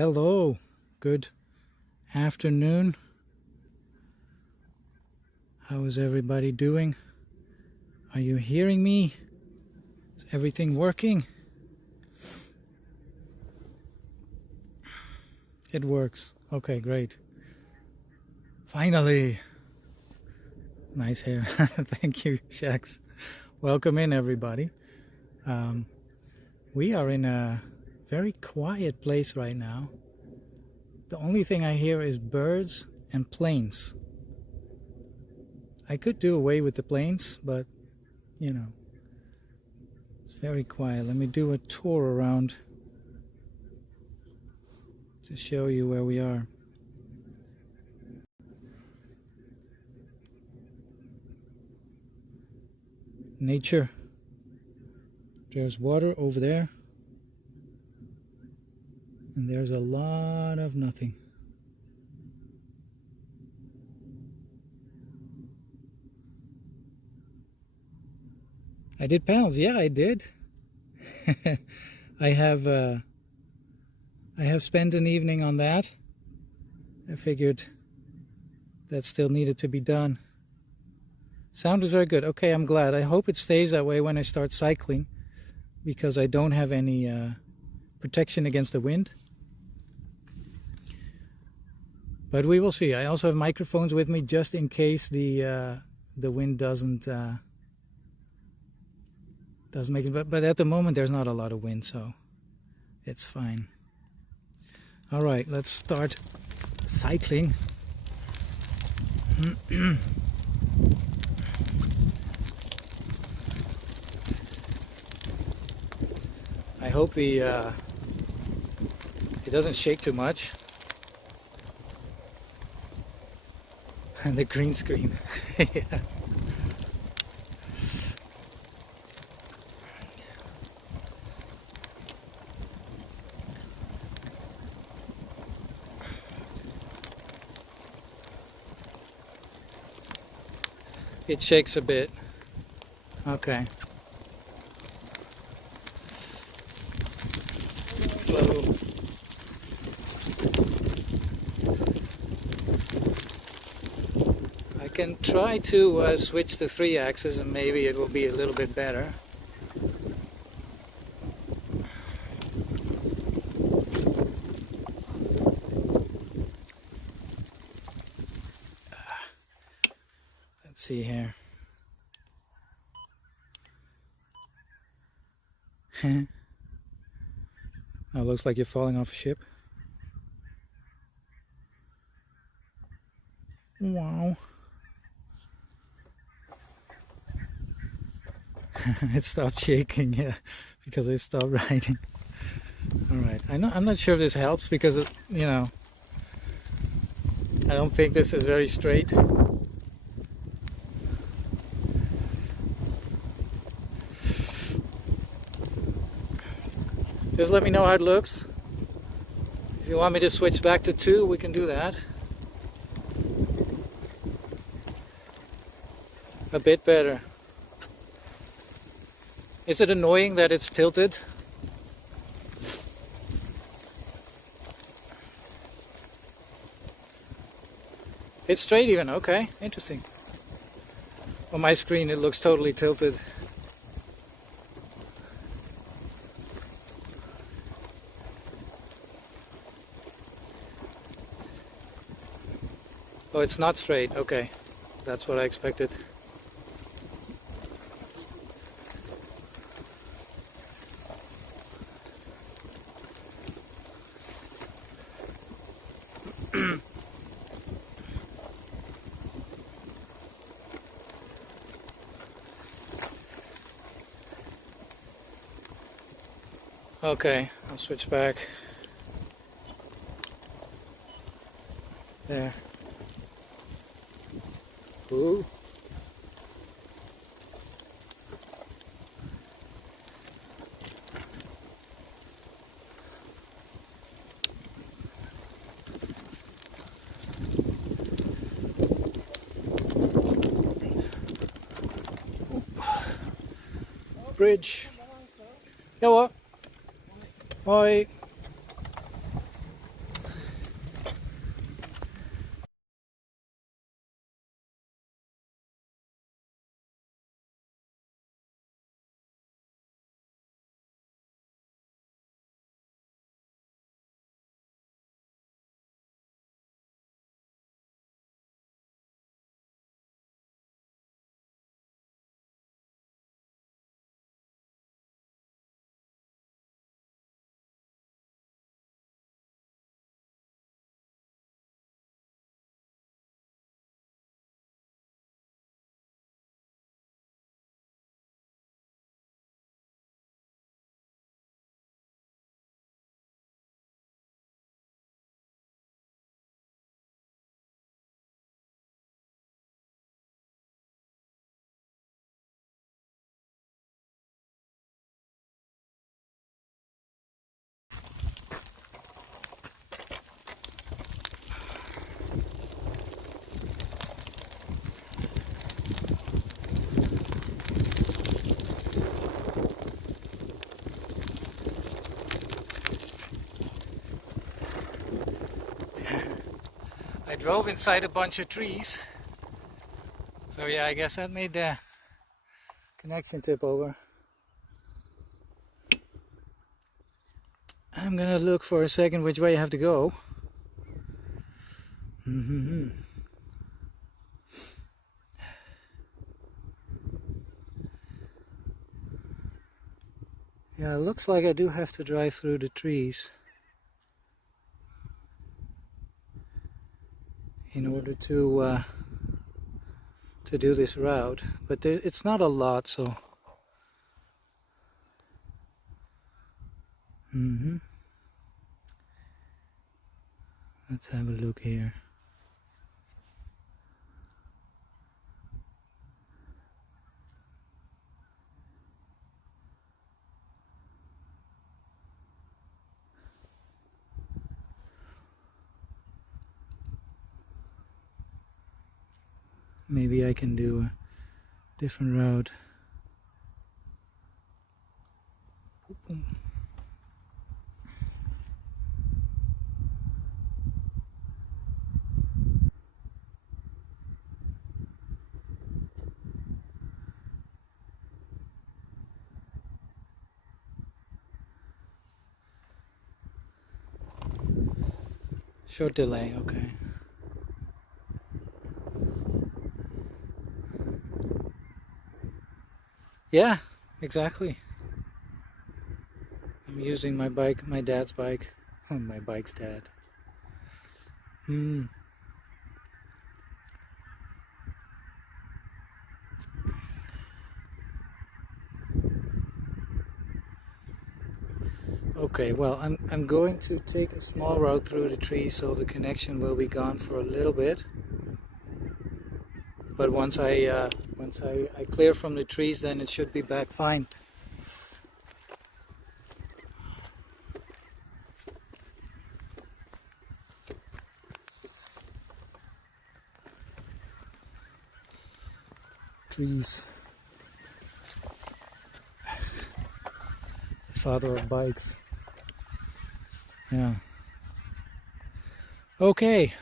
Hello, good afternoon. How is everybody doing? Are you hearing me? Is everything working? It works. Okay, great. Finally. Nice hair. Thank you, Shax. Welcome in, everybody. We are in a very quiet place right now. The only thing I hear is birds and planes. I could do away with the planes, but you know, it's very quiet. Let me do a tour around to show you where we are. Nature. There's water over there. And there's a lot of nothing. I did panels. Yeah, I did. I have spent an evening on that. I figured that still needed to be done. Sound was very good. Okay, I'm glad. I hope it stays that way when I start cycling, because I don't have any protection against the wind. But we will see. I also have microphones with me just in case the wind doesn't make it. But at the moment there's not a lot of wind, so it's fine. All right, let's start cycling. I hope it doesn't shake too much. And the green screen. Yeah. It shakes a bit. Okay. Hello. I can try to switch to 3-axis and maybe it will be a little bit better. Let's see here. Oh, looks like you're falling off a ship. Wow. It stopped shaking, yeah, because I stopped riding. All right, I'm not sure if this helps because I don't think this is very straight. Just let me know how it looks. If you want me to switch back to 2, we can do that. A bit better. Is it annoying that it's tilted? It's straight even, okay, interesting. On my screen it looks totally tilted. Oh, it's not straight, okay. That's what I expected. Okay, I'll switch back. There. Ooh. Bridge. Ja, hoi. I drove inside a bunch of trees. So yeah, I guess that made the connection tip over. I'm gonna look for a second which way I have to go. Yeah, it looks like I do have to drive through the trees in order to do this route, but it's not a lot, so let's have a look here. Maybe I can do a different route. Short delay, okay. Yeah, exactly. I'm using my bike, my dad's bike. My bike's dad. Okay, well, I'm going to take a small route through the trees, so the connection will be gone for a little bit. But once I clear from the trees, then it should be back fine. Trees. Father of bikes. Yeah. Okay.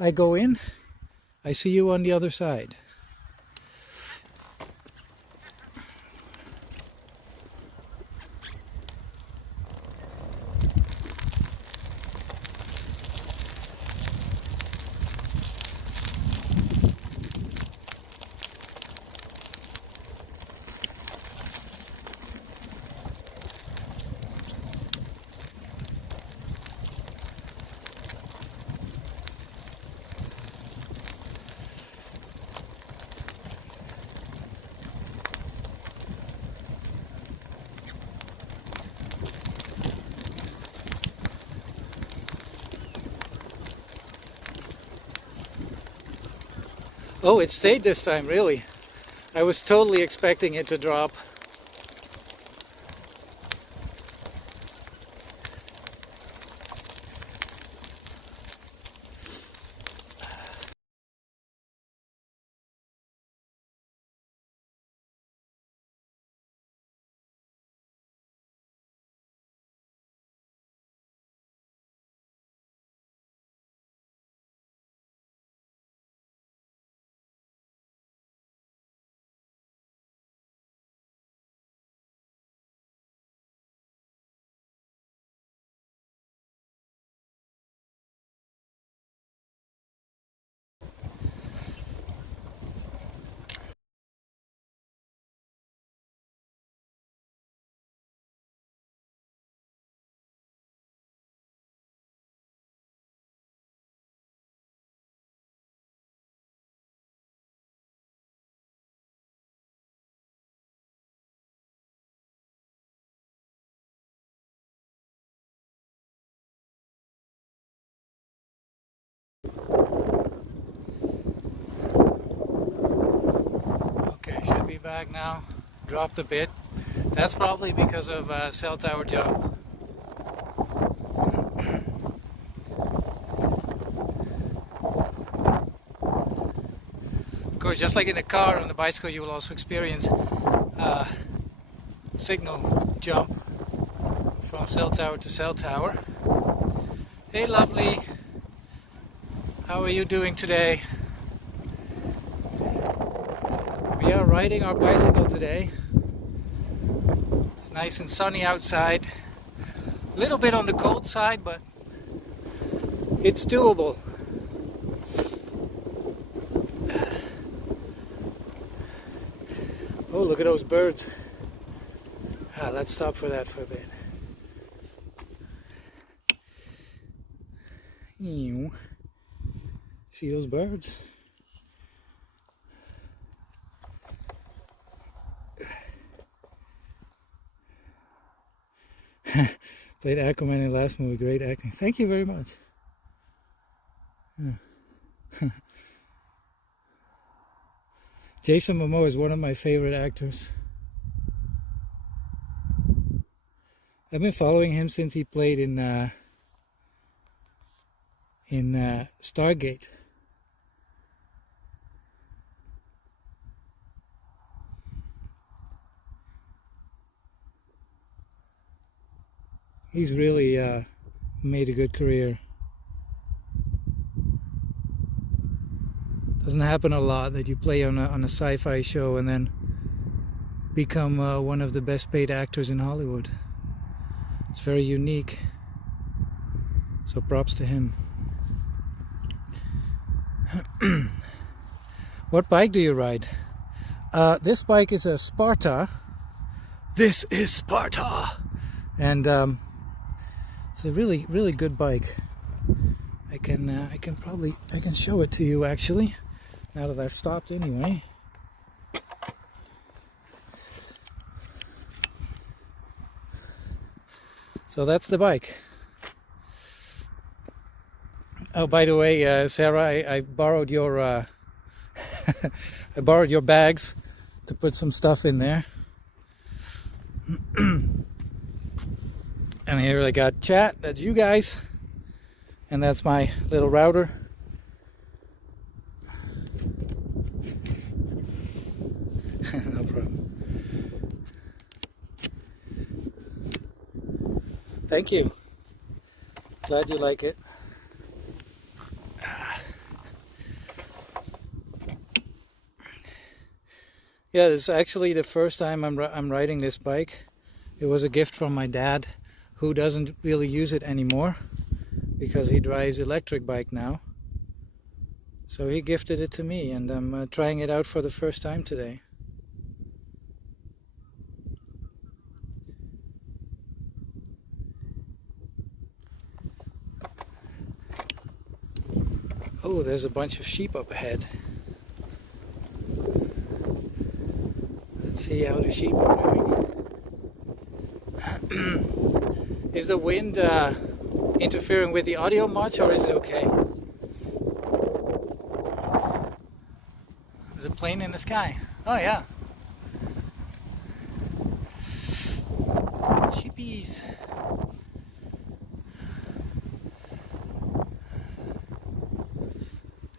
I go in. I see you on the other side. Oh, it stayed this time, really. I was totally expecting it to drop. Okay, should be back now. Dropped a bit. That's probably because of cell tower jump. Of course, just like in the car, on the bicycle you will also experience signal jump from cell tower to cell tower. Hey, lovely. How are you doing today? We are riding our bicycle today. It's nice and sunny outside. A little bit on the cold side, but it's doable. Oh, look at those birds. Let's stop for that for a bit. See those birds? Played Aquaman in the last movie, great acting. Thank you very much. Jason Momoa is one of my favorite actors. I've been following him since he played in Stargate. He's really made a good career. Doesn't happen a lot that you play on a sci-fi show and then become one of the best paid actors in Hollywood. It's very unique. So props to him. What bike do you ride? This bike is a Sparta. This is Sparta! And it's a really, really good bike. I can show it to you actually, now that I've stopped anyway. So that's the bike. Oh, by the way, Sarah, I borrowed your I borrowed your bags to put some stuff in there. And here I got chat, that's you guys, and that's my little router. No problem. Thank you. Glad you like it. Yeah, this is actually the first time I'm riding this bike. It was a gift from my dad, who doesn't really use it anymore because he drives electric bike now. So he gifted it to me, and I'm trying it out for the first time today. Oh, there's a bunch of sheep up ahead. Let's see how the sheep are doing. Is the wind interfering with the audio much, or is it okay? There's a plane in the sky. Oh yeah. Sheepies.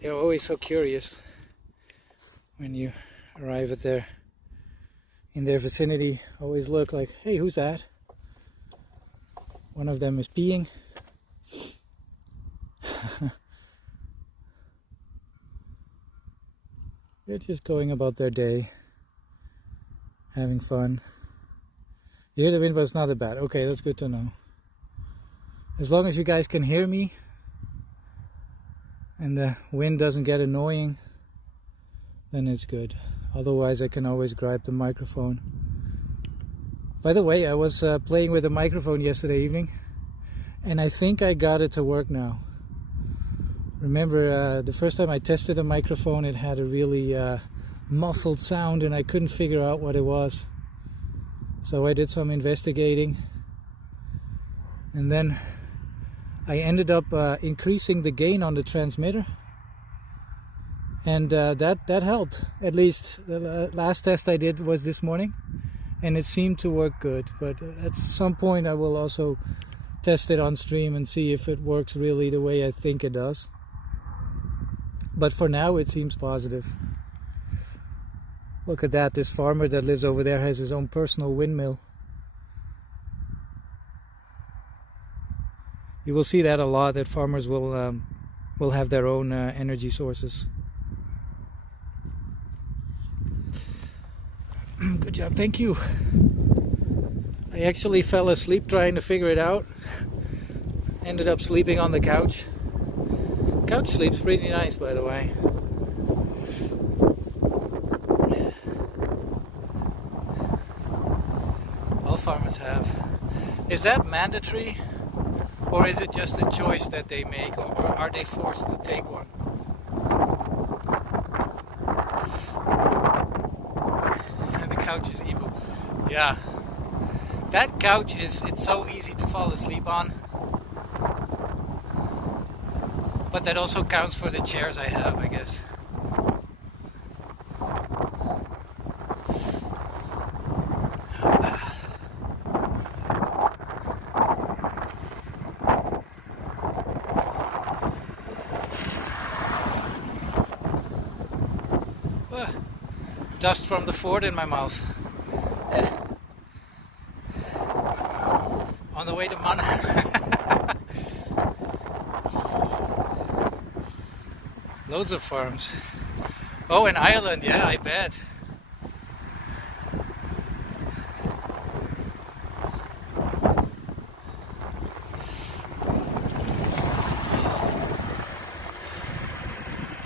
They're always so curious when you arrive at in their vicinity. Always look like, hey, who's that? One of them is peeing. They're just going about their day, having fun. You hear the wind, but it's not that bad. Okay, that's good to know. As long as you guys can hear me and the wind doesn't get annoying, then it's good. Otherwise, I can always grab the microphone. By the way, I was playing with the microphone yesterday evening, and I think I got it to work now. Remember, the first time I tested the microphone, it had a really muffled sound, and I couldn't figure out what it was. So I did some investigating, and then I ended up increasing the gain on the transmitter, and that helped. At least the last test I did was this morning, and it seemed to work good. But at some point I will also test it on stream and see if it works really the way I think it does. But for now it seems positive. Look at that, this farmer that lives over there has his own personal windmill. You will see that a lot, that farmers will will have their own energy sources. Good job, thank you. I actually fell asleep trying to figure it out. Ended up sleeping on the couch. Couch sleep's pretty nice, by the way. All farmers have. Is that mandatory? Or is it just a choice that they make? Or are they forced to take one? The couch is evil. Yeah. That couch it's so easy to fall asleep on. But that also counts for the chairs I have, I guess. Dust from the fort in my mouth. On the way to Mann. Loads of farms. Oh, in Ireland, yeah, I bet.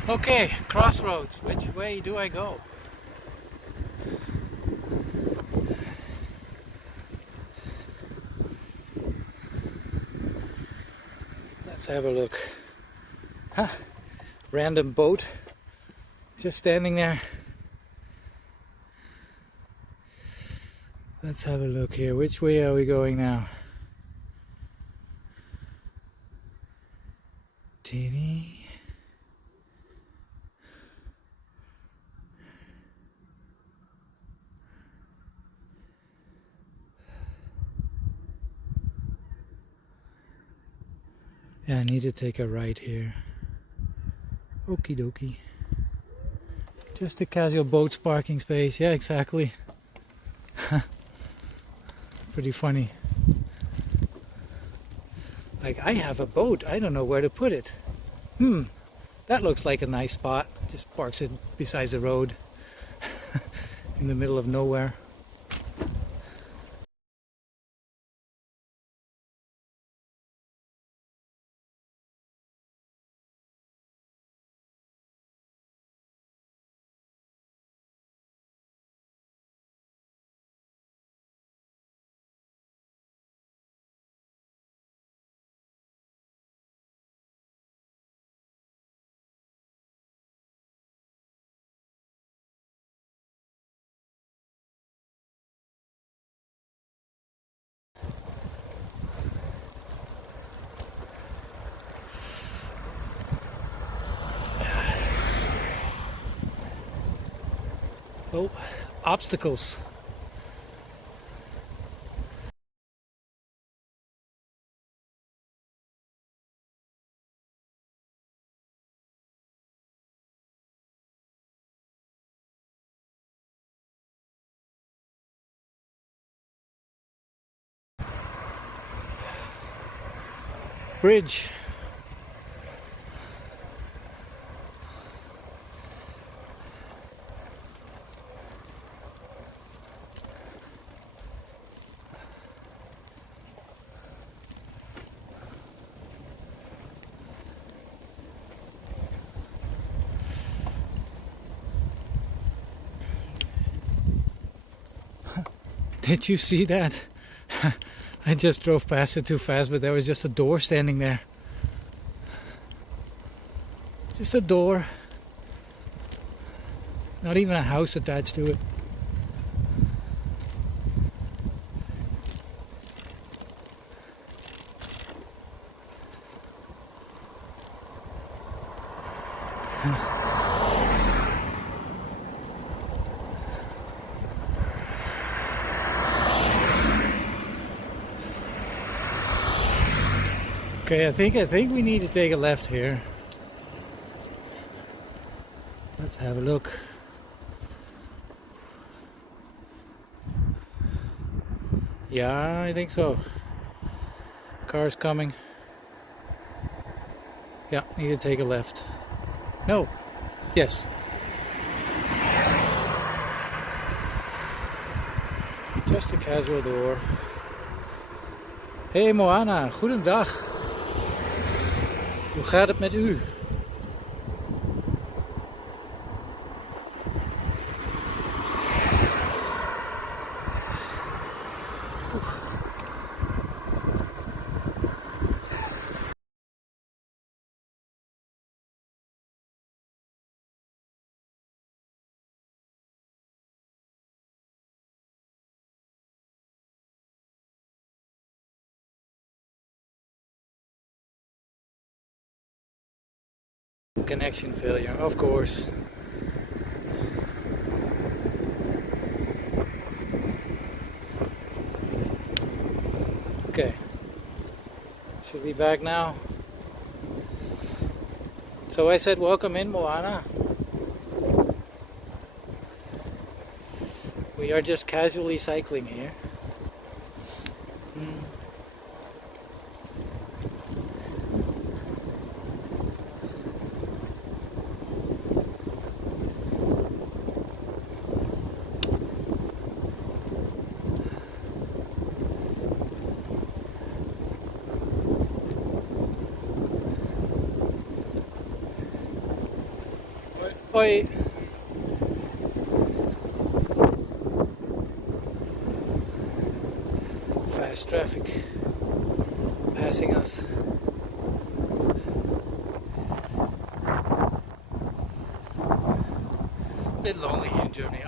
Okay, crossroads. Which way do I go? Let's have a look. Huh. Random boat just standing there. Let's have a look here. Which way are we going now? Teeny. Yeah, I need to take a right here. Okie dokie. Just a casual boat's parking space. Yeah, exactly. Pretty funny. Like, I have a boat. I don't know where to put it. That looks like a nice spot. Just parks it beside the road. In the middle of nowhere. Oh, obstacles. Bridge. Did you see that? I just drove past it too fast, but there was just a door standing there. Just a door. Not even a house attached to it. Okay, I think we need to take a left here. Let's have a look. Yeah, I think so. Car's coming. Yeah, need to take a left. No. Yes. Just a casual door. Hey Moana, goedendag. Hoe gaat het met u? Connection failure, of course. Okay, should be back now. So I said welcome in, Moana. We are just casually cycling here. Hoi. Fast traffic passing us. A bit lonely here in Germany.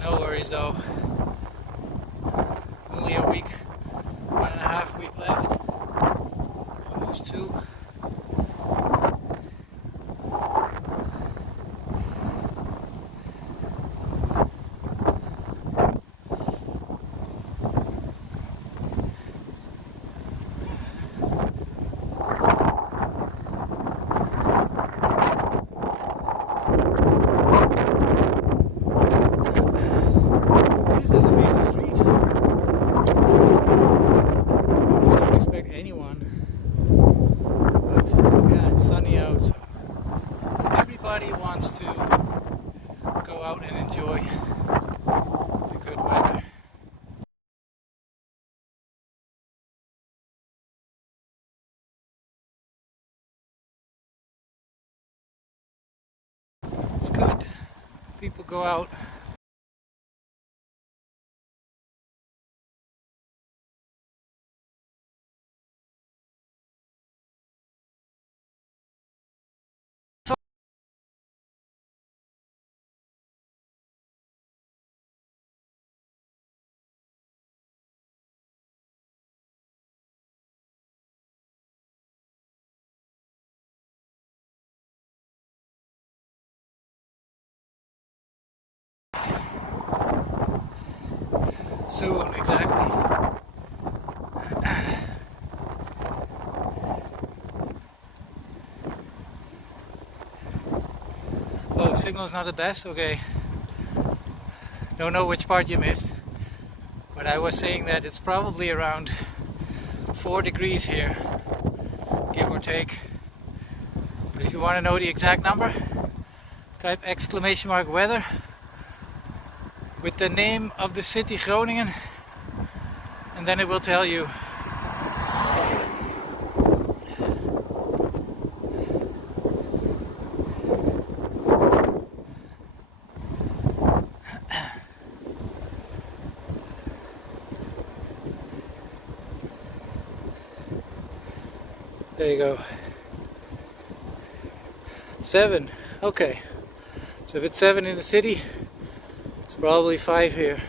No worries though. Only a week, 1.5 weeks left. Almost 2. This is a busy street. I don't expect anyone. But yeah, it's sunny out, so everybody wants to go out and enjoy the good weather. It's good. People go out. Soon, exactly. Oh, signal's not the best? Okay. Don't know which part you missed. But I was saying that it's probably around 4 degrees here, give or take. But if you want to know the exact number, type !weather with the name of the city Groningen, and then it will tell you. There you go. 7. Okay. So if it's 7 in the city, it's probably 5 here.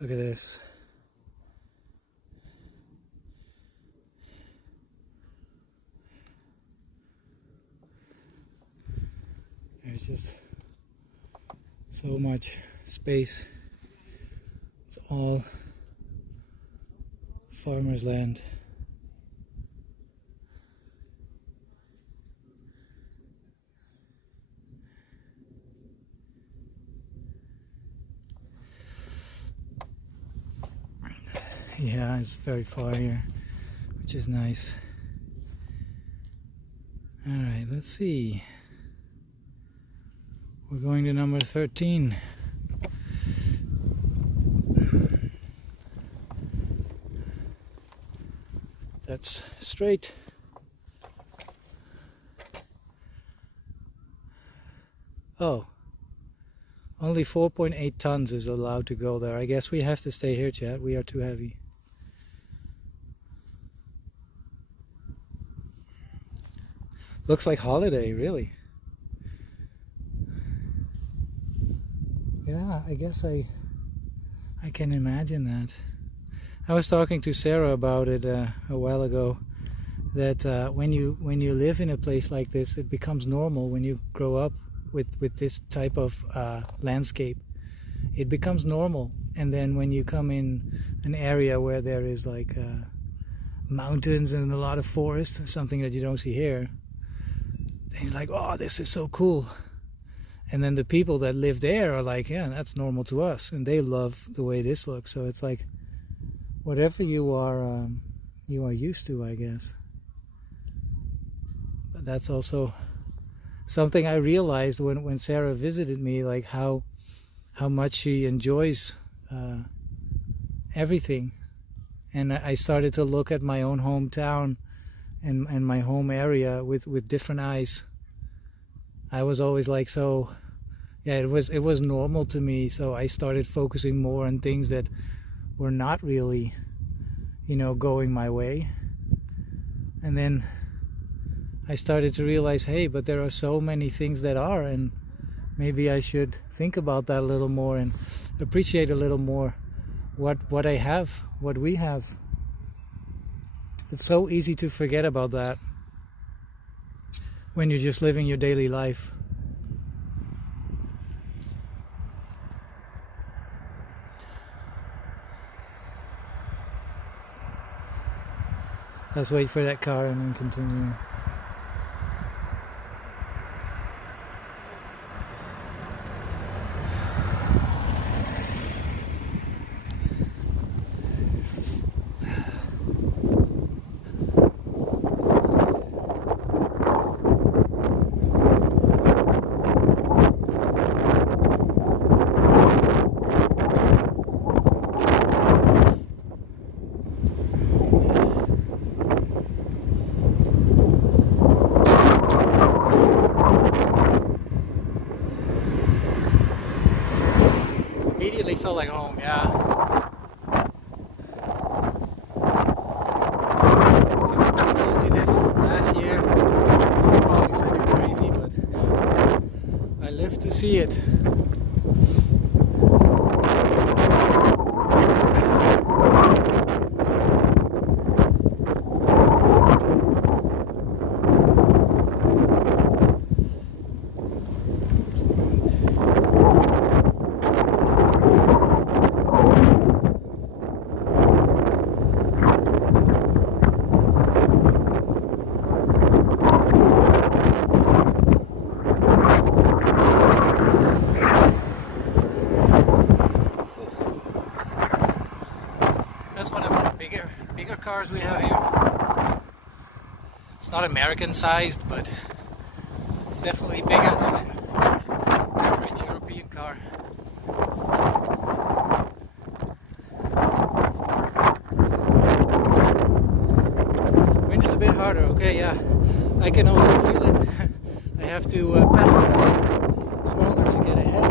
Look at this. There's just so much space. It's It's all farmer's land. Yeah, it's very far here, which is nice. Alright, let's see. We're going to number 13. That's straight. Oh, only 4.8 tons is allowed to go there. I guess we have to stay here, chat. We are too heavy. Looks like holiday, really. Yeah, I guess I can imagine that. I was talking to Sarah about it a while ago, that when you live in a place like this, it becomes normal when you grow up with this type of landscape. It becomes normal, and then when you come in an area where there is like mountains and a lot of forest, something that you don't see here, then you're like, oh, this is so cool. And then the people that live there are like, yeah, that's normal to us, and they love the way this looks. So it's like whatever you are used to, I guess. But that's also something I realized when Sarah visited me, like how much she enjoys everything. And I started to look at my own hometown and my home area with different eyes. I was always like, so yeah, it was normal to me, so I started focusing more on things that were not really, going my way. And then I started to realize, hey, but there are so many things that are, and maybe I should think about that a little more and appreciate a little more what I have, what we have. It's so easy to forget about that when you're just living your daily life. Let's wait for that car and then continue. Immediately felt like home, yeah. If you told me this last year, I would probably said you're crazy, but yeah, I lived to see it. That's one of the bigger cars we have here. It's not American sized, but it's definitely bigger than an average European car. Wind is a bit harder, okay, yeah. I can also feel it. I have to pedal stronger to get ahead.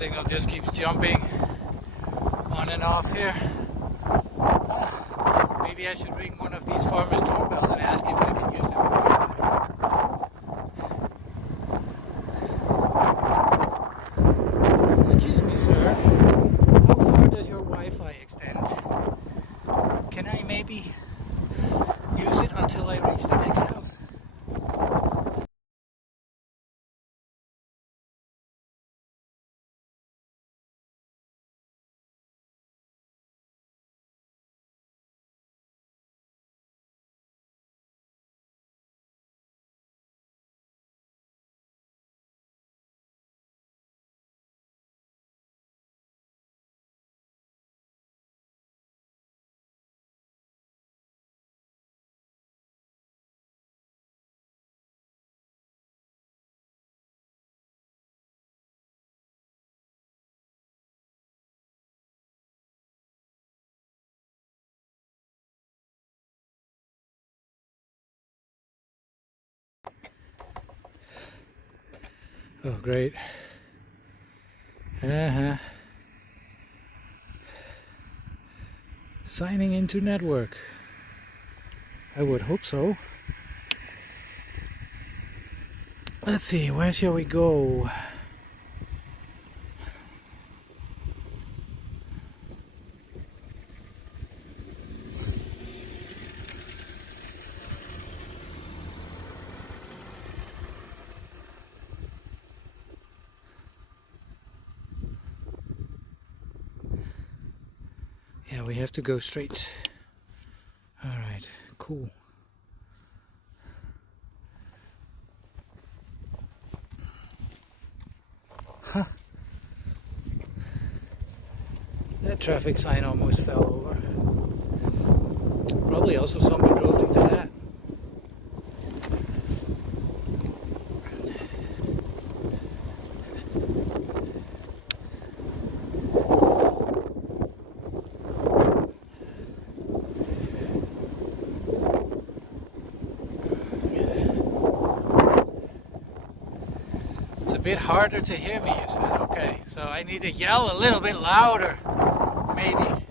signal just keeps jumping on and off here. Maybe I should ring one of these farmers' doorbells and ask if I can use them. Excuse me, sir. How far does your Wi-Fi extend? Can I maybe use it until I reach the next house? Oh, great. Signing into network. I would hope so. Let's see, where shall we go? Yeah, we have to go straight. All right, cool. Huh. That traffic sign almost fell over. Probably also someone drove into that. A bit harder to hear me, you said. Okay, so I need to yell a little bit louder, maybe.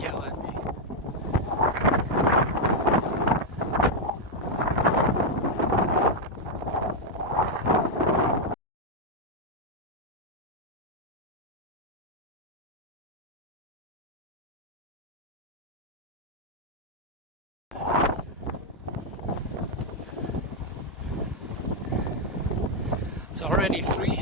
Yell at me. It's already 3.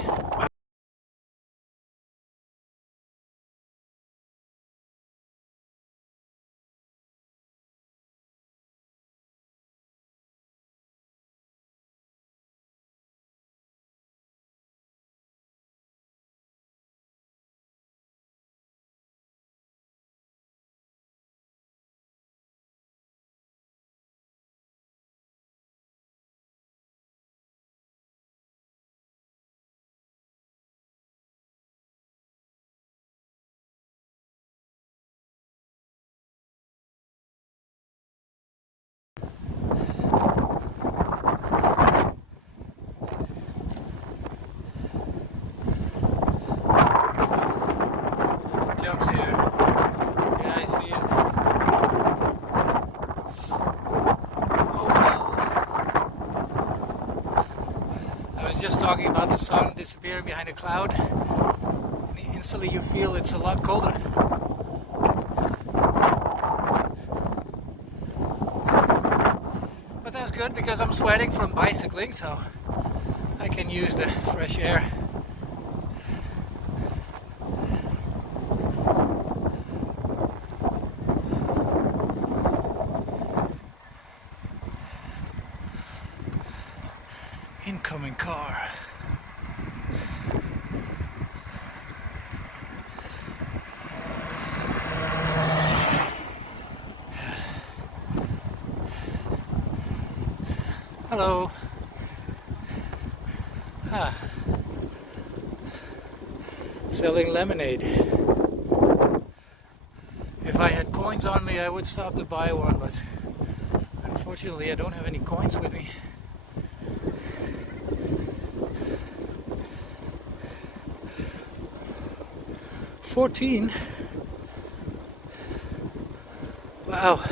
Jumps here. Yeah, I see it. Oh well. I was just talking about the sun disappearing behind a cloud. And instantly you feel it's a lot colder. But that's good because I'm sweating from bicycling, so I can use the fresh air. Incoming car. Hello. Ah, selling lemonade. If I had coins on me, I would stop to buy one, but unfortunately I don't have any coins with me. $14. Wow,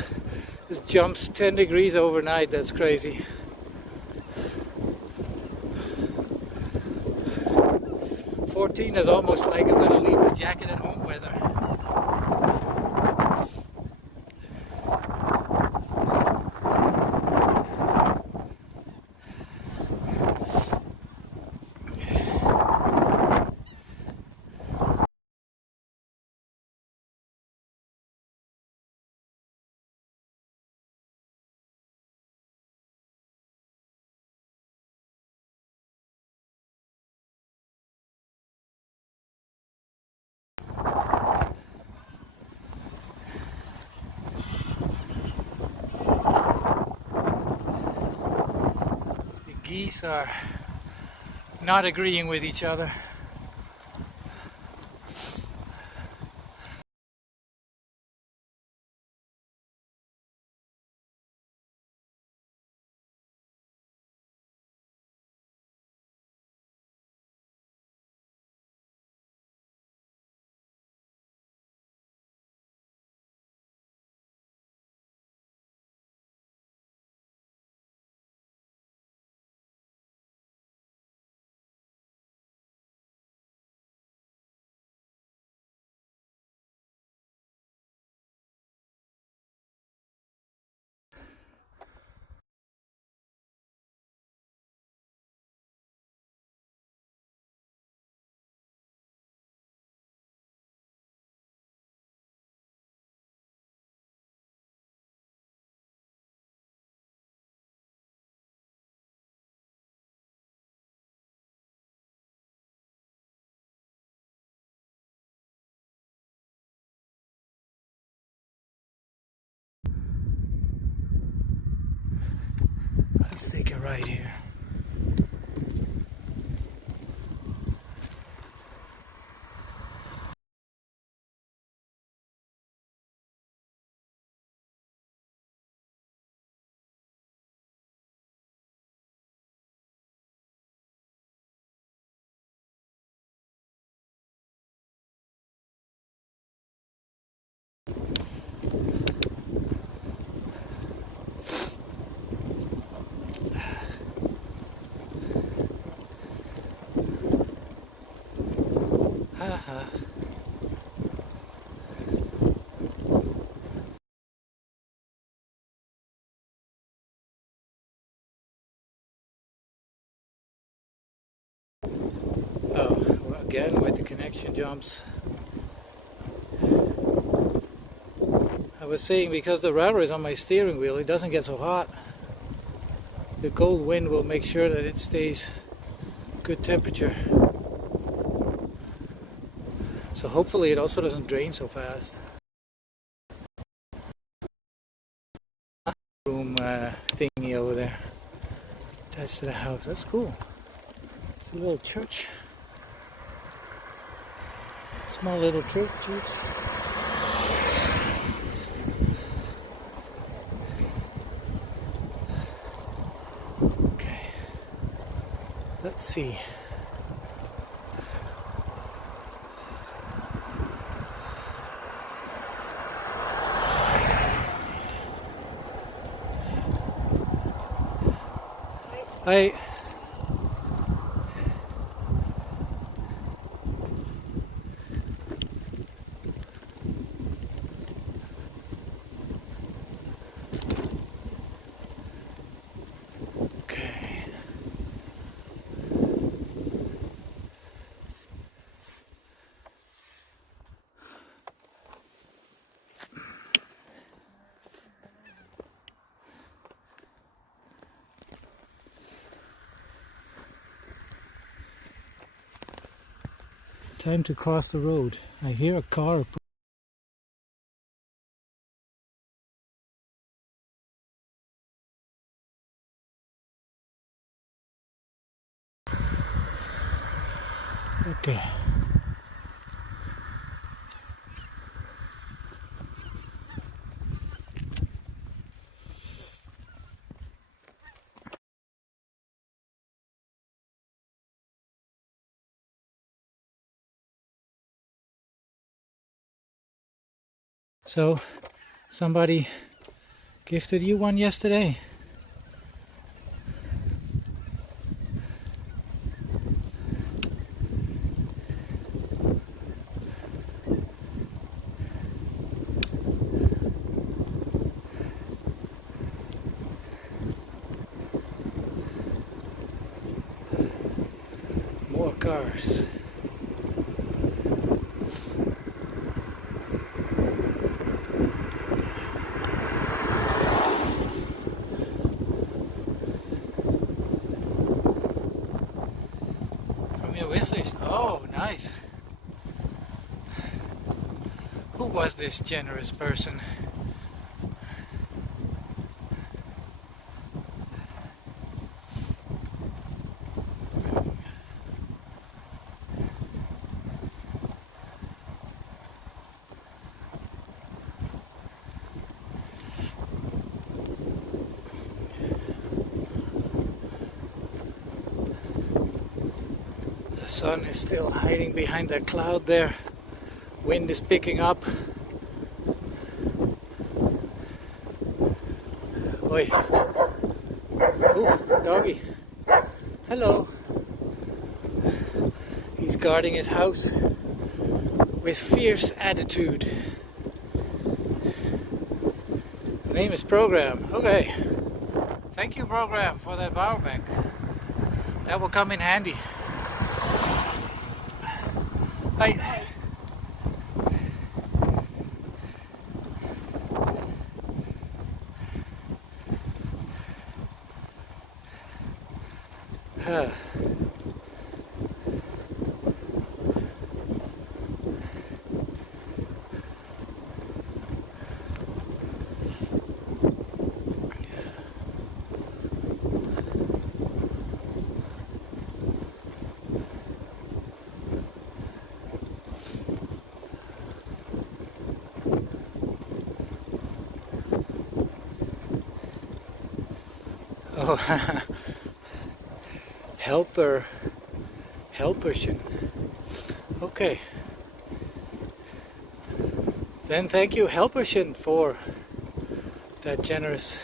this jumps 10 degrees overnight, that's crazy. $14 is almost like I'm gonna leave my jacket at home weather. Geese are not agreeing with each other. Let's take a right here. Haha. Oh, well, again with the connection jumps. I was saying because the rudder is on my steering wheel, it doesn't get so hot. The cold wind will make sure that it stays good temperature. So hopefully it also doesn't drain so fast. Room thingy over there attached to the house. That's cool. It's a little church. Small little church. Okay. Let's see. I time to cross the road. I hear a car. Okay. So, somebody gifted you one yesterday. More cars. From your wish list. Oh, nice. Who was this generous person? The sun is still hiding behind that cloud there. Wind is picking up. Oi. Ooh, doggy. Hello. He's guarding his house with fierce attitude. The name is Program. Okay. Thank you, Program, for that power bank. That will come in handy. Hi. Oh, helpertion. Okay. Then thank you, helpertion, for that generous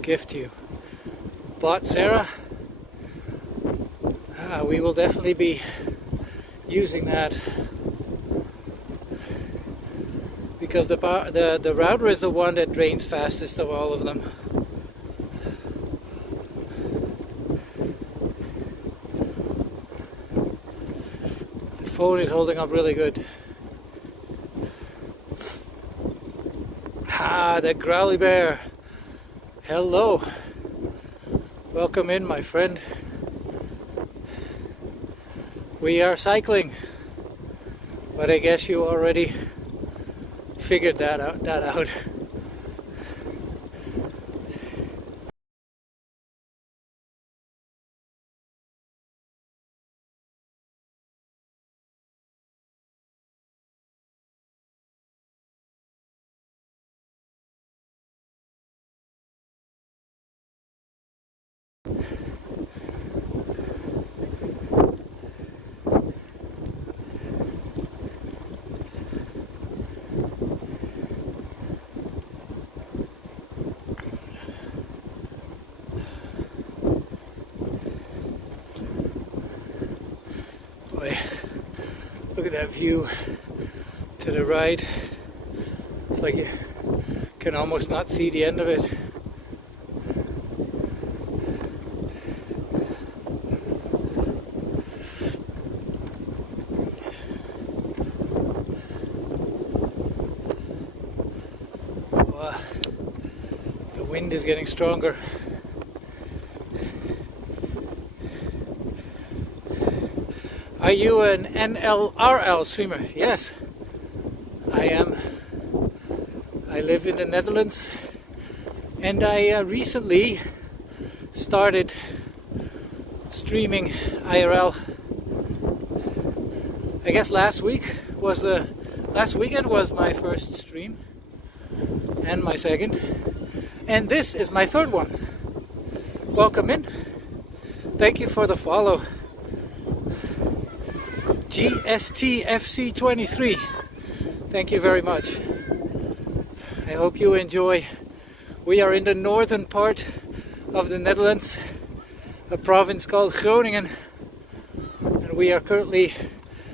gift you bought, Sarah. We will definitely be using that because the router is the one that drains fastest of all of them. The phone is holding up really good. The growly bear. Hello. Welcome in, my friend. We are cycling, but I guess you already figured that out. Look at that view to the right. It's like you can almost not see the end of it. Wow. The wind is getting stronger. Are you an NLRL streamer? Yes, I am. I live in the Netherlands and I recently started streaming IRL I guess last weekend was my first stream and my second, and this is my third one. Welcome in. Thank you for the follow. GSTFC23. Thank you very much. I hope you enjoy. We are in the northern part of the Netherlands, a province called Groningen, and we are currently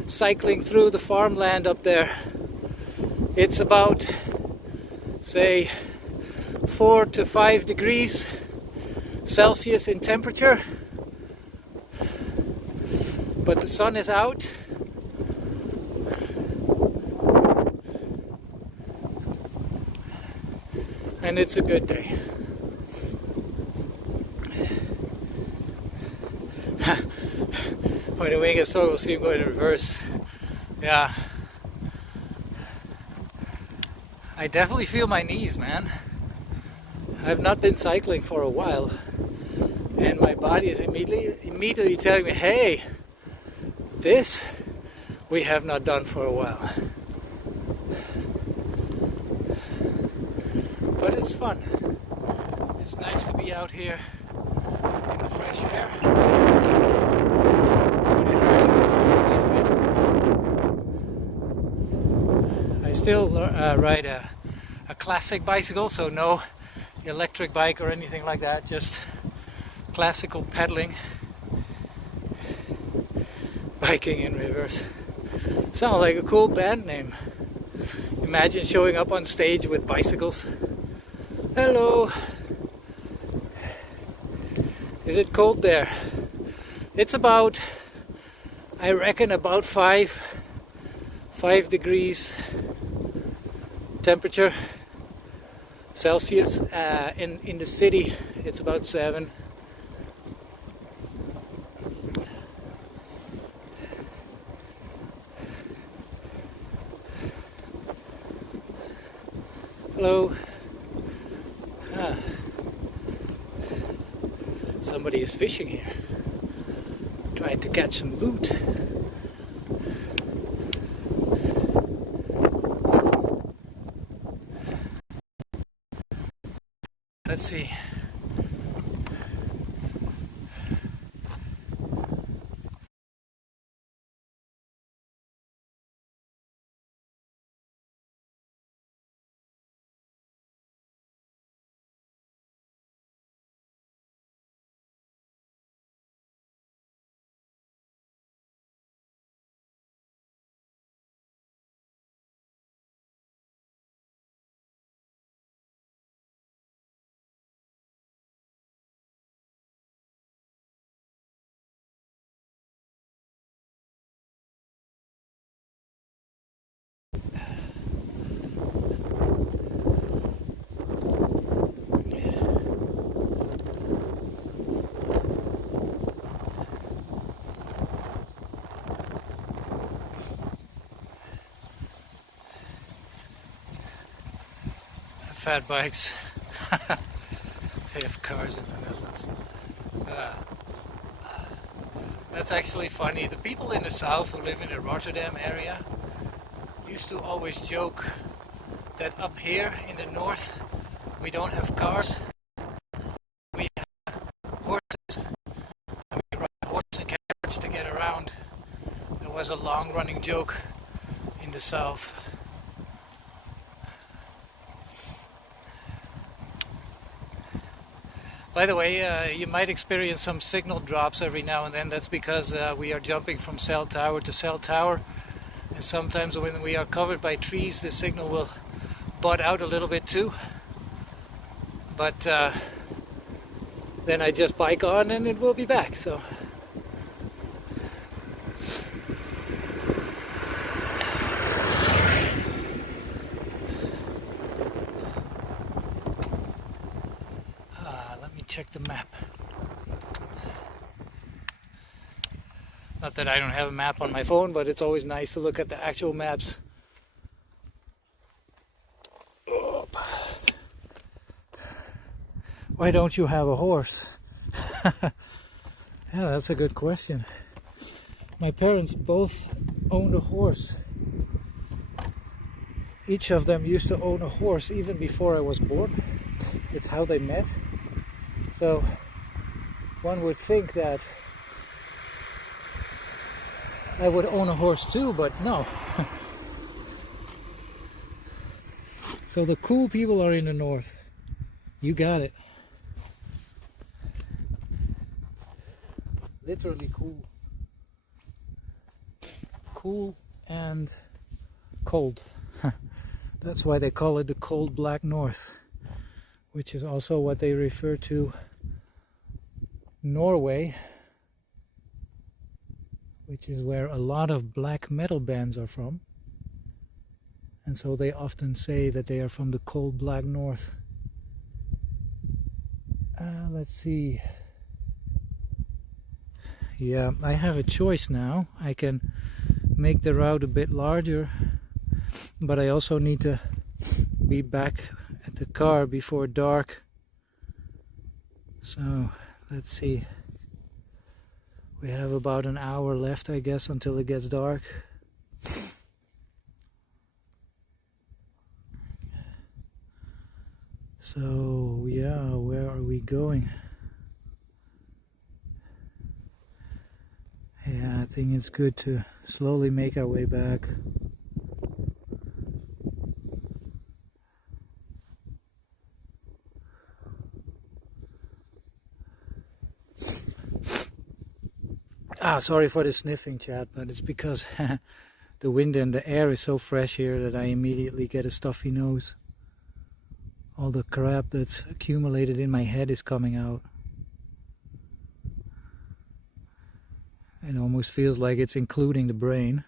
cycling through the farmland up there. It's about, say, 4 to 5 degrees Celsius in temperature, but the sun is out. And it's a good day. When the wing is so, we'll see him going in reverse. Yeah. I definitely feel my knees, man. I've not been cycling for a while, and my body is immediately telling me, hey, this we have not done for a while. But it's fun. It's nice to be out here in the fresh air. When it rains a little bit. I still ride a classic bicycle, so no electric bike or anything like that, just classical pedaling, biking in reverse. Sounds like a cool band name. Imagine showing up on stage with bicycles. Hello. Is it cold there? It's about, I reckon, about 5 degrees temperature Celsius. In the city it's about 7. Hello. Somebody is fishing here, trying to catch some loot. Let's see. Fat bikes. They have cars in the Netherlands. That's actually funny. The people in the south who live in the Rotterdam area used to always joke that up here in the north we don't have cars, we have horses, and we ride horse and carriage to get around. There was a long running joke in the south. By the way, you might experience some signal drops every now and then. That's because we are jumping from cell tower to cell tower, and sometimes when we are covered by trees the signal will butt out a little bit too. But then I just bike on and it will be back. So check the map. Not that I don't have a map on my phone, but it's always nice to look at the actual maps. Why don't you have a horse? Yeah, that's a good question. My parents both owned a horse. Each of them used to own a horse even before I was born. It's how they met. So one would think that I would own a horse too, but no. So the cool people are in the north. You got it. Literally cool. Cool and cold. That's why they call it the cold black north, which is also what they refer to Norway, which is where a lot of black metal bands are from. And so they often say that they are from the cold black north. Let's see. Yeah, I have a choice now. I can make the route a bit larger, but I also need to be back at the car before dark. So let's see. We have about an hour left, I guess, until it gets dark. So yeah, where are we going? Yeah, I think it's good to slowly make our way back. Sorry for the sniffing, chat, but it's because the wind and the air is so fresh here that I immediately get a stuffy nose. All the crap that's accumulated in my head is coming out. It almost feels like it's including the brain.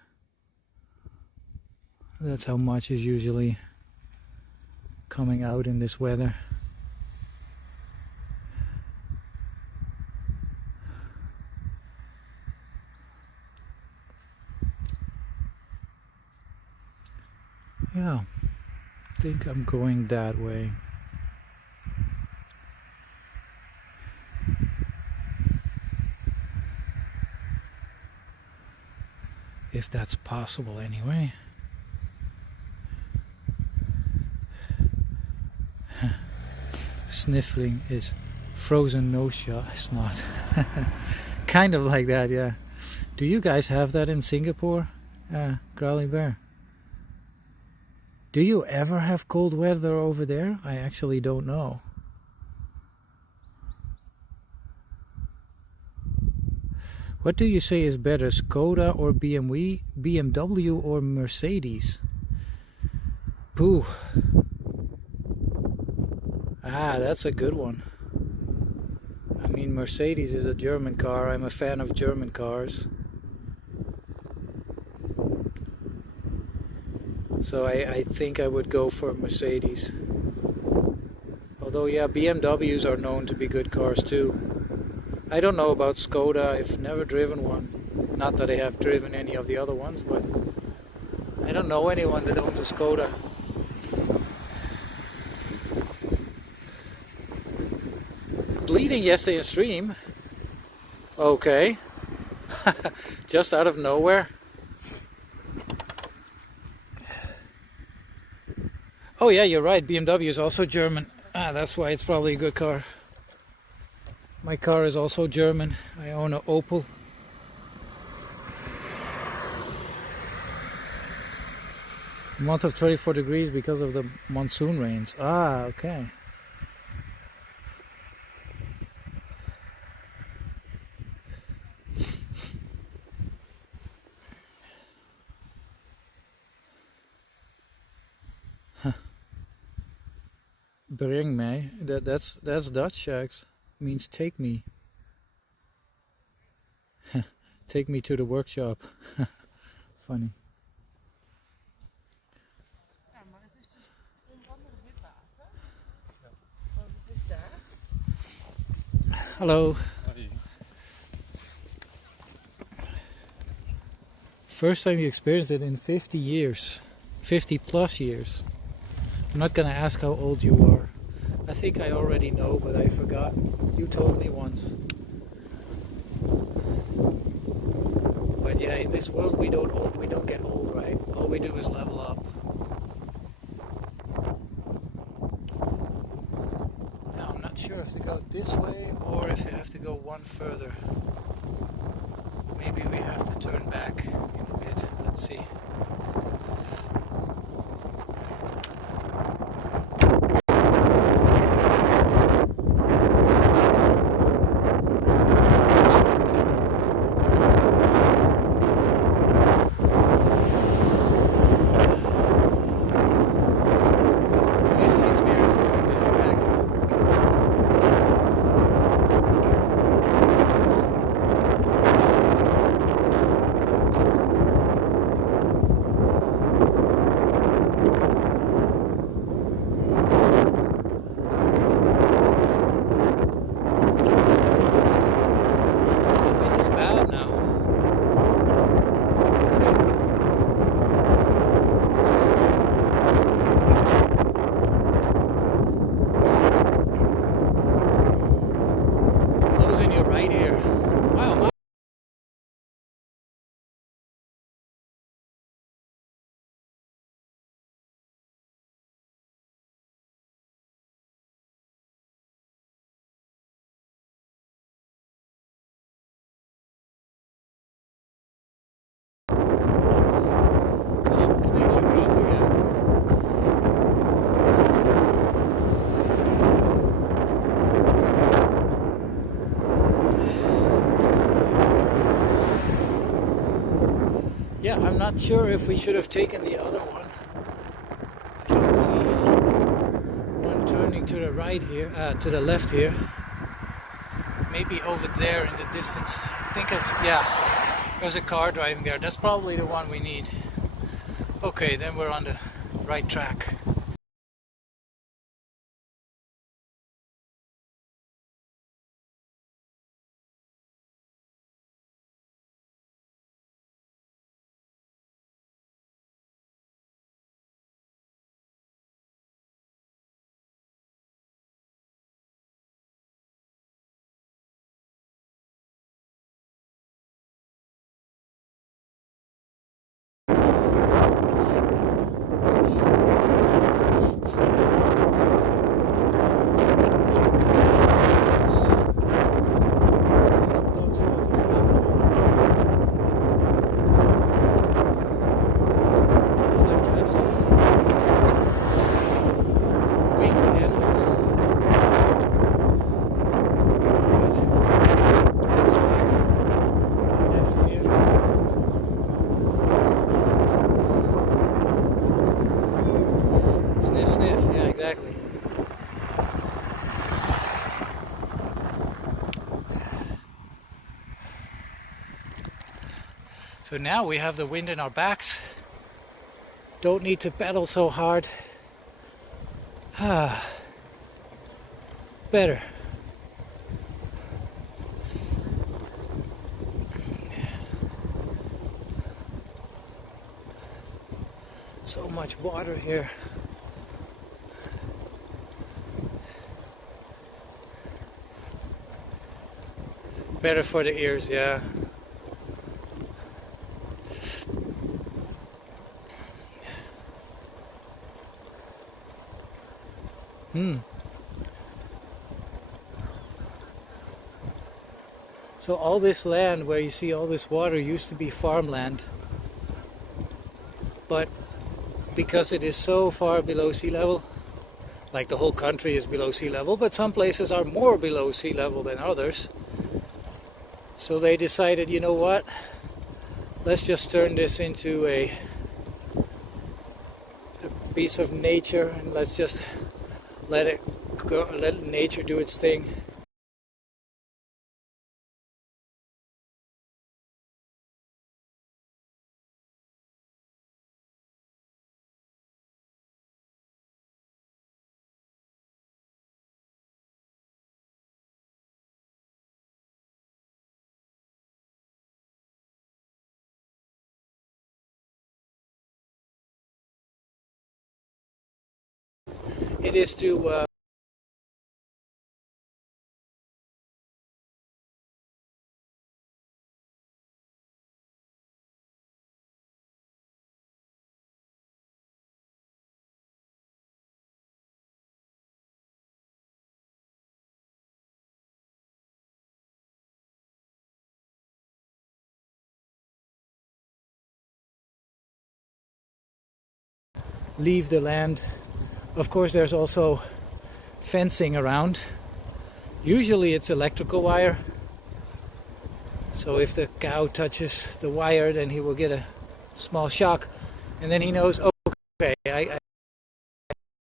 That's how much is usually coming out in this weather. Yeah, I think I'm going that way. If that's possible anyway. Sniffling is frozen nose snot. Kind of like that, yeah. Do you guys have that in Singapore? Growly Bear. Do you ever have cold weather over there? I actually don't know. What do you say is better, Skoda or BMW or Mercedes? Pooh. That's a good one. I mean, Mercedes is a German car. I'm a fan of German cars. So I think I would go for Mercedes. Although, yeah, BMWs are known to be good cars too. I don't know about Skoda. I've never driven one. Not that I have driven any of the other ones, but I don't know anyone that owns a Skoda. Bleeding yesterday in stream. Okay. Just out of nowhere. Oh yeah, you're right. BMW is also German. That's why it's probably a good car. My car is also German. I own an Opel. A month of 24 degrees because of the monsoon rains. Okay. Bring me. That's Dutch, Shags. Means take me. Take me to the workshop. Funny. Hello. First time you experienced it in 50 years. 50 plus years. I'm not gonna ask how old you are. I think I already know, but I forgot. You told me once. But Yeah, in this world we don't get old, right? All we do is level up. Now I'm not sure if to go this way or if you have to go one further. Maybe we have to turn back in a bit. Let's see. Yeah, I'm not sure if we should have taken the other one. I can see one turning to the right here, to the left here. Maybe over there in the distance. I think there's a car driving there. That's probably the one we need. Okay, then we're on the right track. So now we have the wind in our backs. Don't need to pedal so hard. Better. So much water here. Better for the ears, yeah. So all this land where you see all this water used to be farmland, but because it is so far below sea level, like the whole country is below sea level, but some places are more below sea level than others. So they decided, you know what, let's just turn this into a piece of nature and let's just let it go, let nature do its thing. It is to leave the land. Of course, there's also fencing around. Usually it's electrical wire. So if the cow touches the wire, then he will get a small shock. And then he knows, oh, okay, I have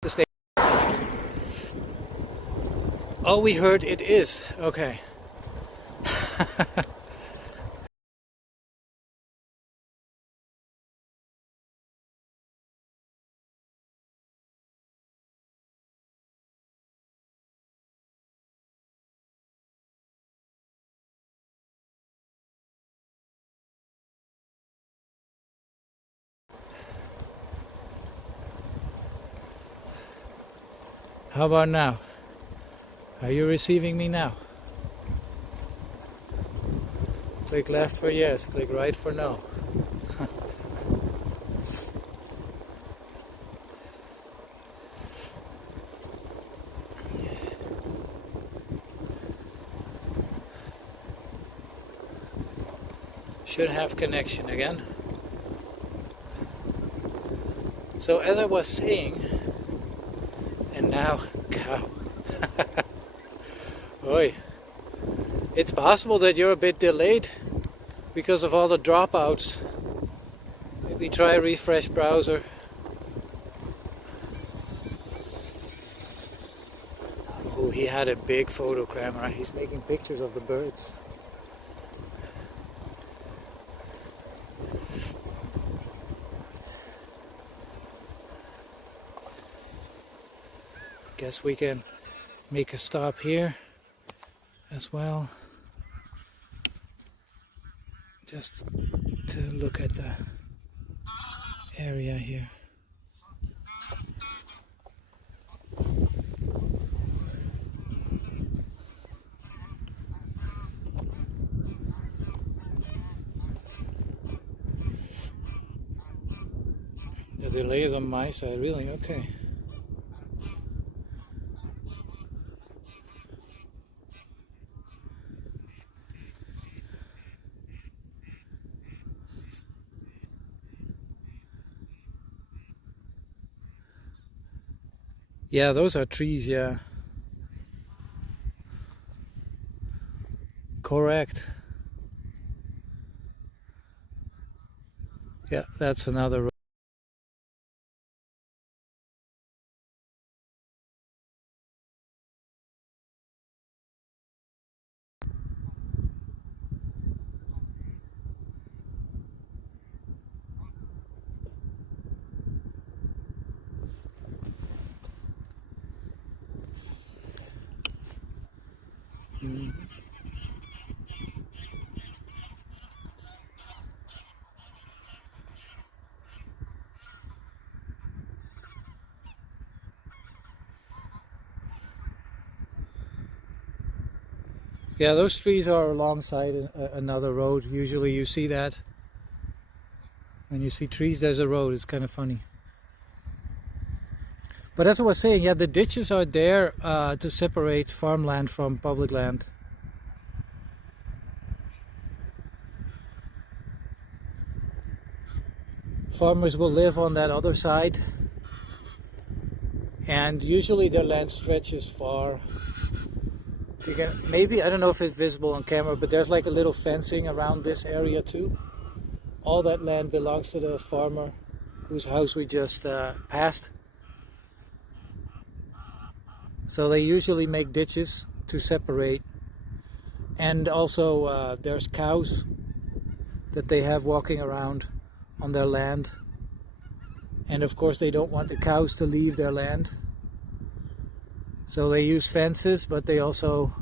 to stay. Oh, we heard it is. Okay. How about now? Are you receiving me now? Click left for yes, click right for no. Should have connection again. So as I was saying, and now cow. Oi. It's possible that you're a bit delayed because of all the dropouts. Maybe try refresh browser. Oh, he had a big photo camera. He's making pictures of the birds. Guess we can make a stop here as well, just to look at the area here. The delay is on my side, really? Okay. Yeah, those are trees, yeah. Correct. Yeah, that's another road. Yeah, those trees are alongside another road. Usually you see that. When you see trees, there's a road. It's kind of funny. But as I was saying, yeah, the ditches are there to separate farmland from public land. Farmers will live on that other side. And usually their land stretches far. You can maybe, I don't know if it's visible on camera, but there's like a little fencing around this area too. All that land belongs to the farmer whose house we just passed. So they usually make ditches to separate. And also there's cows that they have walking around on their land. And of course they don't want the cows to leave their land. So they use fences, but they also,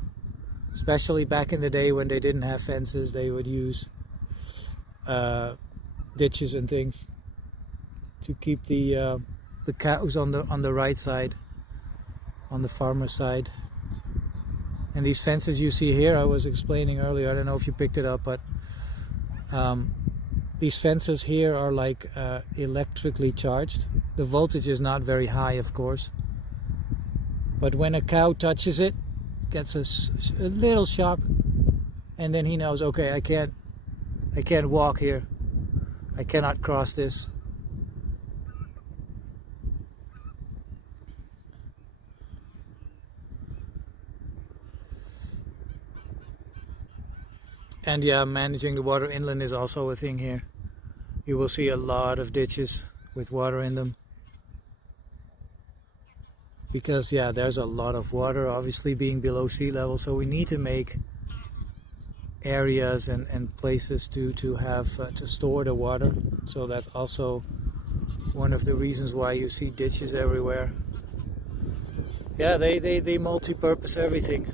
especially back in the day when they didn't have fences, they would use ditches and things to keep the cows on the right side, on the farmer side. And these fences you see here, I was explaining earlier, I don't know if you picked it up, but these fences here are like electrically charged. The voltage is not very high, of course. But when a cow touches it, gets a little shock, and then he knows, okay, I can't walk here. I cannot cross this. And yeah, managing the water inland is also a thing here. You will see a lot of ditches with water in them. Because yeah, there's a lot of water obviously being below sea level, so we need to make areas and places to have to store the water. So that's also one of the reasons why you see ditches everywhere. Yeah, they multi-purpose everything.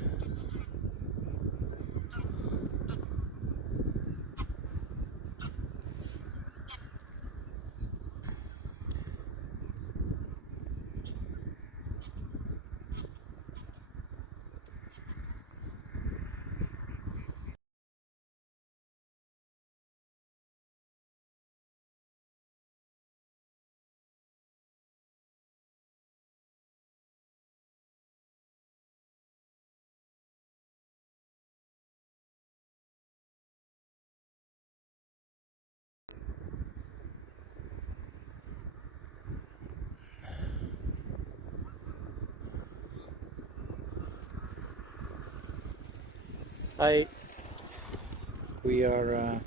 We are,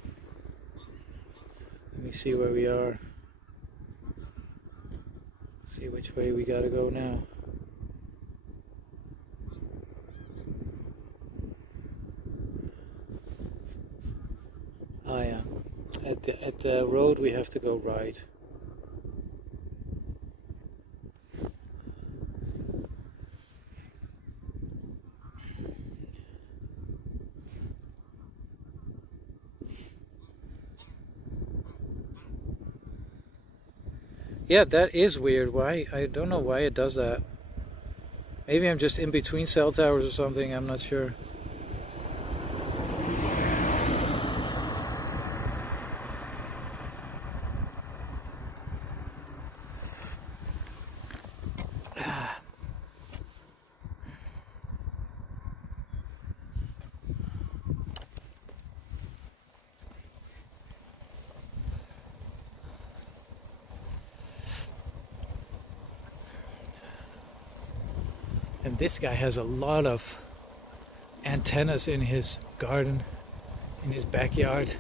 let me see where we are. See which way we gotta go now. Oh yeah, at the road we have to go right. Yeah, that is weird. Why? I don't know why it does that. Maybe I'm just in between cell towers or something, I'm not sure. And this guy has a lot of antennas in his garden, in his backyard.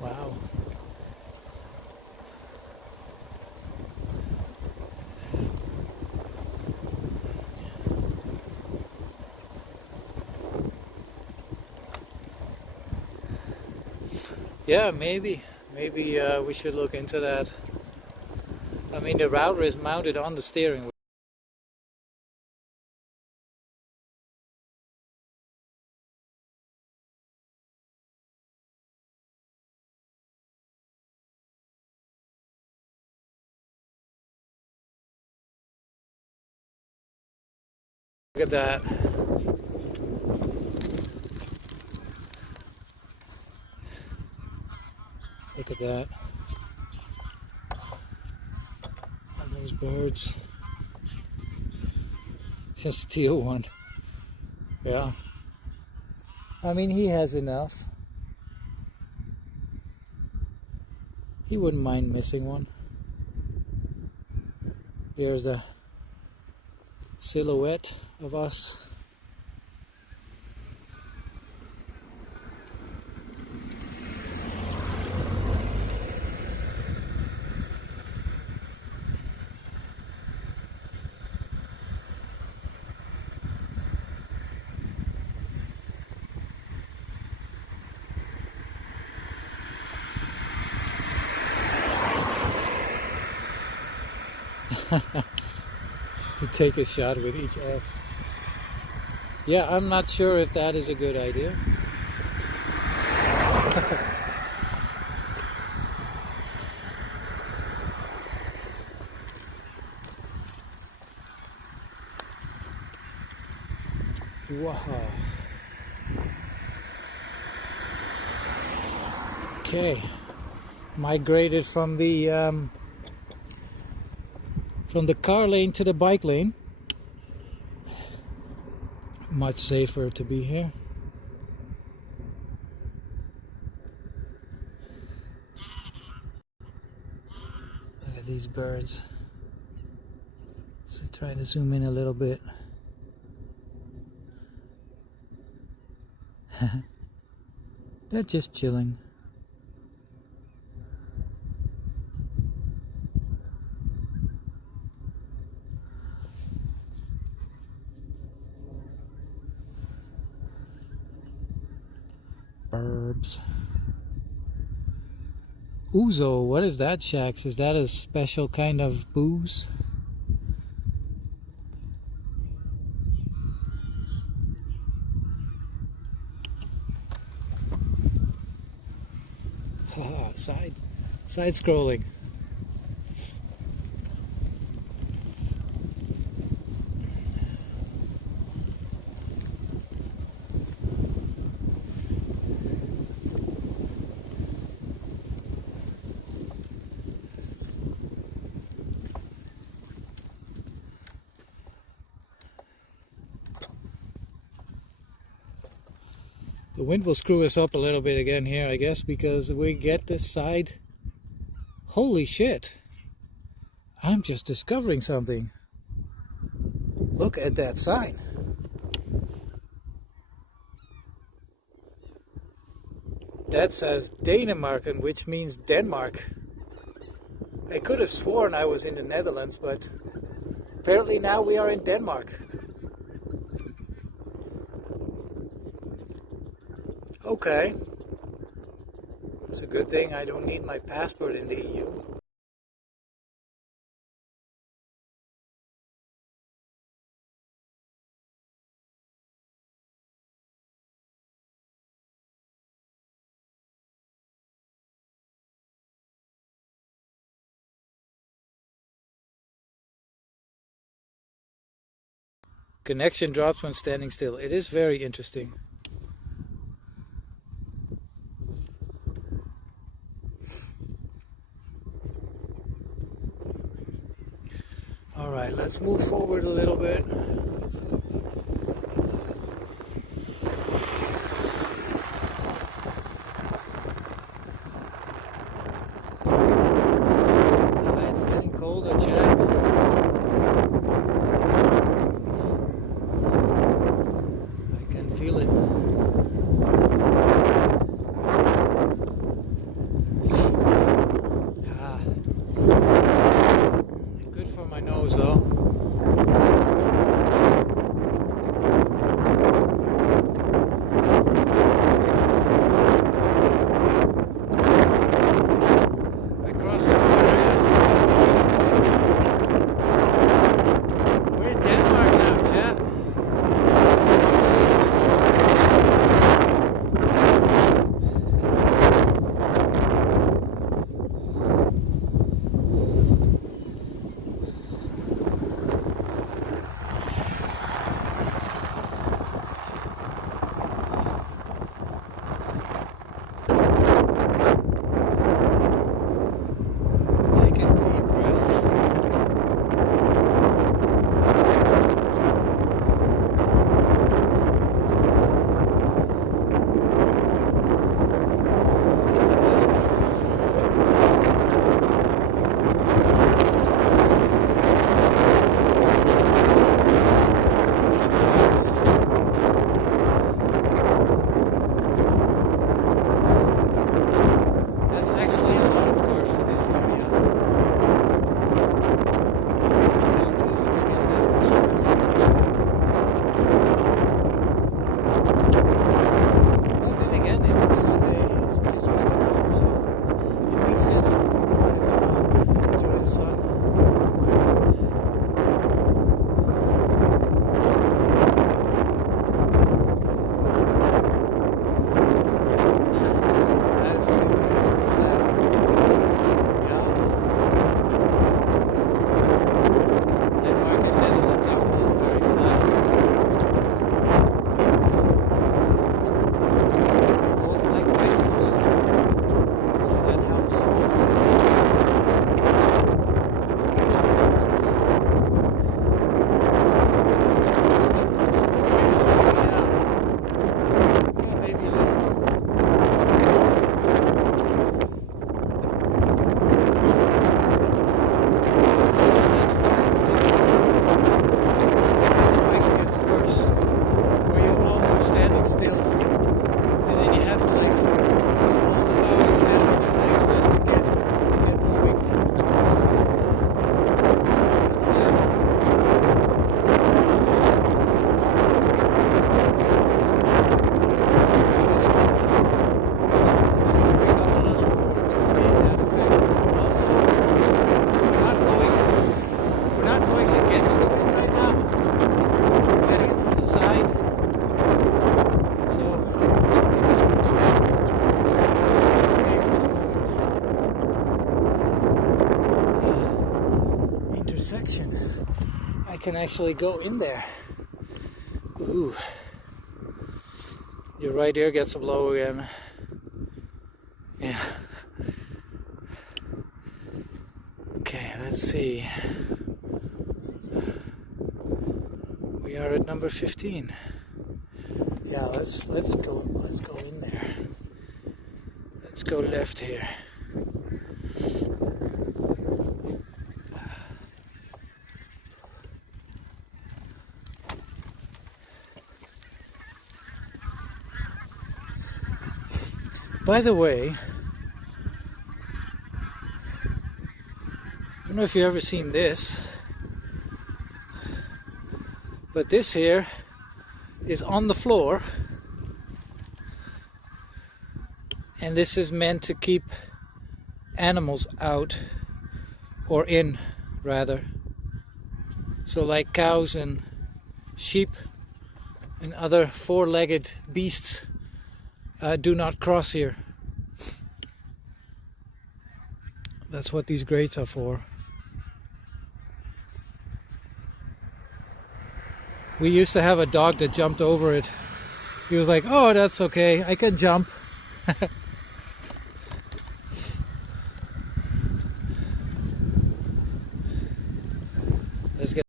Wow. Yeah, maybe we should look into that. I mean, the router is mounted on the steering wheel. Look at that. Look at that. And those birds. Just steal one. Yeah. I mean, he has enough. He wouldn't mind missing one. There's the silhouette of us. You take a shot with each F. Yeah, I'm not sure if that is a good idea. Wow. Okay, migrated from the car lane to the bike lane. Much safer to be here. at these birds. Let's try to zoom in a little bit. They're just chilling. Burbs. Ouzo, what is that, Shax? Is that a special kind of booze? Haha, side scrolling. The wind will screw us up a little bit again here, I guess, because we get this side. Holy shit! I'm just discovering something. Look at that sign. That says Denemarken, which means Denmark. I could have sworn I was in the Netherlands, but apparently now we are in Denmark. Okay. It's a good thing I don't need my passport in the EU. Connection drops when standing still. It is very interesting. Alright, let's move forward a little bit. It's getting colder, Jack. I can feel it. Good for my nose, though. have to like use all the power you have in your legs just to get moving. I can actually go in there. Ooh. Your right ear gets a blow again. Yeah. Okay, let's see. We are at number 15. Yeah, let's go in there. Let's go left here. By the way, I don't know if you've ever seen this, but this here is on the floor, and this is meant to keep animals out, or in rather. So like cows and sheep and other four-legged beasts do not cross here. That's what these grates are for. We used to have a dog that jumped over it. He was like, "Oh, that's okay, I can jump." Let's get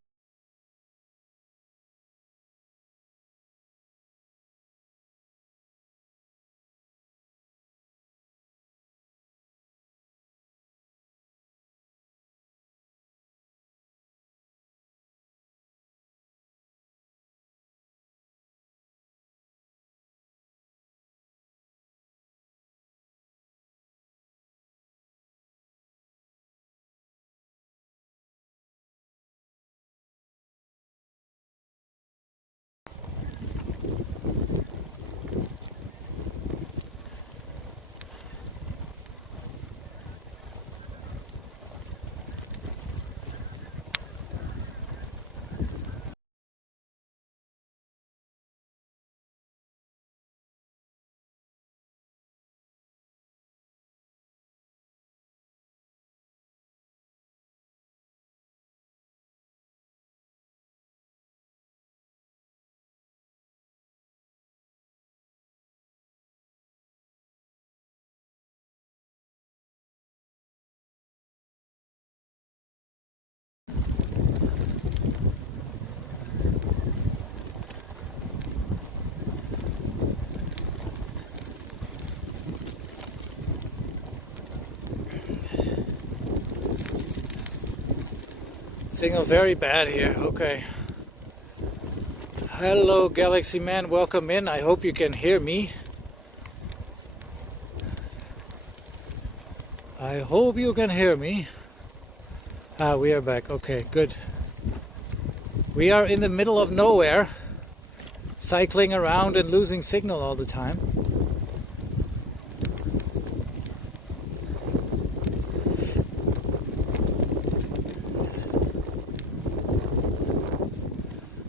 signal very bad here. Okay. Hello, Galaxy Man. Welcome in. I hope you can hear me. I hope you can hear me. Ah, we are back. Okay, good. We are in the middle of nowhere, cycling around and losing signal all the time.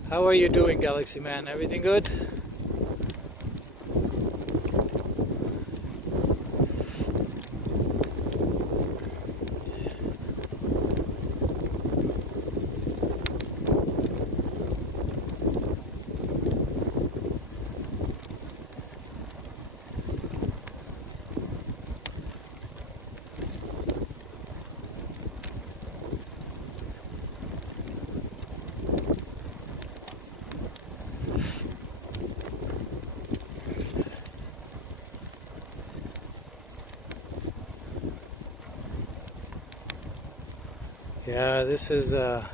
How are you doing, Galaxy Man? Everything good? Yeah, this is a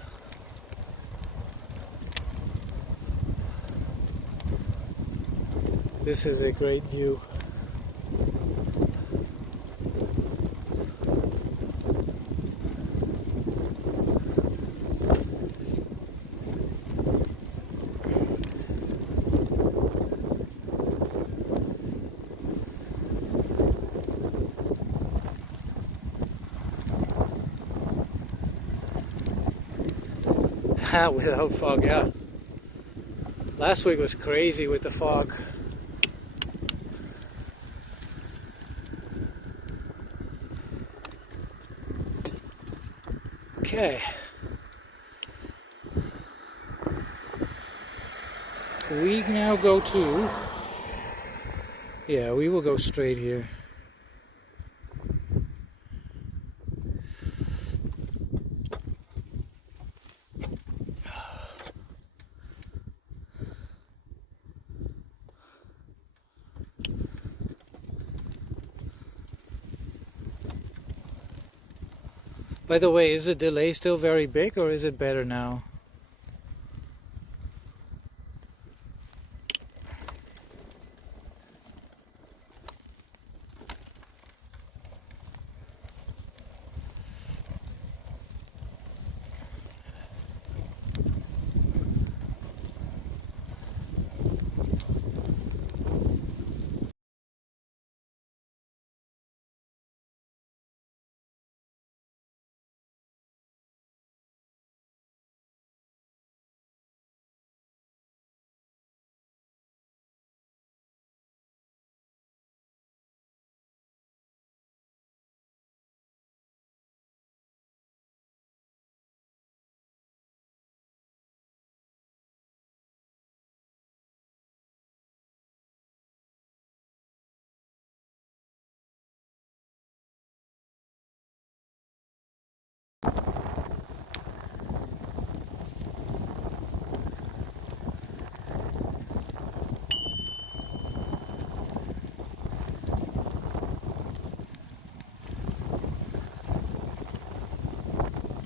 great view. Without fog, yeah. Last week was crazy with the fog. Okay. We now go to... Yeah, we will go straight here. By the way, is the delay still very big or is it better now?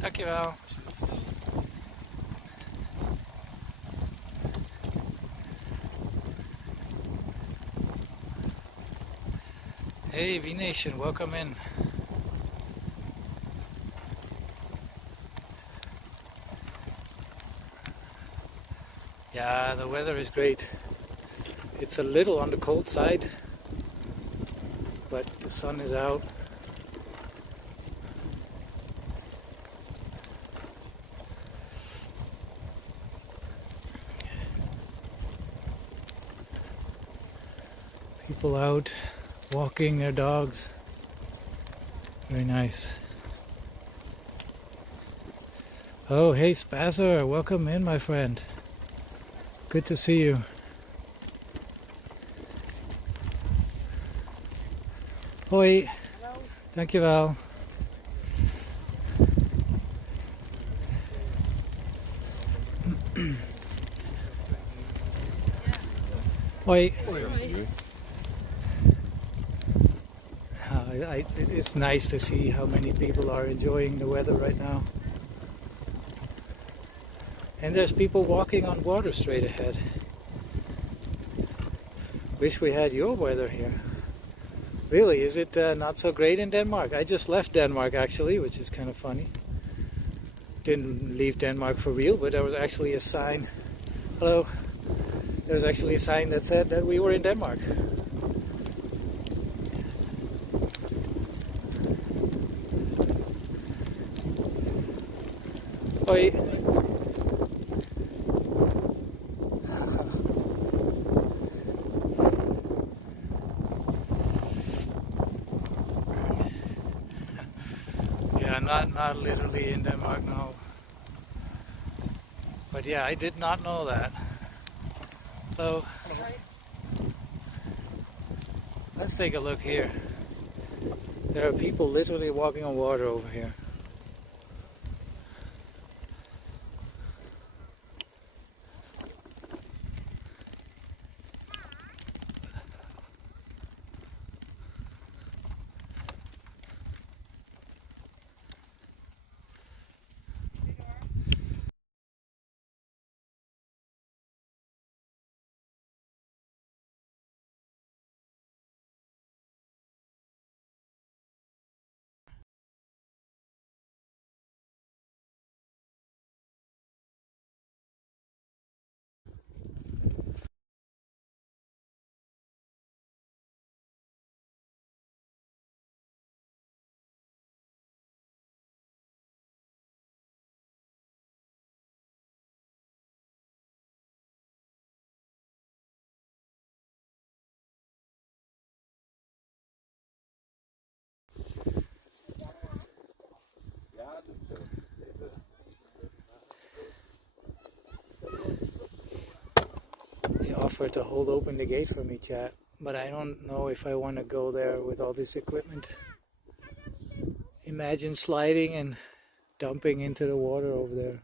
Dankjewel. Hey V Nation, welcome in. Yeah, the weather is great. It's a little on the cold side, but the sun is out. People out walking their dogs. Very nice. Oh, hey Spazzer, welcome in, my friend. Good to see you. Hoi. Hallo. Dankjewel. Hoi. It's nice to see how many people are enjoying the weather right now. And there's people walking on water straight ahead. Wish we had your weather here. Really, is it not so great in Denmark? I just left Denmark actually, which is kind of funny. Didn't leave Denmark for real, but there was actually a sign. Hello. There was actually a sign that said that we were in Denmark. Hoi. Yeah, not literally in Denmark, no. But yeah, I did not know that. So let's take a look here. There are people literally walking on water over here. offered to hold open the gate for me, chat. But I don't know if I want to go there with all this equipment. Imagine sliding and dumping into the water over there.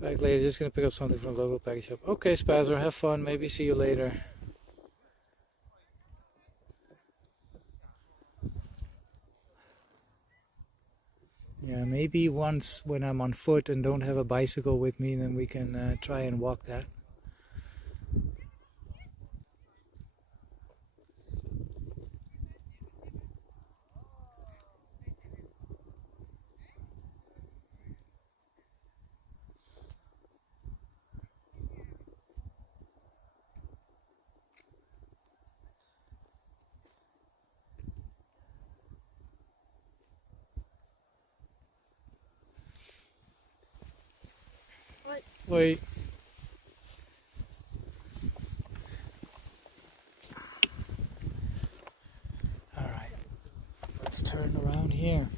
Back later, just gonna pick up something from the local package shop. Okay, Spazzer, have fun. Maybe see you later. Yeah, maybe once when I'm on foot and don't have a bicycle with me, then we can try and walk that. Wait. All right, let's turn around here.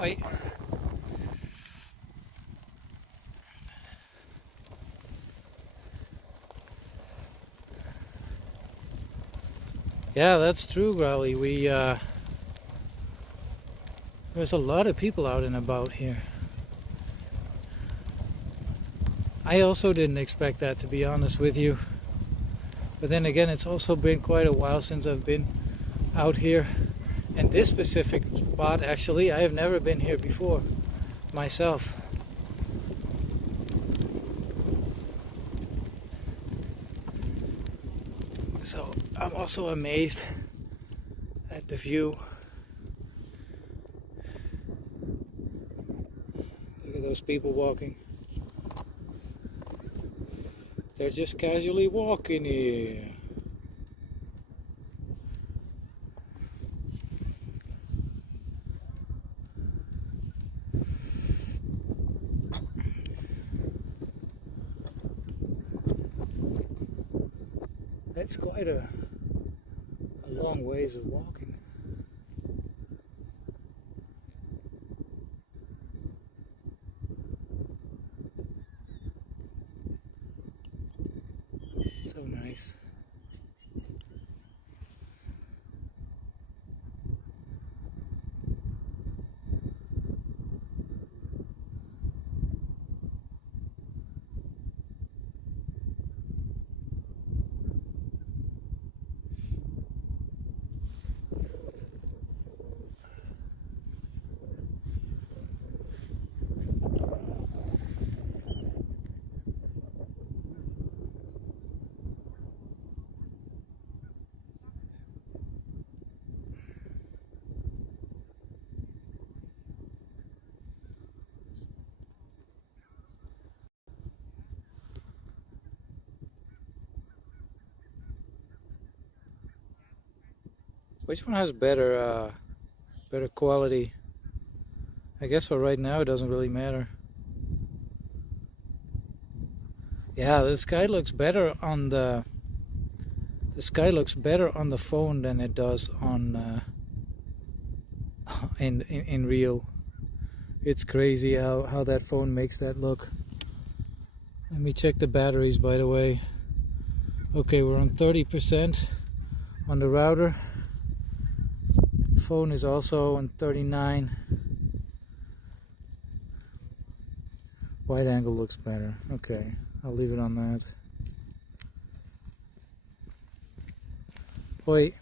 Wait. Yeah, that's true, Growly. There's a lot of people out and about here. I also didn't expect that, to be honest with you. But then again, it's also been quite a while since I've been out here. And this specific spot, actually, I have never been here before myself. So I'm also amazed at the view. Look at those people walking. They're just casually walking here. That's quite a long ways of walking. So nice. Which one has better quality? I guess for right now it doesn't really matter. Yeah, the sky looks better on the phone than it does on in real. It's crazy how that phone makes that look. Let me check the batteries, by the way. Okay, we're on 30% on the router. Phone is also on 39. Wide angle looks better. Okay, I'll leave it on that. Wait.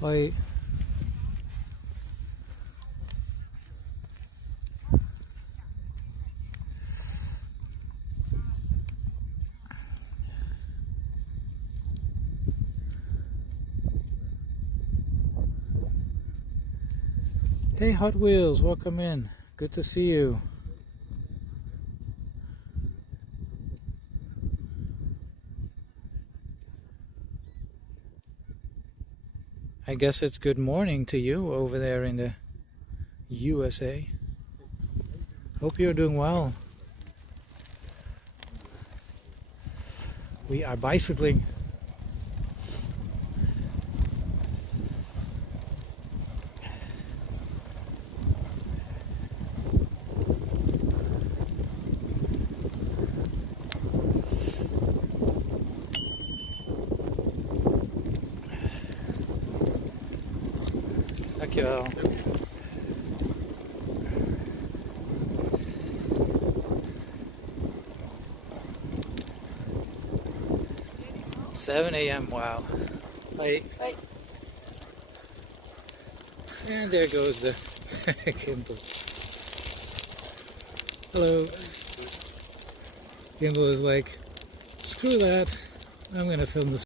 Wait. Hey Hot Wheels, welcome in. Good to see you. I guess it's good morning to you over there in the USA. Hope you're doing well. We are bicycling. Dankjewel. Seven a.m. Wow. Hi. Hi. And there goes the gimbal. Hello. Gimbal is like, screw that. I'm gonna film this.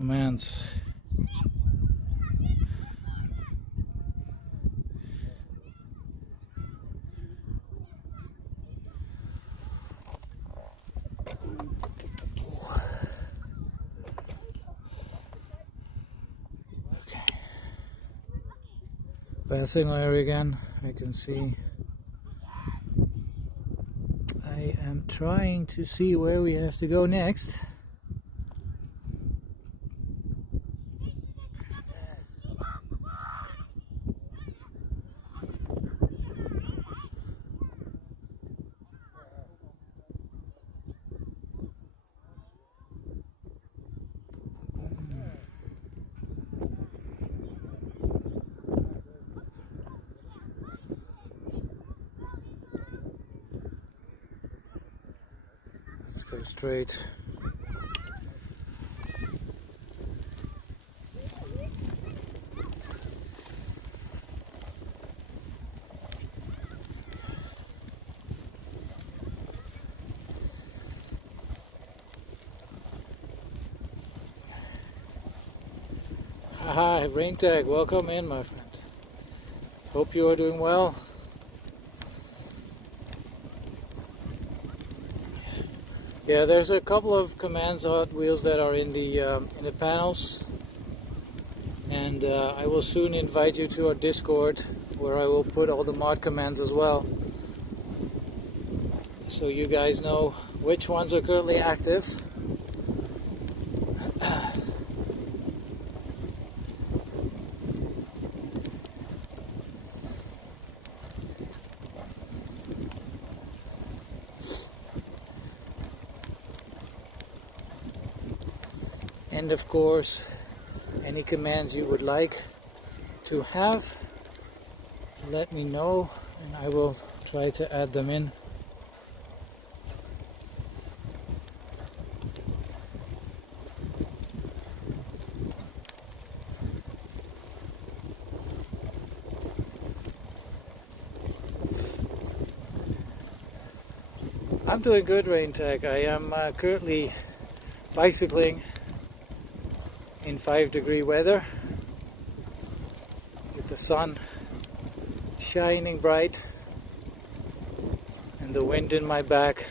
Commands. Okay. Passing area again, I can see. I am trying to see where we have to go next. Let's go straight. Hi, Rain Tag, welcome in, my friend. Hope you are doing well. Yeah, there's a couple of commands Hot Wheels that are in the panels, and I will soon invite you to our Discord, where I will put all the mod commands as well, so you guys know which ones are currently active. And of course, any commands you would like to have, let me know and I will try to add them in. I'm doing good, Rain Tag. I am currently bicycling in 5-degree weather with the sun shining bright and the wind in my back.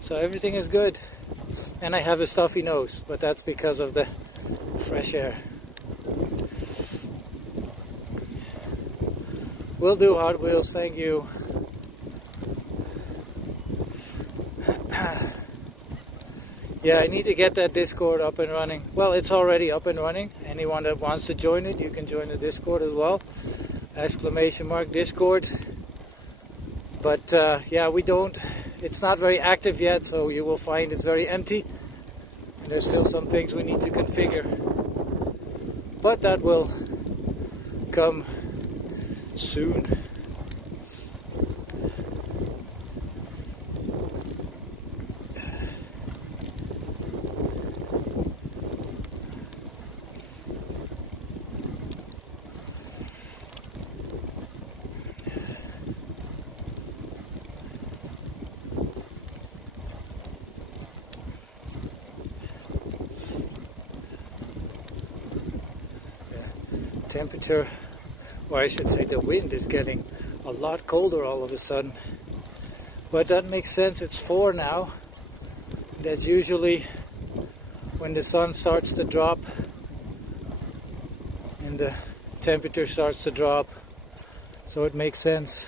So everything is good, and I have a stuffy nose, but that's because of the fresh air. Will do, Hot Wheels, thank you. Yeah, I need to get that Discord up and running. Well, it's already up and running. Anyone that wants to join it, you can join the Discord as well. !Discord. But yeah, it's not very active yet, so you will find it's very empty. And there's still some things we need to configure. But that will come soon. Temperature, or I should say the wind, is getting a lot colder all of a sudden. But that makes sense, it's 4 now. That's usually when the sun starts to drop and the temperature starts to drop, so it makes sense.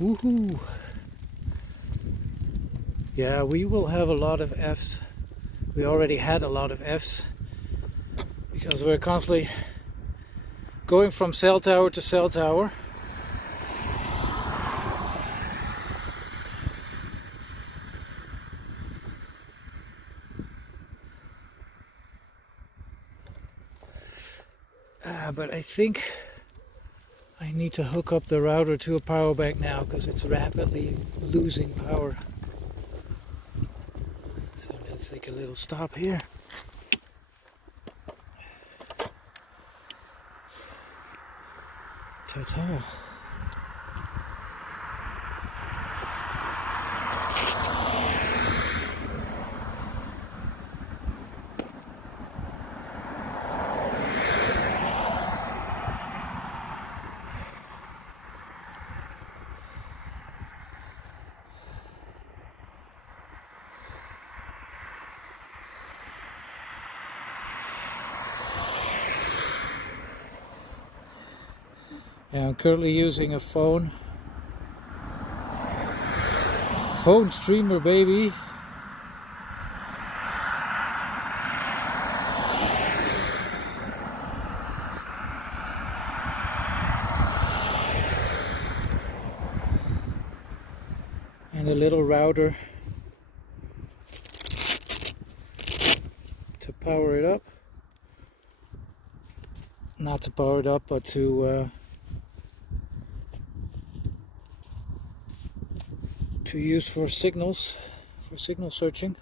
Woohoo! Yeah, we will have a lot of Fs. We already had a lot of Fs because we're constantly going from cell tower to cell tower. But I think I need to hook up the router to a power bank now because it's rapidly losing power. So let's take a little stop here. Ta-ta. Yeah, I'm currently using a phone streamer, baby. And a little router to power it up. Not to power it up, but to use for signal searching,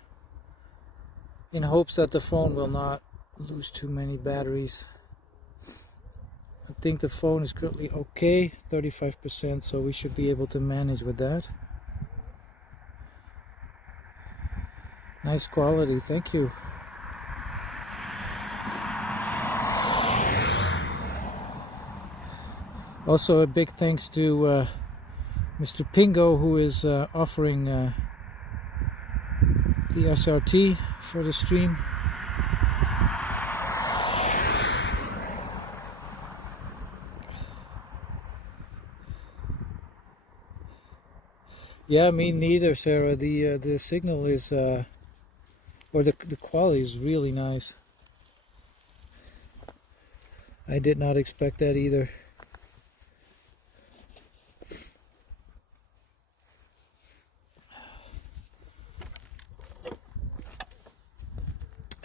in hopes that the phone will not lose too many batteries. I think the phone is currently okay, 35%, so we should be able to manage with that. Nice quality, thank you. Also a big thanks to Mr. Pingo, who is offering the SRT for the stream. Yeah, me neither, Sarah. The signal is Or the quality is really nice. I did not expect that either.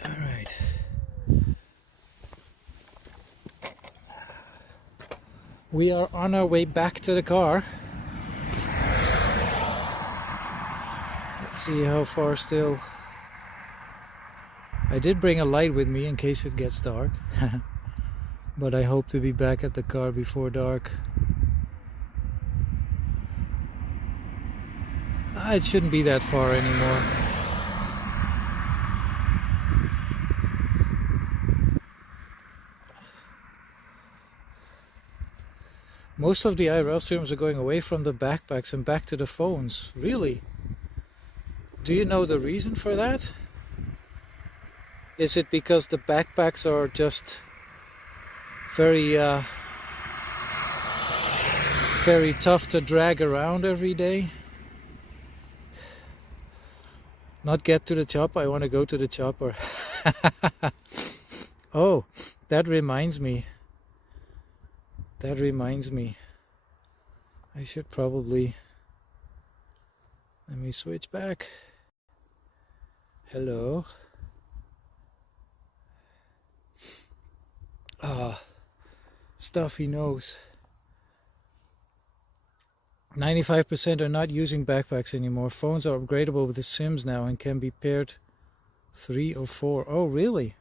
All right. We are on our way back to the car. Let's see how far still. I did bring a light with me in case it gets dark. But I hope to be back at the car before dark. It shouldn't be that far anymore. Most of the IRL streams are going away from the backpacks and back to the phones. Really? Do you know the reason for that? Is it because the backpacks are just very tough to drag around every day? Not get to the chopper, I want to go to the chopper. Oh, that reminds me. I should probably... Let me switch back. Hello. Stuffy nose. 95% are not using backpacks anymore. Phones are upgradable with the SIMs now and can be paired 3 or 4. Oh, really?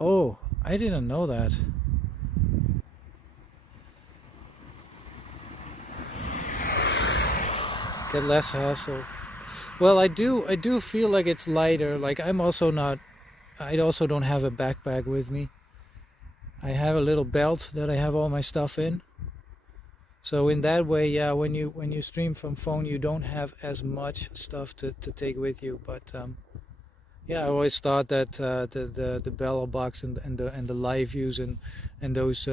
Oh, I didn't know that. Get less hassle. Well, I do feel like it's lighter. Like I also don't have a backpack with me. I have a little belt that I have all my stuff in. So in that way, yeah, when you stream from phone, you don't have as much stuff to take with you. But yeah, I always thought that the bell box and the live views and those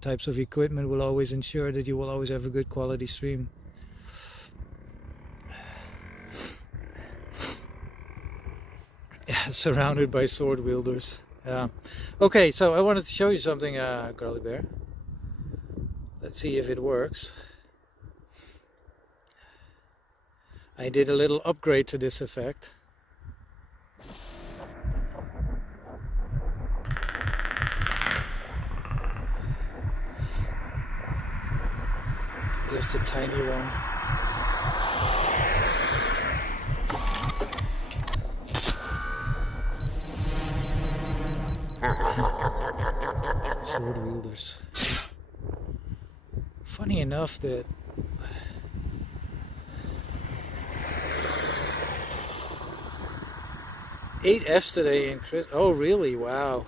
types of equipment will always ensure that you will always have a good quality stream. Yeah, surrounded by sword wielders. Yeah. Okay, so I wanted to show you something, Girly Bear. Let's see if it works. I did a little upgrade to this effect. Just a tiny one. Sword wielders. Funny enough that eight Fs today in Chris. Oh really? Wow.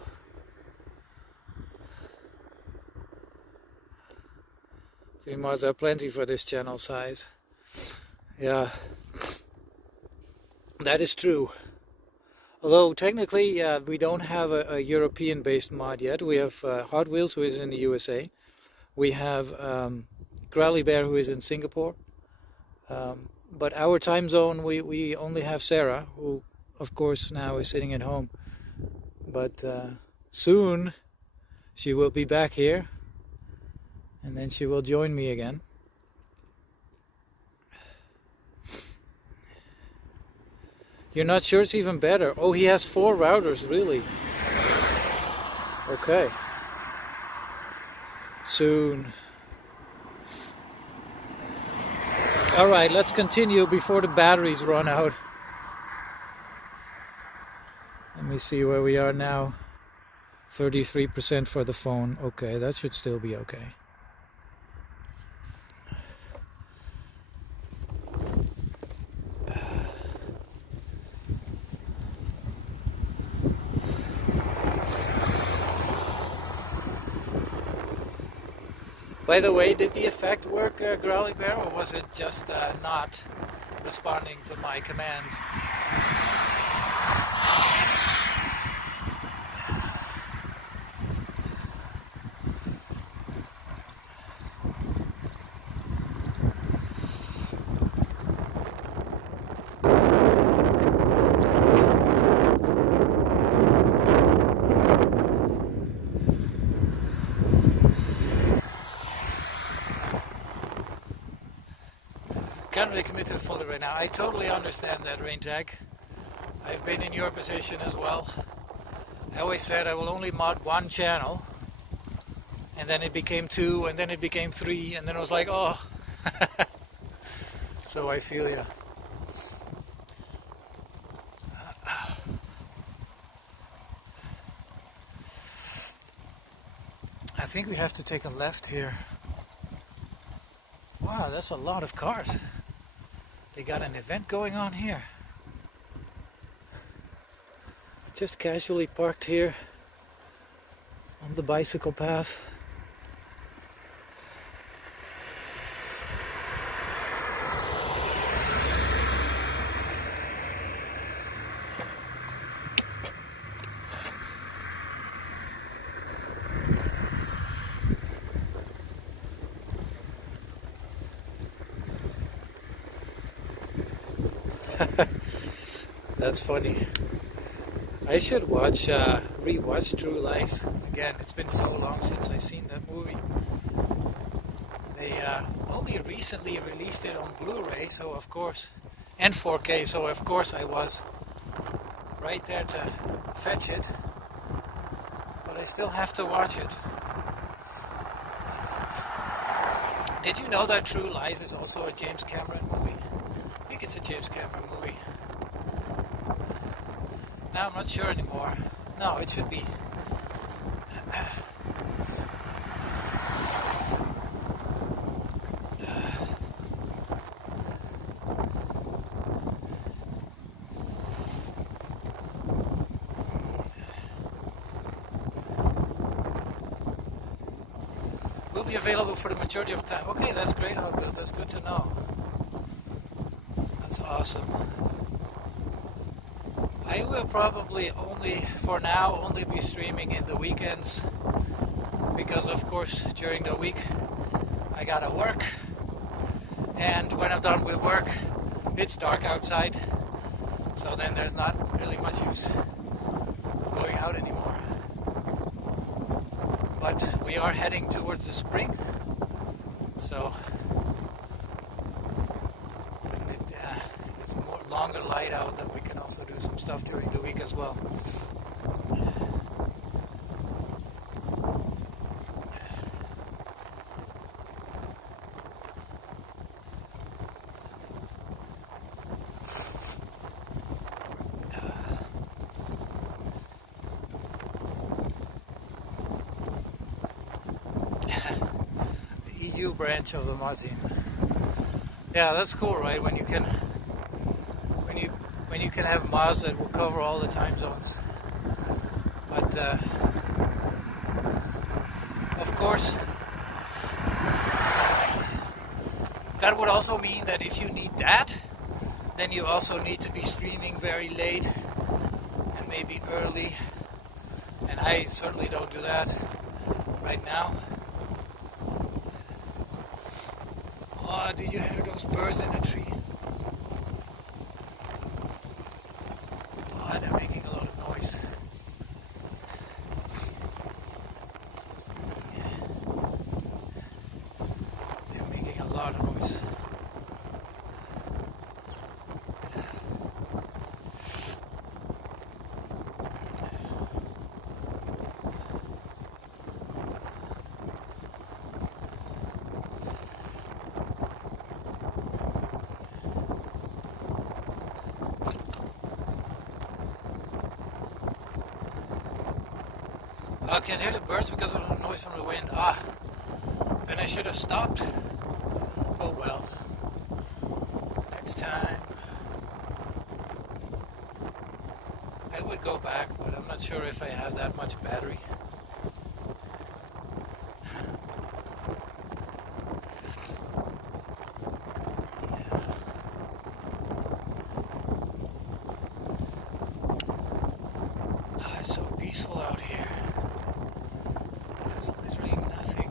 Three mods are plenty for this channel size. Yeah, that is true. Although technically, we don't have a European-based mod yet. We have Hot Wheels, who is in the USA. We have Growly Bear, who is in Singapore. But our time zone, we only have Sarah, who, of course, now is sitting at home. But soon, she will be back here. And then she will join me again. You're not sure it's even better? Oh, he has 4 routers, really? Okay. Soon. Alright, let's continue before the batteries run out. Let me see where we are now. 33% for the phone. Okay, that should still be okay. By the way, did the effect work, Growly Bear, or was it just not responding to my command? they commit to fully right now. I totally understand that, Rain Jack. I've been in your position as well. I always said I will only mod one channel, and then it became 2, and then it became 3, and then I was like, oh. So I feel ya. I think we have to take a left here. Wow, that's a lot of cars. They got an event going on here. Just casually parked here on the bicycle path. That's funny. I should rewatch True Lies again. It's been so long since I've seen that movie. They only recently released it on Blu-ray, so of course, and 4K, so of course I was right there to fetch it. But I still have to watch it. Did you know that True Lies is also a James Cameron movie? I think it's a James Cameron movie. Now I'm not sure anymore. No, it should be. Will be available for the majority of time. Okay, that's great, August. That's good to know. That's awesome. I will probably for now, only be streaming in the weekends, because of course during the week I gotta work, and when I'm done with work it's dark outside, so then there's not really much use going out anymore. But we are heading towards the spring, so it's more longer light out, that we can also do some stuff during the week as well. The EU branch of the mod team. Yeah, that's cool, right? When you can have mods that will cover all the time zones. But of course, that would also mean that if you need that, then you also need to be streaming very late and maybe early. And I certainly don't do that right now. Oh, did you hear those birds in the tree? Oh, they're making a lot of noise. They're making a lot of noise. I can't hear the birds because of the noise from the wind. Ah, then I should have stopped. Oh well. Next time. I would go back, but I'm not sure if I have that much battery. It's so peaceful out here. There's literally nothing.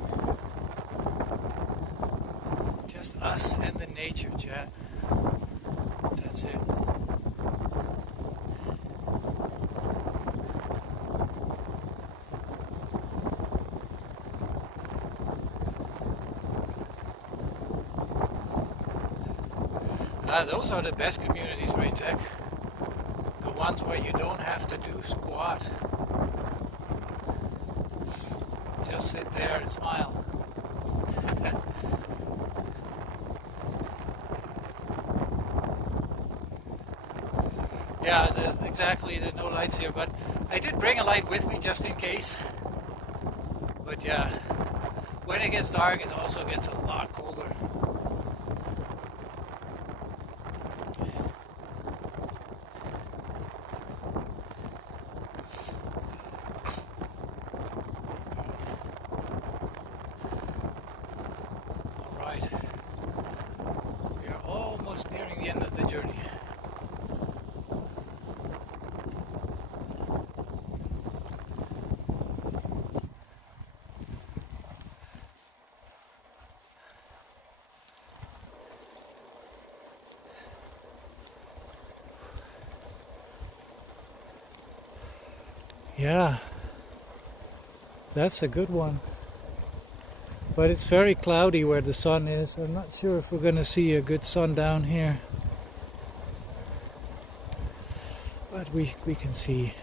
Just us and the nature, chat. That's it. Those are the best communities, right, Tech? The ones where you don't have to do squat. Just sit there and smile. Yeah, there's exactly, there's no lights here, but I did bring a light with me just in case. But yeah, when it gets dark, it also gets a lot colder. Alright, we are almost nearing the end of the journey. Yeah, that's a good one. But it's very cloudy where the sun is. I'm not sure if we're going to see a good sun down here. But we can see.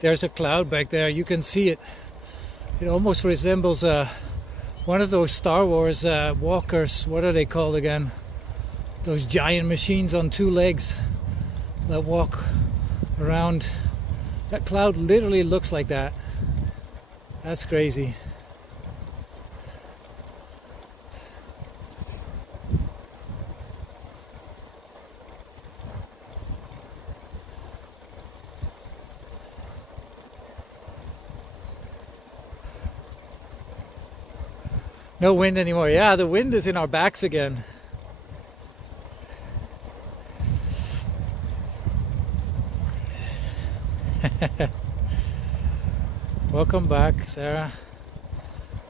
There's a cloud back there, you can see it. It almost resembles one of those Star Wars walkers. What are they called again? Those giant machines on two legs that walk around. That cloud literally looks like that. That's crazy. No wind anymore. Yeah, the wind is in our backs again. Welcome back, Sarah.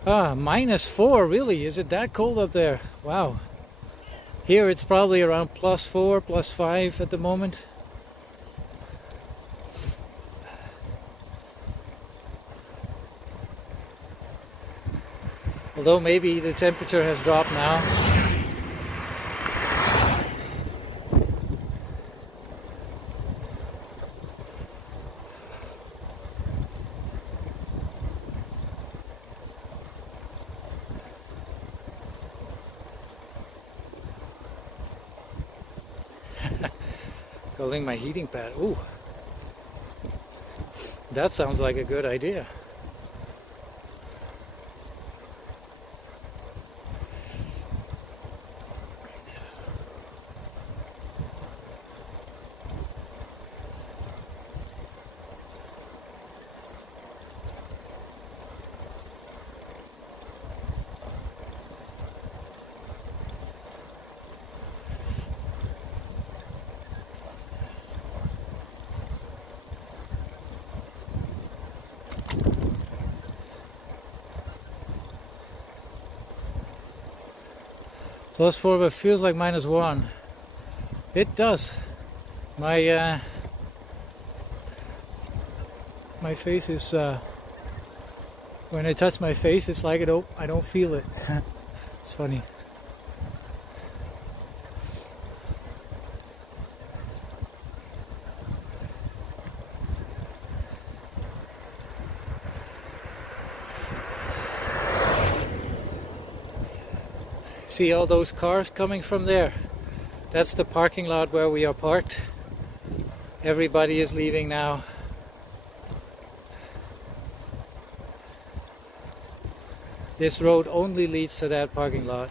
-4, really? Is it that cold up there? Wow. Here it's probably around +4, +5 at the moment. Although maybe the temperature has dropped now. Calling my heating pad. Ooh. That sounds like a good idea. +4, but feels like -1. It does. My my face is when I touch my face, it's like I don't feel it. It's funny. See all those cars coming from there? That's the parking lot where we are parked. Everybody is leaving now. This road only leads to that parking lot.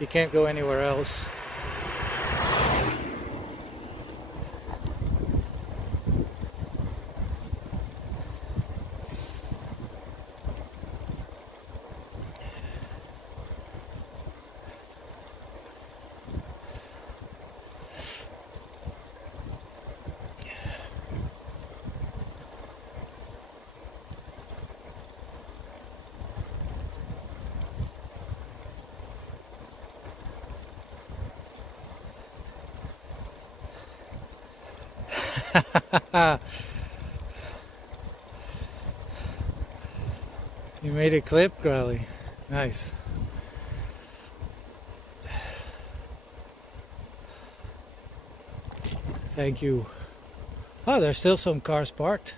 You can't go anywhere else. You made a clip, Growly. Nice. Thank you. Oh, there's still some cars parked.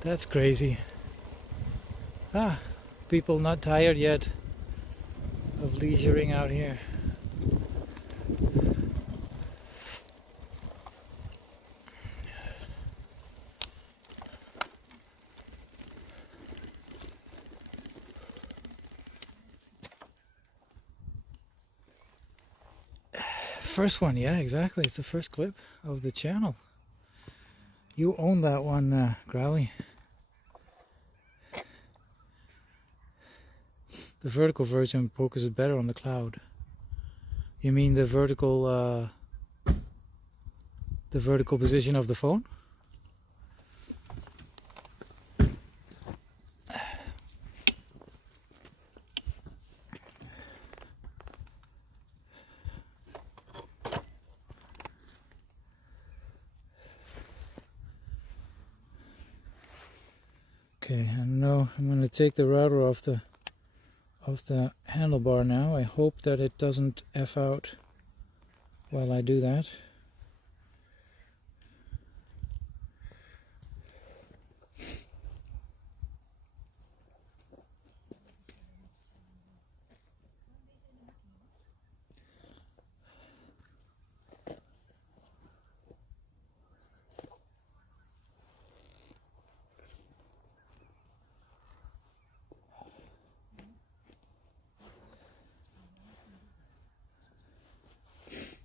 That's crazy. Ah, people not tired yet of leisuring out here. First one, yeah, exactly. It's the first clip of the channel. You own that one, Growly. The vertical version focuses better on the cloud. You mean the vertical position of the phone? Okay, I know I'm going to take the router off the handlebar now. I hope that it doesn't F out while I do that.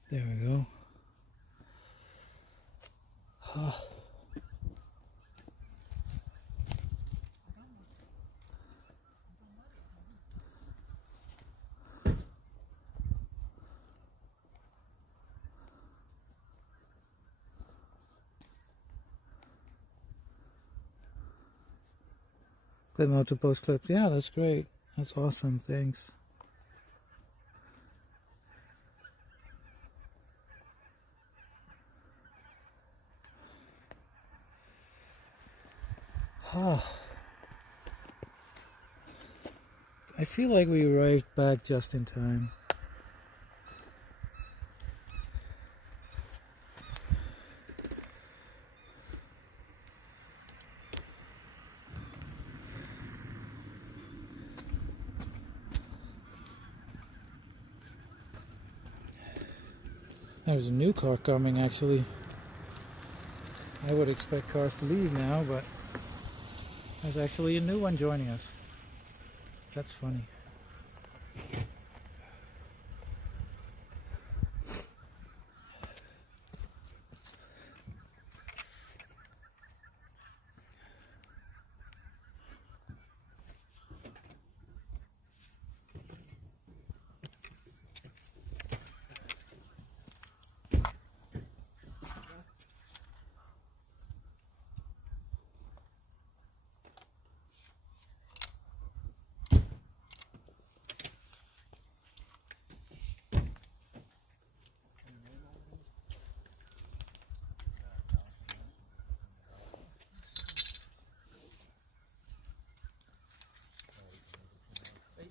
There we go. Oh. Clip mode to post clips. Yeah, that's great. That's awesome. Thanks. Oh. I feel like we arrived back just in time. There's a new car coming, actually. I would expect cars to leave now, but there's actually a new one joining us. That's funny.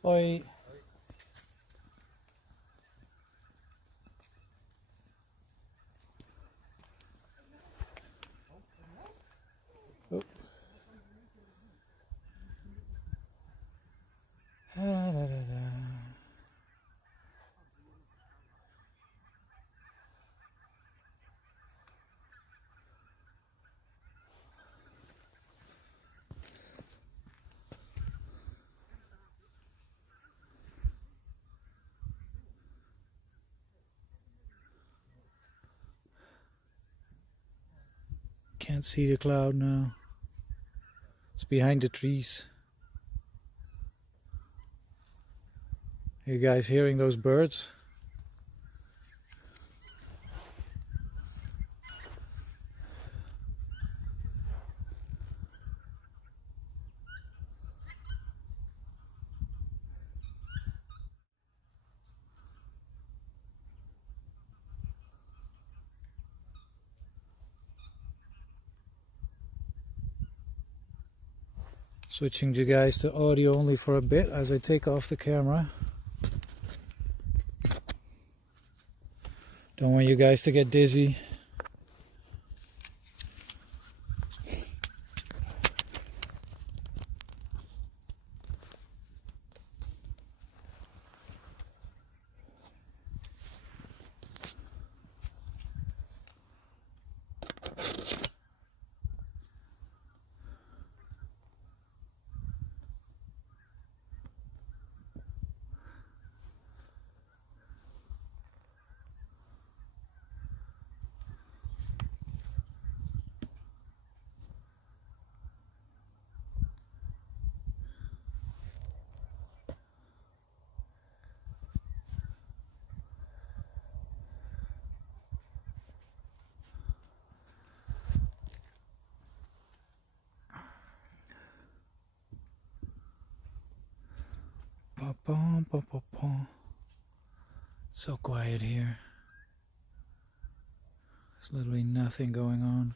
Oi. Oh. Da, da, da, da. Can't see the cloud now. It's behind the trees. Are you guys hearing those birds? Switching you guys to audio only for a bit as I take off the camera. Don't want you guys to get dizzy. So quiet here. There's literally nothing going on.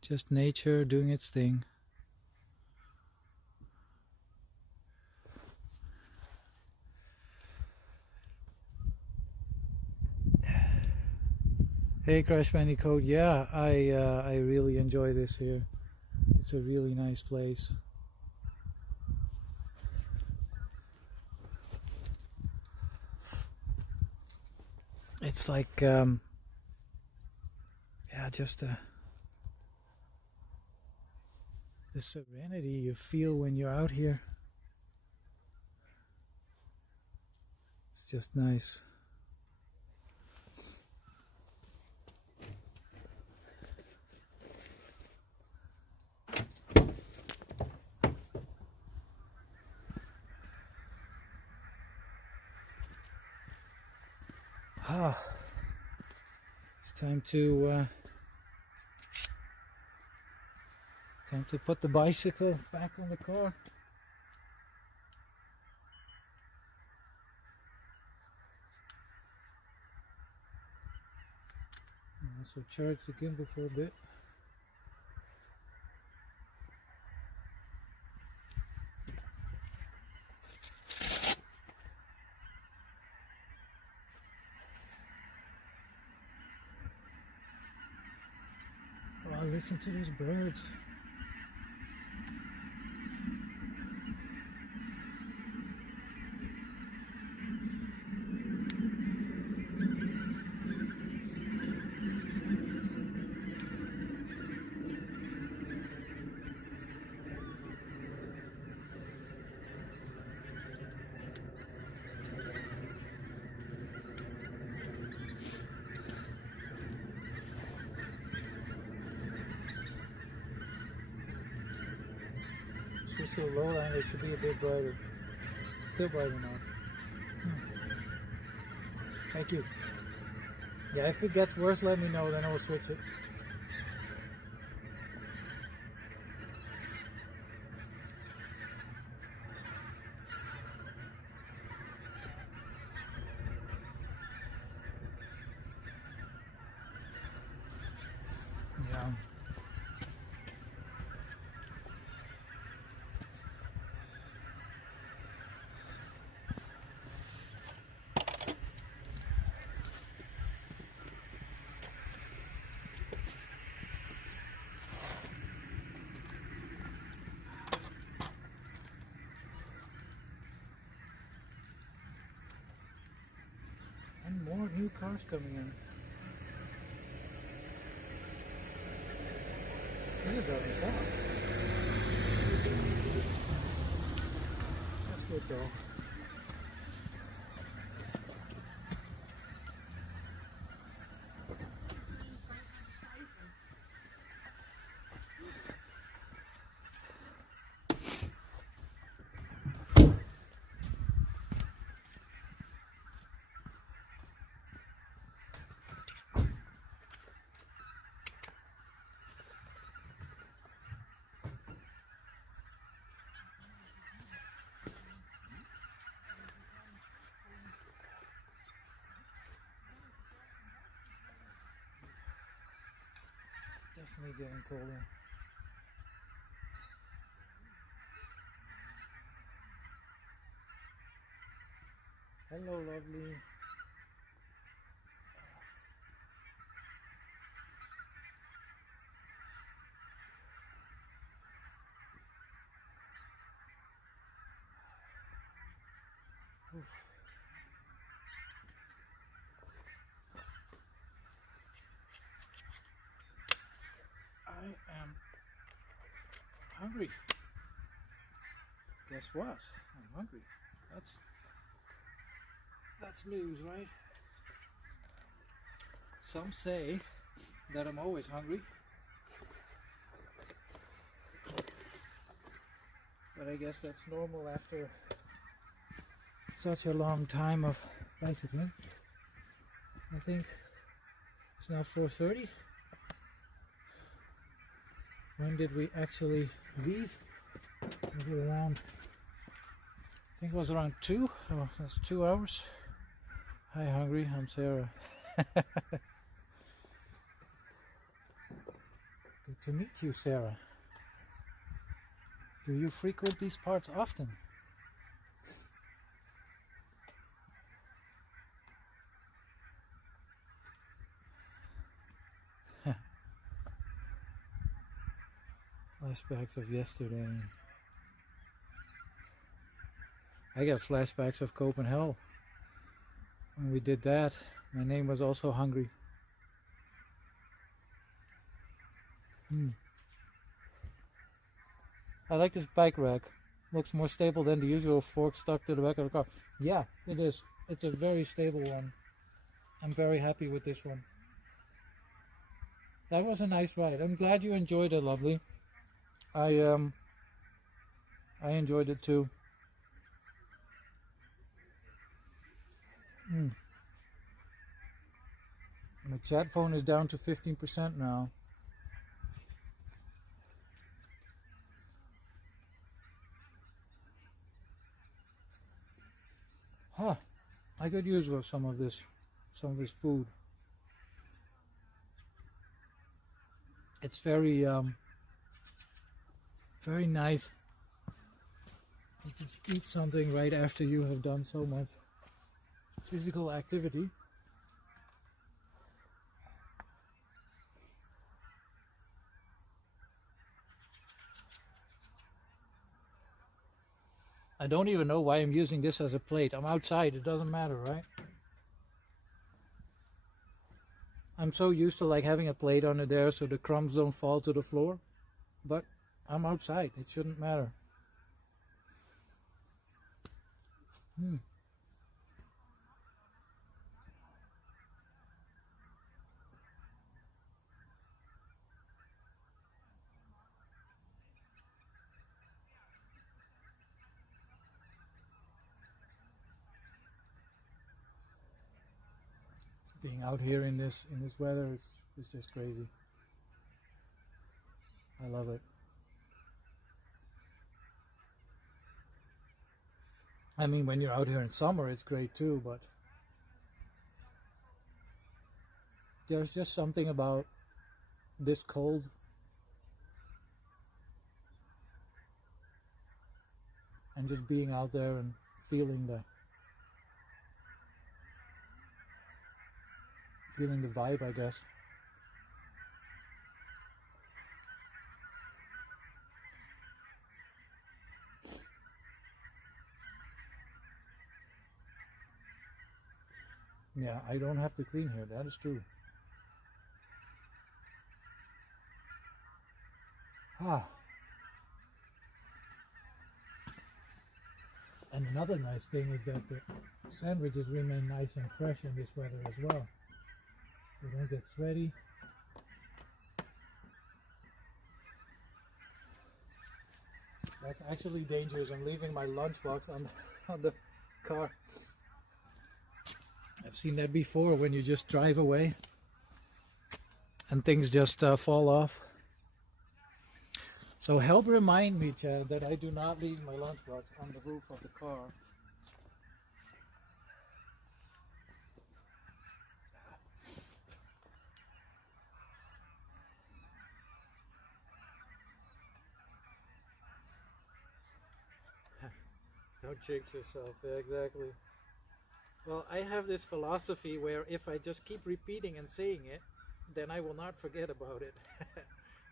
Just nature doing its thing. Hey Crash Bandicoot, yeah, I really enjoy this here. It's a really nice place. It's like, yeah, just the serenity you feel when you're out here. It's just nice. Ah, it's time to put the bicycle back on the car. And also charge the gimbal for a bit. Oh, listen to these birds. Switch to the low line, it should be a bit brighter. Still bright enough. Thank you. Yeah, if it gets worse, let me know, then I will switch it. Yeah. And more new cars coming in. This doesn't stop. That's good though. Definitely getting colder. Hello, lovely. Oof. I am hungry. Guess what? I'm hungry. That's news, right? Some say that I'm always hungry, but I guess that's normal after such a long time of bicycling. I think it's now 4:30. When did we actually leave? Maybe around, I think it was around 2. Oh, that's 2 hours. Hi, hungry. I'm Sarah. Good to meet you, Sarah. Do you frequent these parts often? Flashbacks of yesterday. I got flashbacks of Copenhagen. When we did that, my name was also Hungry. I like this bike rack. Looks more stable than the usual fork stuck to the back of the car. Yeah, it is. It's a very stable one. I'm very happy with this one. That was a nice ride. I'm glad you enjoyed it, lovely. I enjoyed it too. My chat phone is down to 15% now. Huh. I could use some of this food. It's very very nice. You can eat something right after you have done so much physical activity. I don't even know why I'm using this as a plate. I'm outside, it doesn't matter, right? I'm so used to like having a plate under there so the crumbs don't fall to the floor. But I'm outside, it shouldn't matter. Being out here in this weather is just crazy. I love it. I mean, when you're out here in summer, it's great too, but there's just something about this cold and just being out there and feeling the vibe, I guess. Yeah, I don't have to clean here, that is true. And another nice thing is that the sandwiches remain nice and fresh in this weather as well. They don't get sweaty. That's actually dangerous. I'm leaving my lunchbox on the car. I've seen that before when you just drive away and things just fall off. So help remind me, Chad, that I do not leave my lunchbox on the roof of the car. Don't jinx yourself, yeah, exactly. Well, I have this philosophy where if I just keep repeating and saying it, then I will not forget about it.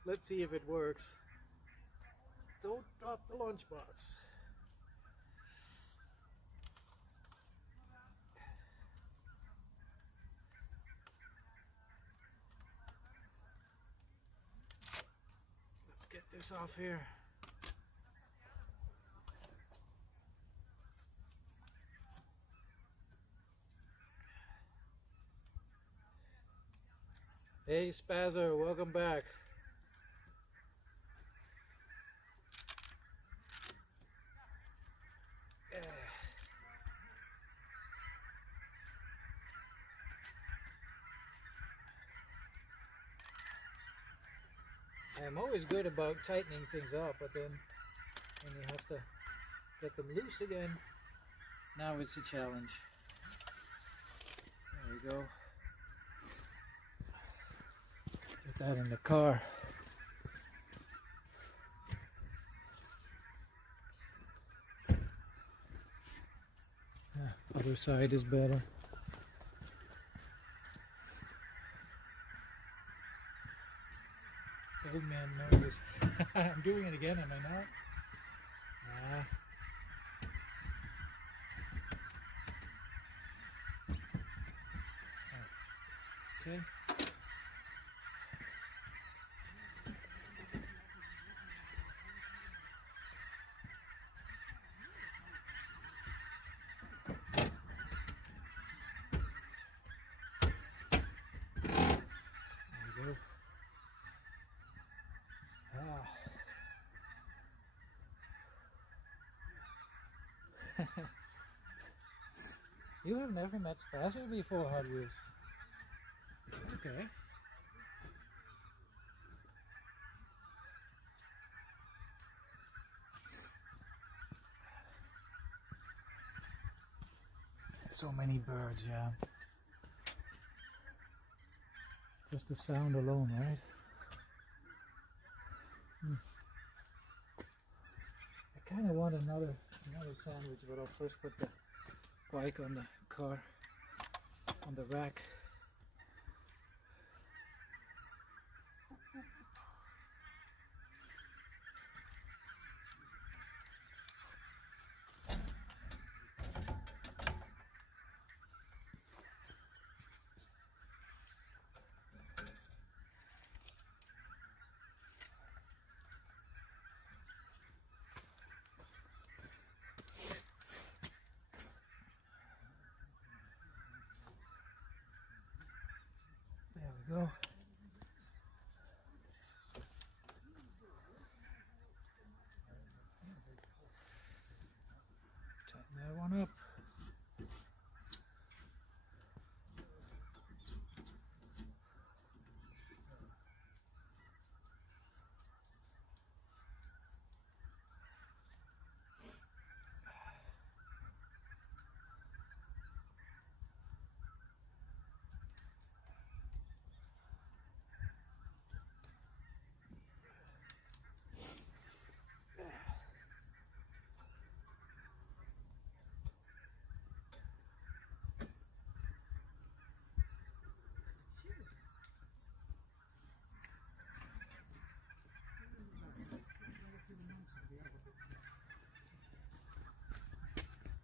Let's see if it works. Don't drop the lunchbox. Let's get this off here. Hey Spazzer, welcome back. I'm always good about tightening things up, but then when you have to get them loose again, now it's a challenge. There we go. Put that in the car. Other side is better. Old man knows this. I'm doing it again, am I not? Okay. You have never met Spazzer before, Hot Wheels? Okay. So many birds, yeah. Just the sound alone, right? I kind of want another sandwich, but I'll first put the bike on the car, on the rack. There we go. Tighten that one up.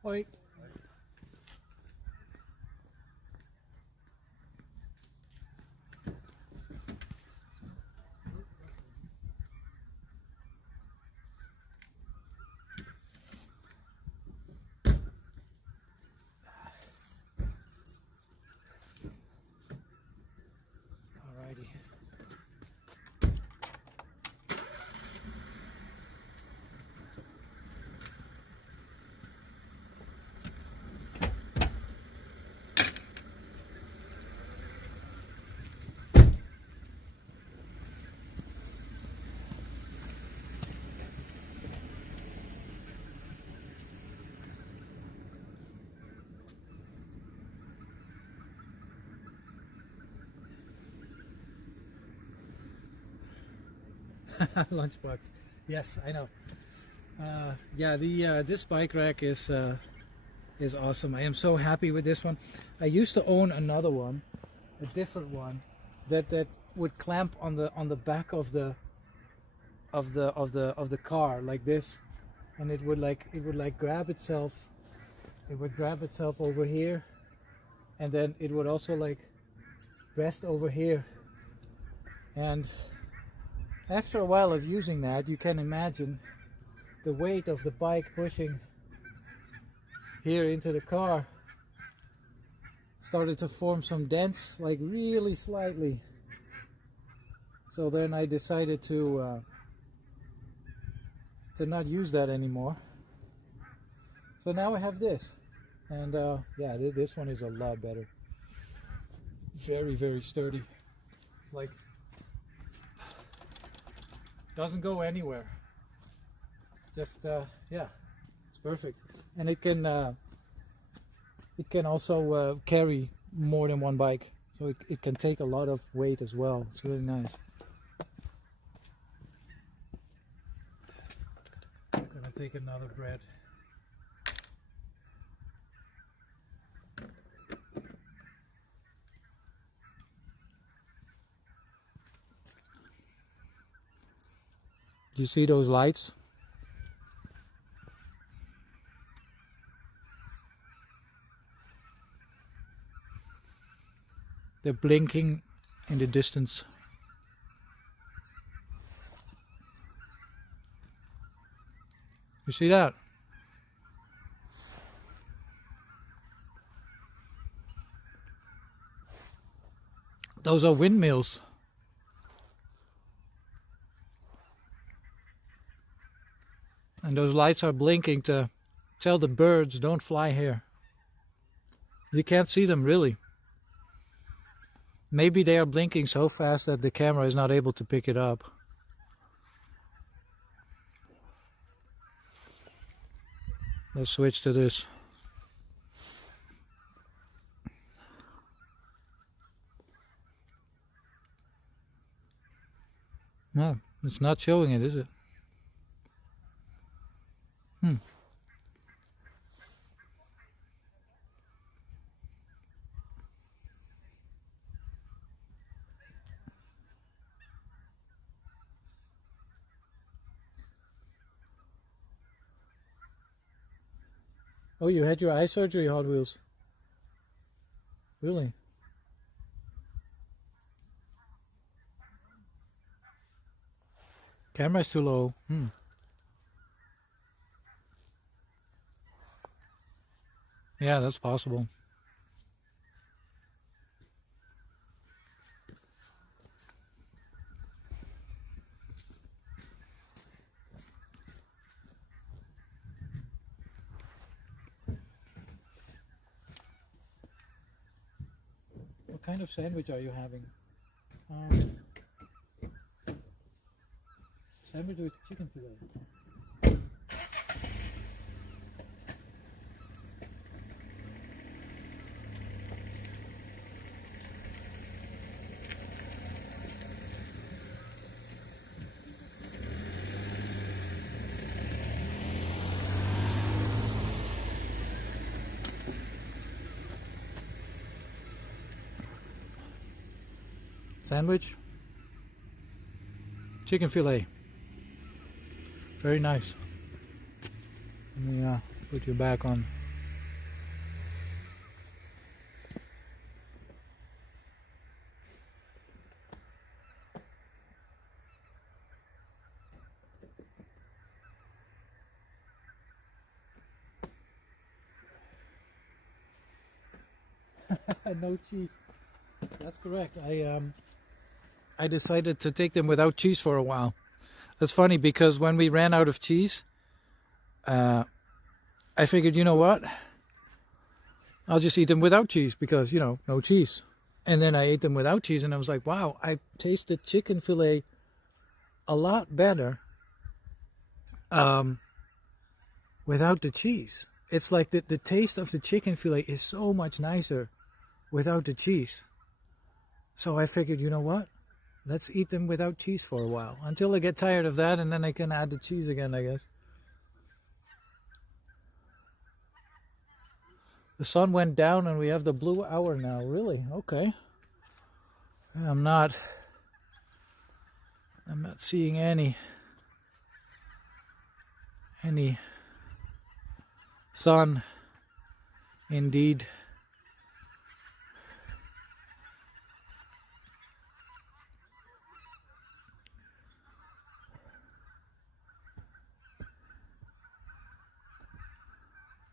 Wait. Alrighty. Lunchbox. Yes, I know. Yeah, the this bike rack is is awesome. I am so happy with this one. I used to own another one, a different one, that would clamp on the back of the car like this, and it would grab itself. It would grab itself over here, and then it would also like rest over here. And after a while of using that, you can imagine the weight of the bike pushing here into the car started to form some dents, like really slightly. So then I decided to not use that anymore. So now I have this, and yeah, this one is a lot better. Very, very sturdy. It's like doesn't go anywhere. Just yeah, it's perfect, and it can also carry more than one bike, so it can take a lot of weight as well. It's really nice. I'm gonna take another bread. Do you see those lights? They're blinking in the distance. You see that? Those are windmills. And those lights are blinking to tell the birds don't fly here. You can't see them really. Maybe they are blinking so fast that the camera is not able to pick it up. Let's switch to this. No, it's not showing it, is it? Oh, you had your eye surgery, Hot Wheels? Really? Camera's too low. Yeah, that's possible. What kind of sandwich are you having? Sandwich with chicken fillet. Sandwich, chicken fillet. Very nice. Let me put you back on. No cheese. That's correct. I decided to take them without cheese for a while. That's funny because when we ran out of cheese, I figured, you know what? I'll just eat them without cheese because, you know, no cheese. And then I ate them without cheese and I was like, wow, I tasted chicken fillet a lot better without the cheese. It's like the taste of the chicken fillet is so much nicer without the cheese. So I figured, you know what? Let's eat them without cheese for a while until I get tired of that, and then I can add the cheese again, I guess. The sun went down and we have the blue hour now. Really? Okay. I'm not seeing any sun indeed.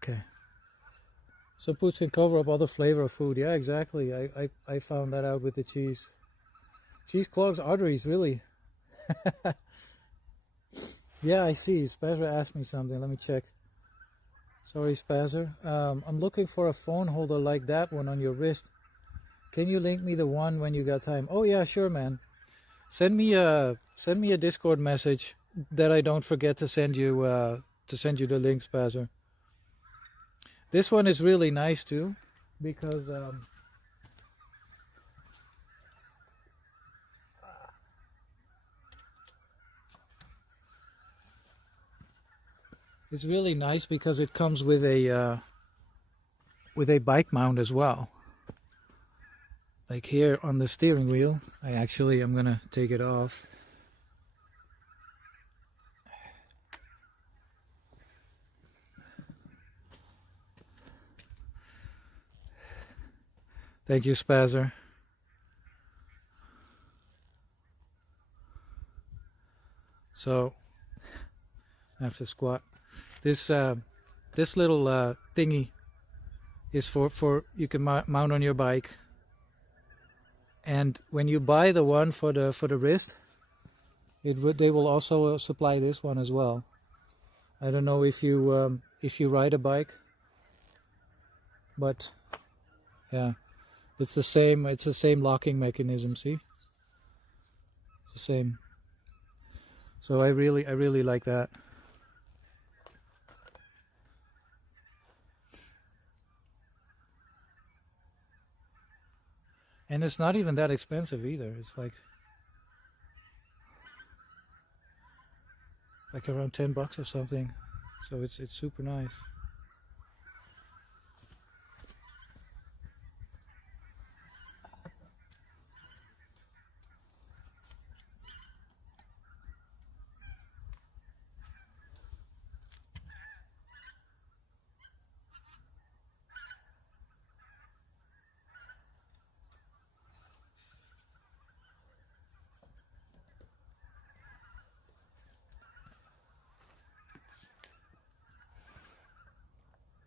Okay. So foods can cover up other flavor of food. Yeah, exactly. I found that out with the cheese. Cheese clogs arteries, really. Yeah, I see. Spazzer asked me something. Let me check. Sorry, Spazzer. I'm looking for a phone holder like that one on your wrist. Can you link me the one when you got time? Oh yeah, sure, man. Send me a Discord message that I don't forget to send you the link, Spazzer. This one is really nice too, because it's really nice because it comes with a bike mount as well. Like here on the steering wheel, I'm gonna take it off. Thank you, Spazzer. So I have to squat. This little thingy is for you can mount on your bike. And when you buy the one for the wrist, they will also supply this one as well. I don't know if you ride a bike, but yeah, it's the same. It's the same locking mechanism. See, it's the same. So I really like that. And it's not even that expensive either. It's like around $10 or something. So it's super nice.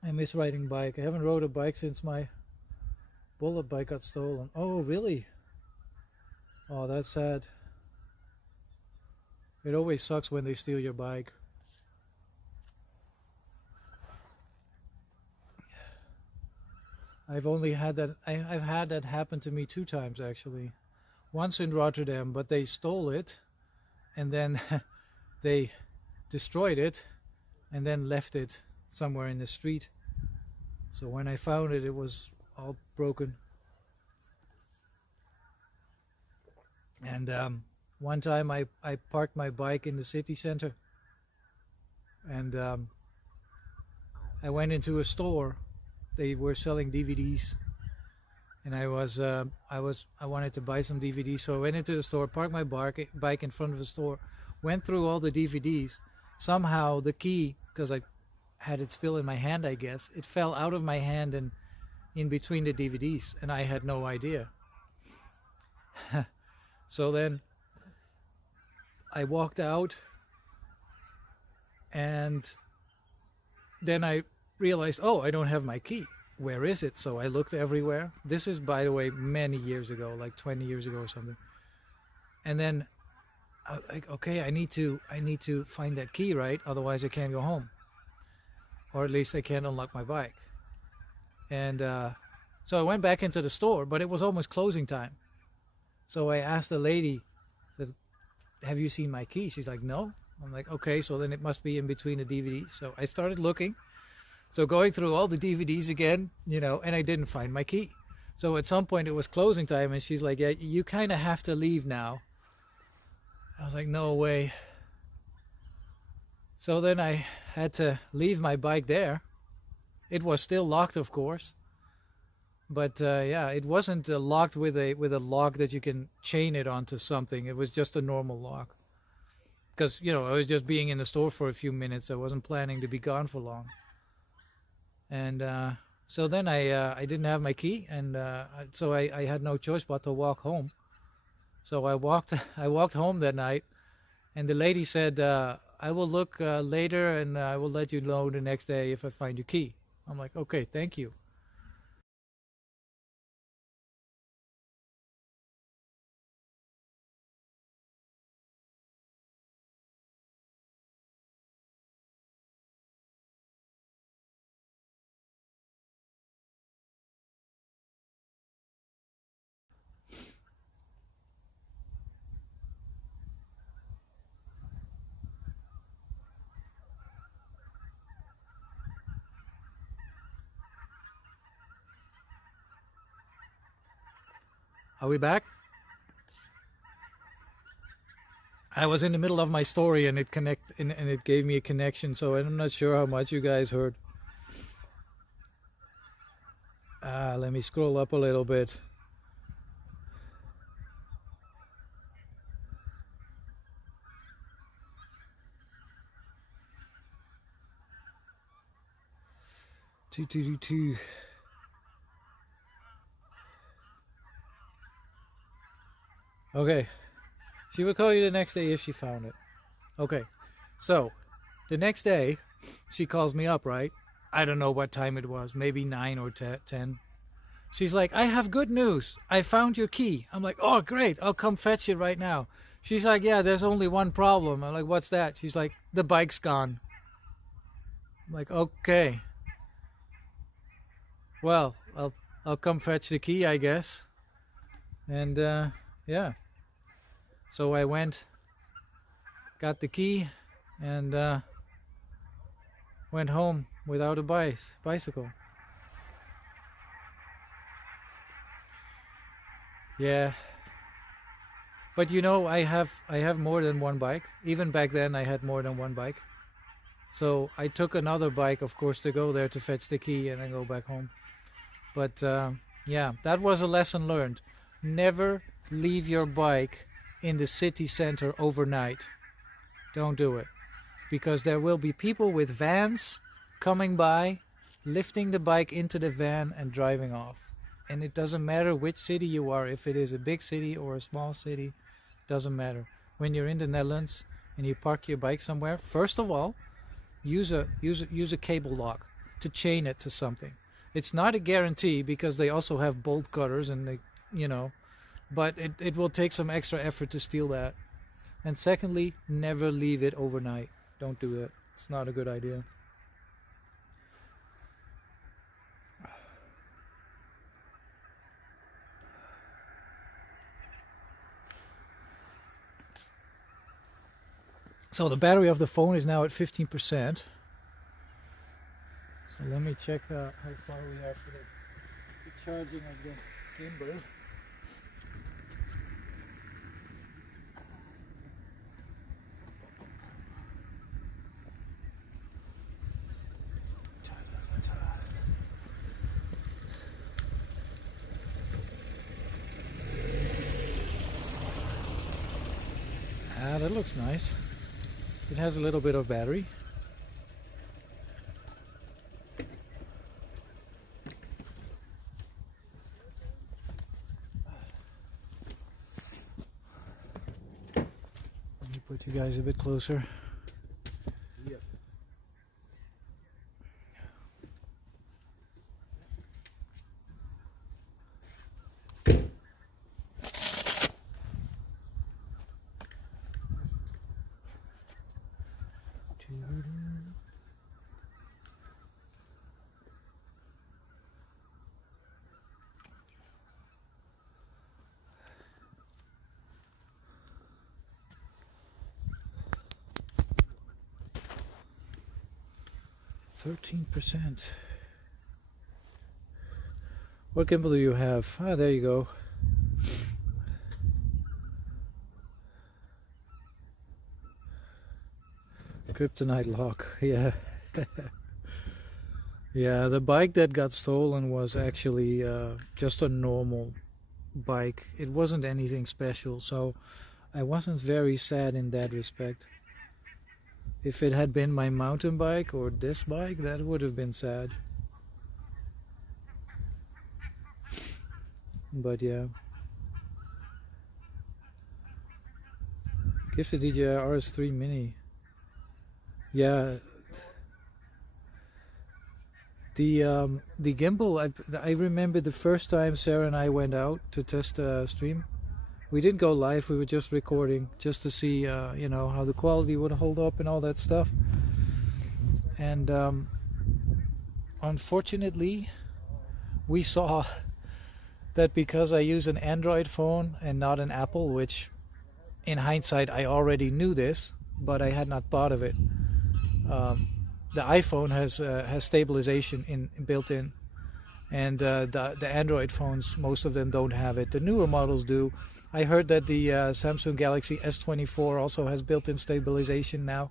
I miss riding bike. I haven't rode a bike since my bullet bike got stolen. Oh, really? Oh, that's sad. It always sucks when they steal your bike. I've only had that. I've had that happen to me 2 times actually. Once in Rotterdam, but they stole it, and then they destroyed it, and then left it somewhere in the street. So when I found it, it was all broken. And one time I parked my bike in the city center, and I went into a store. They were selling DVDs, and I wanted to buy some DVDs. So I went into the store, parked my bike in front of the store, went through all the DVDs. Somehow the key, because I had it still in my hand, I guess, it fell out of my hand and in between the DVDs, and I had no idea. So then I walked out, and then I realized, oh, I don't have my key. Where is it? So I looked everywhere. This is, by the way, many years ago, like 20 years ago or something. And then like, okay, I need to find that key, right? Otherwise I can't go home, or at least I can't unlock my bike. And so I went back into the store, but it was almost closing time. So I asked the lady, said, have you seen my key? She's like, no. I'm like, okay, so then it must be in between the DVDs. So I started looking. So going through all the DVDs again, and I didn't find my key. So at some point it was closing time, and she's like, yeah, you kind of have to leave now. I was like, no way. So then I had to leave my bike there. It was still locked, of course, but yeah, it wasn't locked with a lock that you can chain it onto something. It was just a normal lock. Because, you know, I was just being in the store for a few minutes. I wasn't planning to be gone for long. And so then I didn't have my key, and so I had no choice but to walk home. So I walked home that night, and the lady said, I will look later, and I will let you know the next day if I find your key. I'm like, okay, thank you. Are we back? I was in the middle of my story, and it gave me a connection, so I'm not sure how much you guys heard. Let me scroll up a little bit. Two. Okay. She will call you the next day if she found it. Okay. So, the next day, she calls me up, right? I don't know what time it was. Maybe 9 or 10. She's like, I have good news. I found your key. I'm like, oh, great. I'll come fetch it right now. She's like, yeah, there's only one problem. I'm like, what's that? She's like, the bike's gone. I'm like, okay. Well, I'll come fetch the key, I guess. And yeah. So I went, got the key, and went home without a bicycle. Yeah. But you know, I have more than one bike. Even back then I had more than one bike. So I took another bike, of course, to go there to fetch the key and then go back home. But yeah, that was a lesson learned. Never leave your bike in the city center overnight. Don't do it. Because there will be people with vans coming by, lifting the bike into the van and driving off. And it doesn't matter which city you are, if it is a big city or a small city, doesn't matter. When you're in the Netherlands and you park your bike somewhere, first of all, use a cable lock to chain it to something. It's not a guarantee because they also have bolt cutters and they, you know, but it will take some extra effort to steal that. And secondly, never leave it overnight. Don't do it. It's not a good idea. So the battery of the phone is now at 15%. So let me check how far we are for the charging of the gimbal. That looks nice. It has a little bit of battery. Let me put you guys a bit closer. Yep. %. What gimbal do you have? Ah, there you go. Kryptonite lock, yeah. Yeah, the bike that got stolen was actually just a normal bike. It wasn't anything special, so I wasn't very sad in that respect. If it had been my mountain bike or this bike, that would have been sad. But yeah. Gifted DJI RS3 Mini. Yeah, the gimbal. I remember the first time Sarah and I went out to test stream. We didn't go live. We were just recording, just to see, you know, how the quality would hold up and all that stuff. And unfortunately, we saw that because I use an Android phone and not an Apple, which in hindsight I already knew this, but I had not thought of it. The iPhone has stabilization built in, and the Android phones, most of them don't have it. The newer models do. I heard that the Samsung Galaxy S24 also has built-in stabilization now,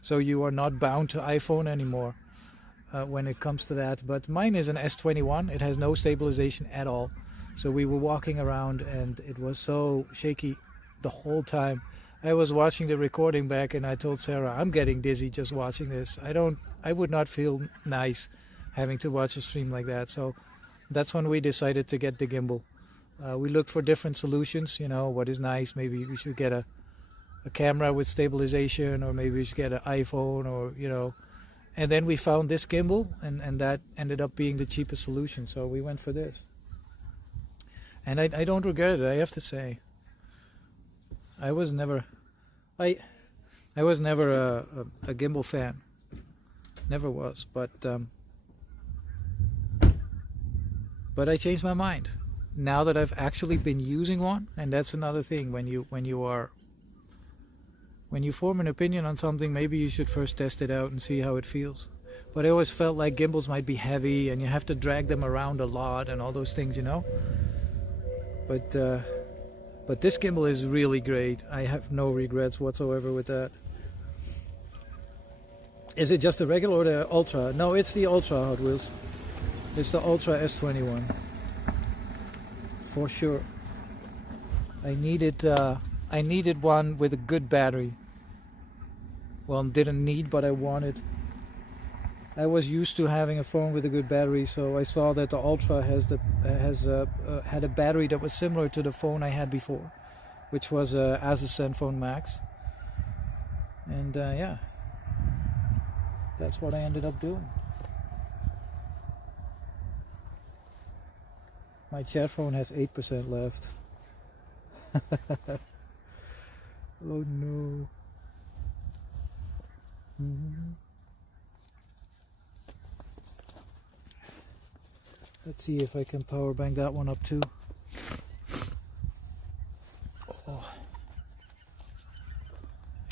so you are not bound to iPhone anymore when it comes to that. But mine is an S21. It has no stabilization at all. So we were walking around and it was so shaky the whole time. I was watching the recording back and I told Sarah, I'm getting dizzy just watching this. I would not feel nice having to watch a stream like that. So that's when we decided to get the gimbal. We looked for different solutions, you know, what is nice. Maybe we should get a camera with stabilization, or maybe we should get an iPhone, or, you know. And then we found this gimbal, and that ended up being the cheapest solution. So we went for this. And I don't regret it, I have to say. I was never a gimbal fan. Never was, but I changed my mind now that I've actually been using one. And that's another thing, when you form an opinion on something, maybe you should first test it out and see how it feels. But I always felt like gimbals might be heavy and you have to drag them around a lot and all those things, you know. But this gimbal is really great. I have no regrets whatsoever with that. Is it just the regular or the Ultra? No, it's the Ultra, Hot Wheels. It's the Ultra S21. For sure. I needed one with a good battery. Well, didn't need, but I wanted. I was used to having a phone with a good battery, so I saw that the Ultra had a battery that was similar to the phone I had before, which was a Asus Zenfone Max. And yeah, that's what I ended up doing. My chat phone has 8% left. Oh no. Let's see if I can power bank that one up too. Oh.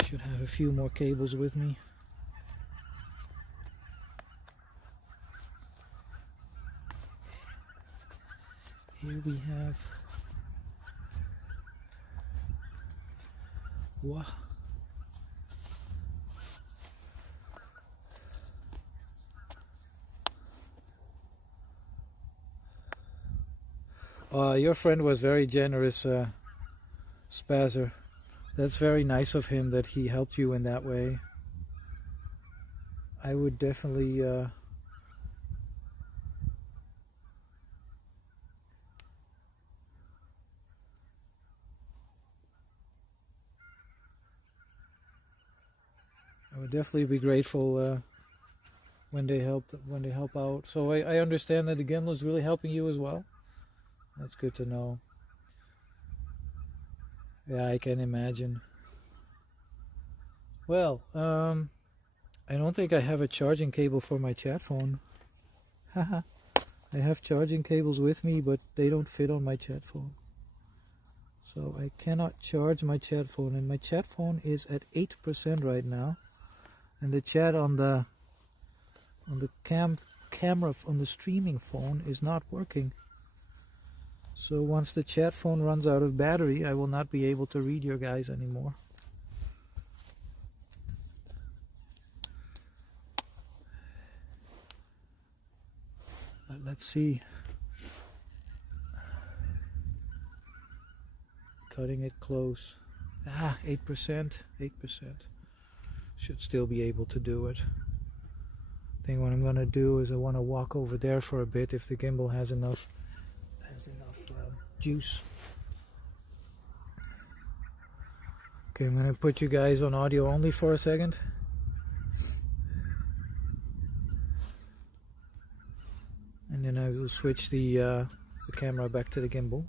I should have a few more cables with me. Here we have... Wow. Your friend was very generous, Spazzer. That's very nice of him that he helped you in that way. I would definitely... I would definitely be grateful when they help out. So I understand that the gimbal is really helping you as well. That's good to know. Yeah, I can imagine. Well, I don't think I have a charging cable for my chat phone. Haha. I have charging cables with me, but they don't fit on my chat phone. So I cannot charge my chat phone, and my chat phone is at 8% right now. And the chat on the camera on the streaming phone is not working. So once the chat phone runs out of battery, I will not be able to read your guys anymore. let's see. Cutting it close. 8%. Should still be able to do it. I think what I'm gonna do is I want to walk over there for a bit if the gimbal has enough juice. Okay, I'm gonna put you guys on audio only for a second. And then I will switch the camera back to the gimbal.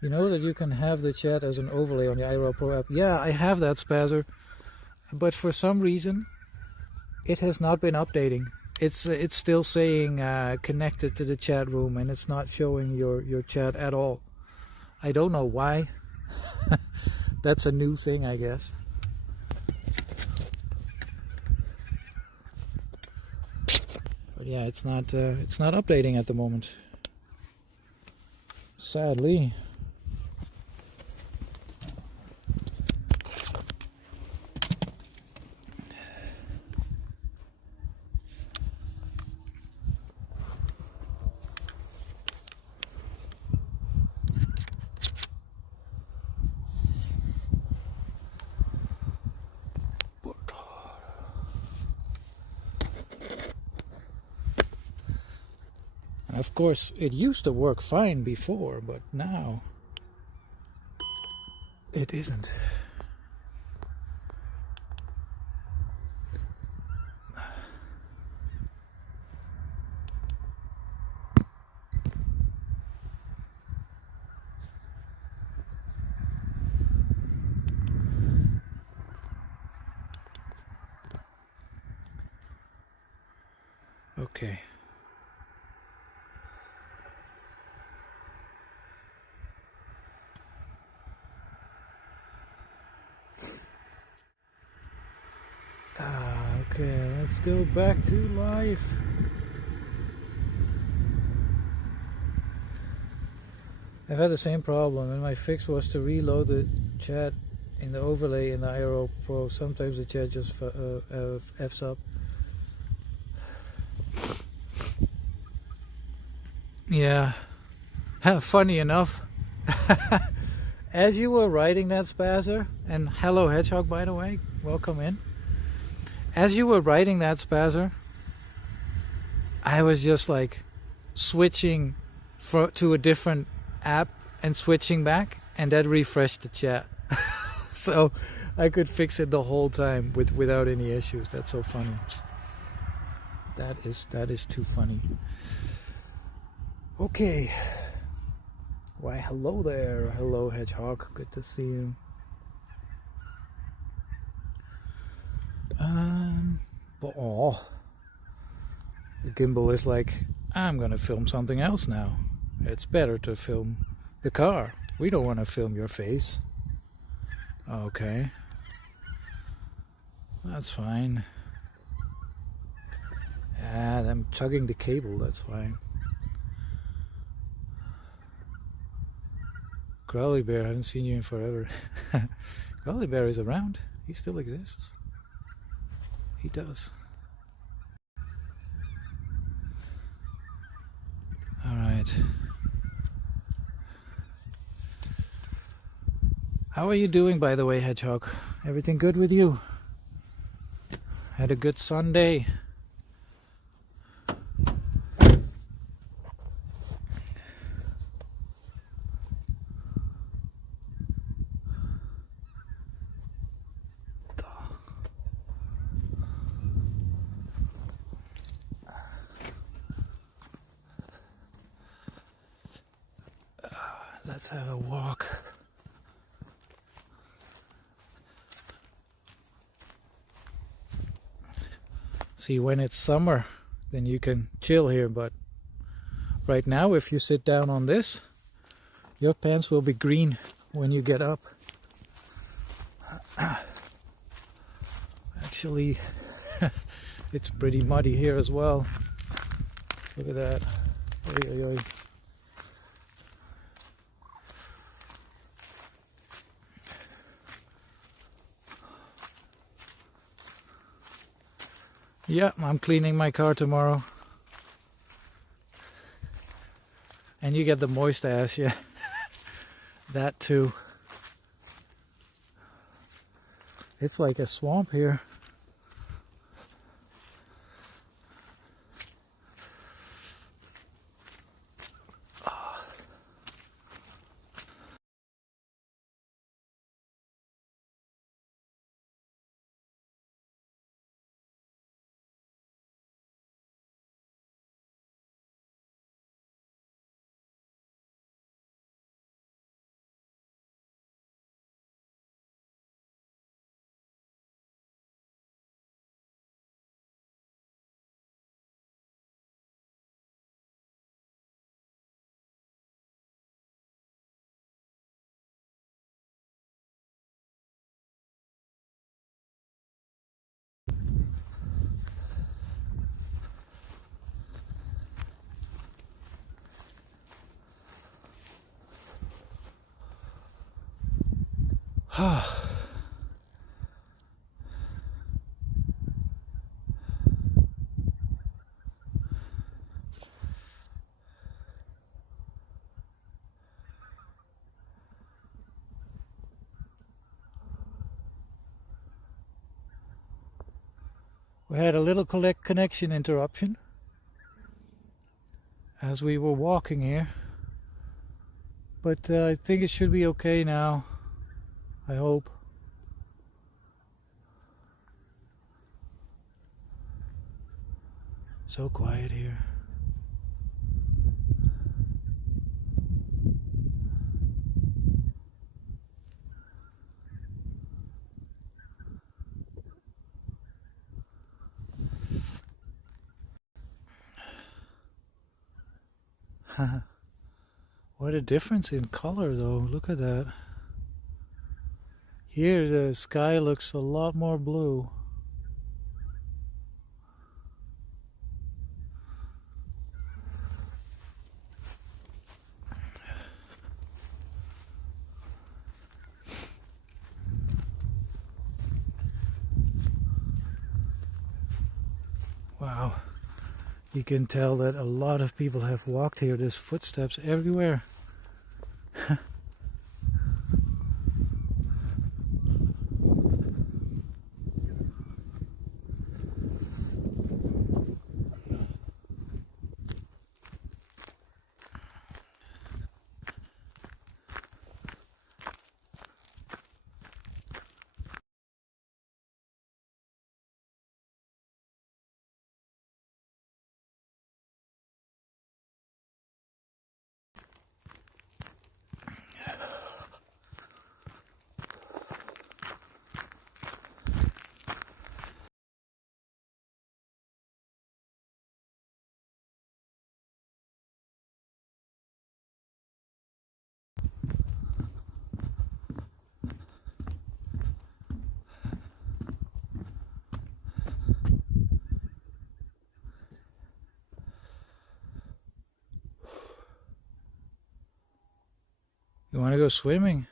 You know that you can have the chat as an overlay on the iRaw Pro app. Yeah, I have that, Spazzer. But for some reason, it has not been updating. It's still saying connected to the chat room, and it's not showing your chat at all. I don't know why. That's a new thing, I guess. But yeah, it's not updating at the moment. Sadly. Of course, it used to work fine before, but now it isn't. Okay. Okay, let's go back to life. I've had the same problem, and my fix was to reload the chat in the overlay in the iRaw Pro. Sometimes the chat just F's up. Yeah, funny enough, as you were writing that, Spazzer, and hello Hedgehog, by the way, welcome in. As you were writing that, Spazzer, I was just like switching to a different app and switching back, and that refreshed the chat. So I could fix it the whole time without any issues. That's so funny. That is too funny. Okay. Why, hello there. Hello, Hedgehog. Good to see you. But the gimbal is like, I'm gonna film something else now. It's better to film the car. We don't want to film your face. Okay. That's fine. I'm chugging the cable, that's why. Growly Bear, I haven't seen you in forever. Growly Bear is around. He still exists. He does. Alright. How are you doing, by the way, Hedgehog? Everything good with you? Had a good Sunday? Let's have a walk. See, when it's summer, then you can chill here, but right now, if you sit down on this, your pants will be green when you get up. Actually, it's pretty muddy here as well. Look at that. Oy, oy, oy. Yeah, I'm cleaning my car tomorrow. And you get the moist ash, yeah. That too. It's like a swamp here. We had a little connection interruption as we were walking here, but I think it should be okay now. I hope. So quiet here. What a difference in color though, look at that. Here the sky looks a lot more blue. Wow, you can tell that a lot of people have walked here. There's footsteps everywhere. You want to go swimming?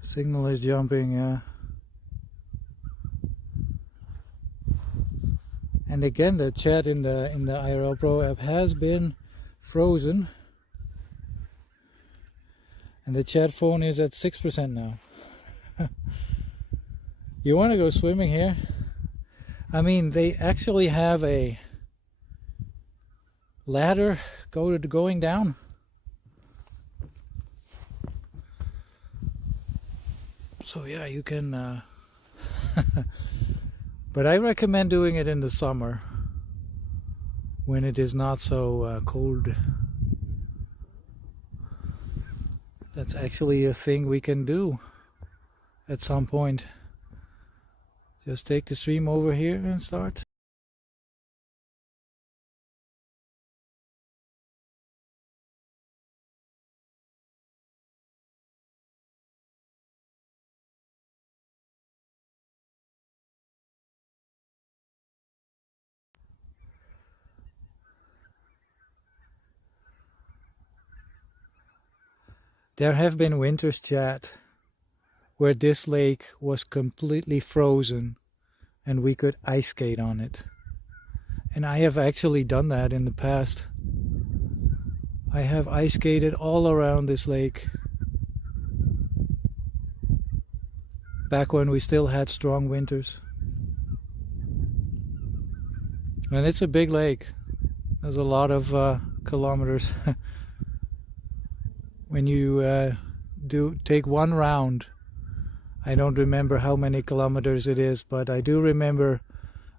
Signal is jumping, yeah. And again, the chat in the IRL Pro app has been frozen, and the chat phone is at 6% now. You want to go swimming here? I mean, they actually have a ladder going down. So yeah, you can. But I recommend doing it in the summer when it is not so cold. That's actually a thing we can do at some point. Just take the stream over here and start. There have been winters, chat, where this lake was completely frozen and we could ice skate on it. And I have actually done that in the past. I have ice skated all around this lake. Back when we still had strong winters. And it's a big lake. There's a lot of kilometers. When you do take one round, I don't remember how many kilometers it is, but I do remember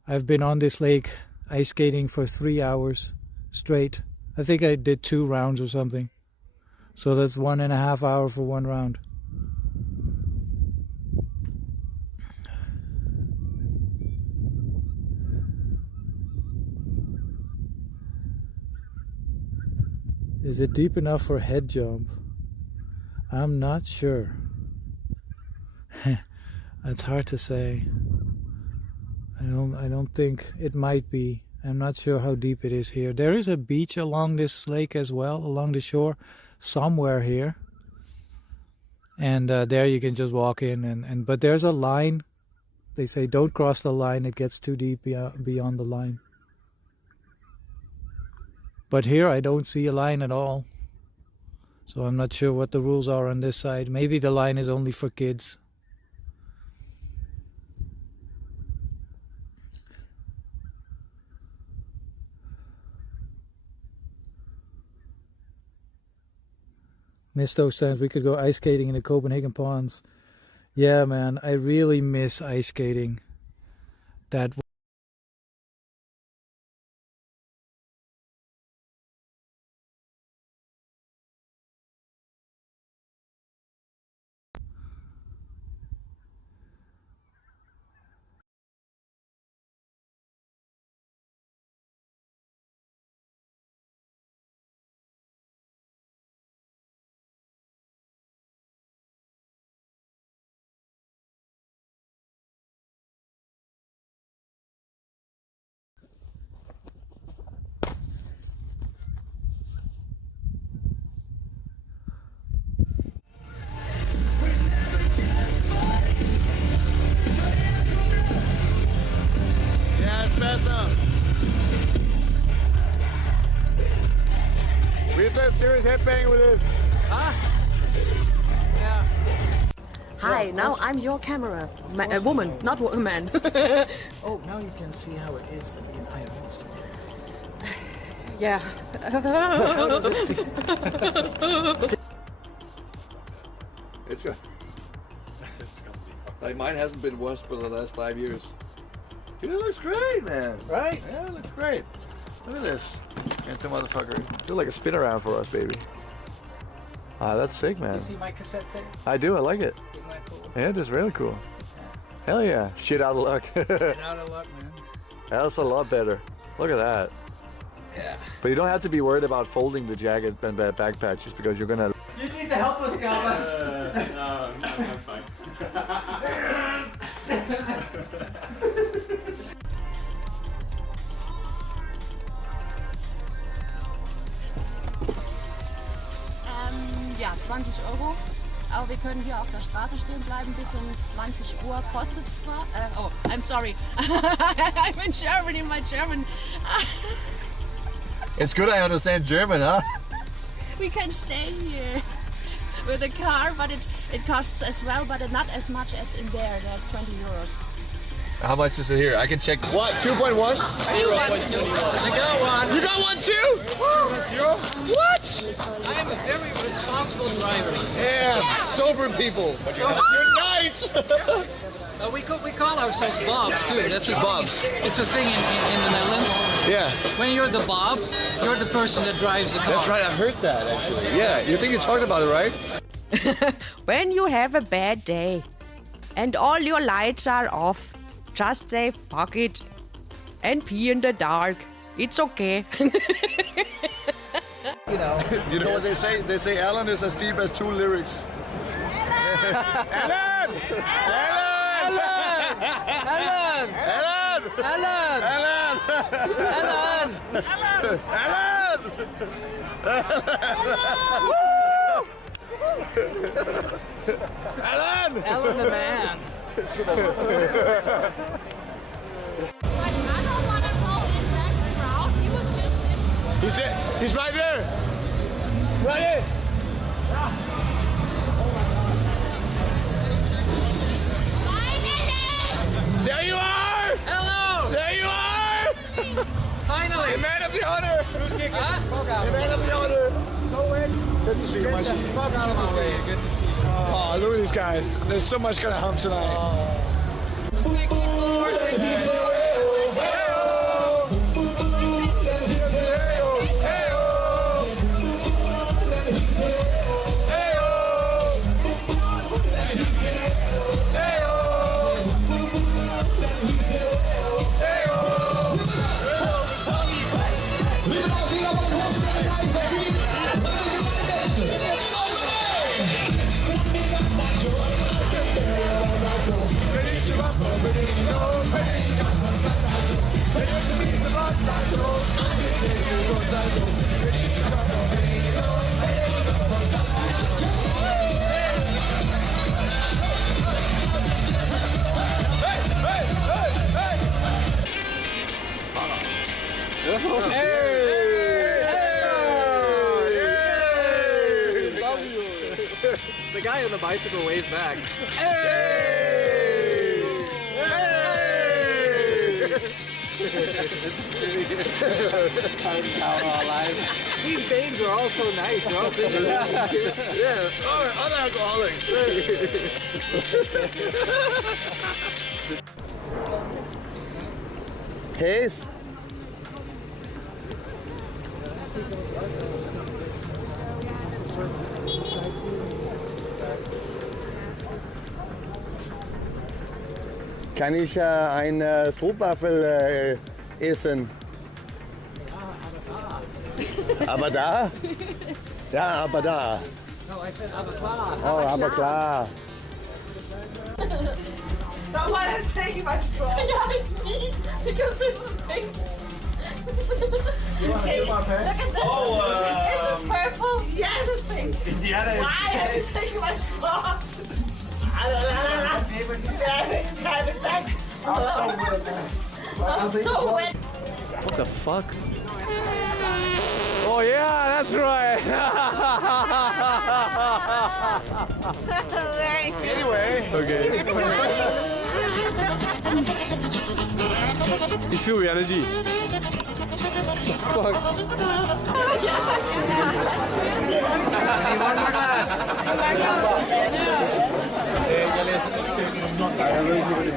I've been on this lake ice skating for 3 hours straight. I think I did 2 rounds or something. So that's 1.5 hours for one round. Is it deep enough for a head jump? I'm not sure. It's hard to say. I don't think it might be. I'm not sure how deep it is here. There is a beach along this lake as well, along the shore, somewhere here. And there you can just walk in. But there's a line. They say don't cross the line. It gets too deep beyond the line. But here I don't see a line at all. So I'm not sure what the rules are on this side. Maybe the line is only for kids. Miss those times we could go ice skating in the Copenhagen ponds. Yeah, man, I really miss ice skating. That We just have serious headbanging with this. Huh? Yeah. Hi, now I'm your camera. A woman, not a man. Oh, now you can see how it is to be an ironist. Yeah. How does it feel? It's good. Like mine hasn't been washed for the last 5 years. Dude, it looks great, man. Right? Yeah, it looks great. Look at this. Handsome motherfucker. Do like a spin around for us, baby. Ah, that's sick, man. You see my cassette tape? I do, I like it. Isn't that cool? Yeah, it is really cool. Hell yeah. Shit out of luck. Get out of luck, man. That's a lot better. Look at that. Yeah. But you don't have to be worried about folding the jacket and backpack just because you're gonna... You need to help us, Galva. No, I'm fine. Ja, 20 Euro. Aber wir können hier auf der Straße stehen bleiben bis um 20 Uhr. Kostet zwar... oh, I'm sorry. I'm in Germany, my German... It's good I understand German, huh? We can stay here with a car, but it costs as well, but not as much as in there. There's 20 euros. How much is it here? I can check. What? 2.1? 0.2. I got one. You got one too? What? I am a very responsible driver. Yeah, sober people. But you're nice. We call ourselves Bobs too. That's a Bobs. It's a thing in the Netherlands. Yeah. When you're the Bob, you're the person that drives the car. That's right, I heard that actually. Yeah, you think you talked about it, right? When you have a bad day and all your lights are off, just say fuck it and pee in the dark. It's okay. You know. You know what they say? They say Alan is as deep as 2 lyrics. Alan! Alan! Alan! Alan! Alan! Alan! Alan! Alan! Alan! Alan the man. But I don't want to go in that crowd. He was just in. He's right there! Right here! There you are! Hello! There you are! Finally! The man of the honor! Huh? The man of the honor! No way! Good to see you, my G. Fuck out of my way. Good to see you. Oh, look at these guys. There's so much gonna hum tonight. The guy on the bicycle waves back. These Danes are all so nice. They're all thinking Yeah, other alcoholics. Hayze. Kann ich eine Strohwaffel essen? Aber da? Ja, aber da. No, I said aber klar. Oh, aber klar. Someone is taking my straw. Yeah, it's me. Because this is pink. You want to see my pants? Look at this. This is purple. Yes. This is pink. Indiana. Why are you taking my straw? I'm so wet, man. I'm so wet. What the fuck? Oh yeah, that's right. Anyway. Okay. It's filled with energy. Fuck.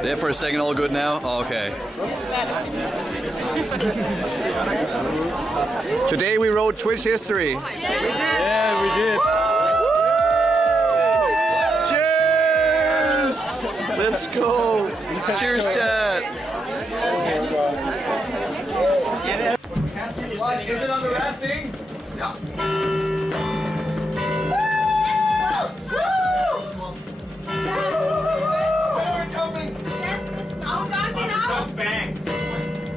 There for a second, all good now? Oh, okay. Today we wrote Twitch history. Yeah, we did. Cheers! Let's go. Cheers, chat. Is it on the rafting? Yeah. Yes, it's now. Don't get out. Bang.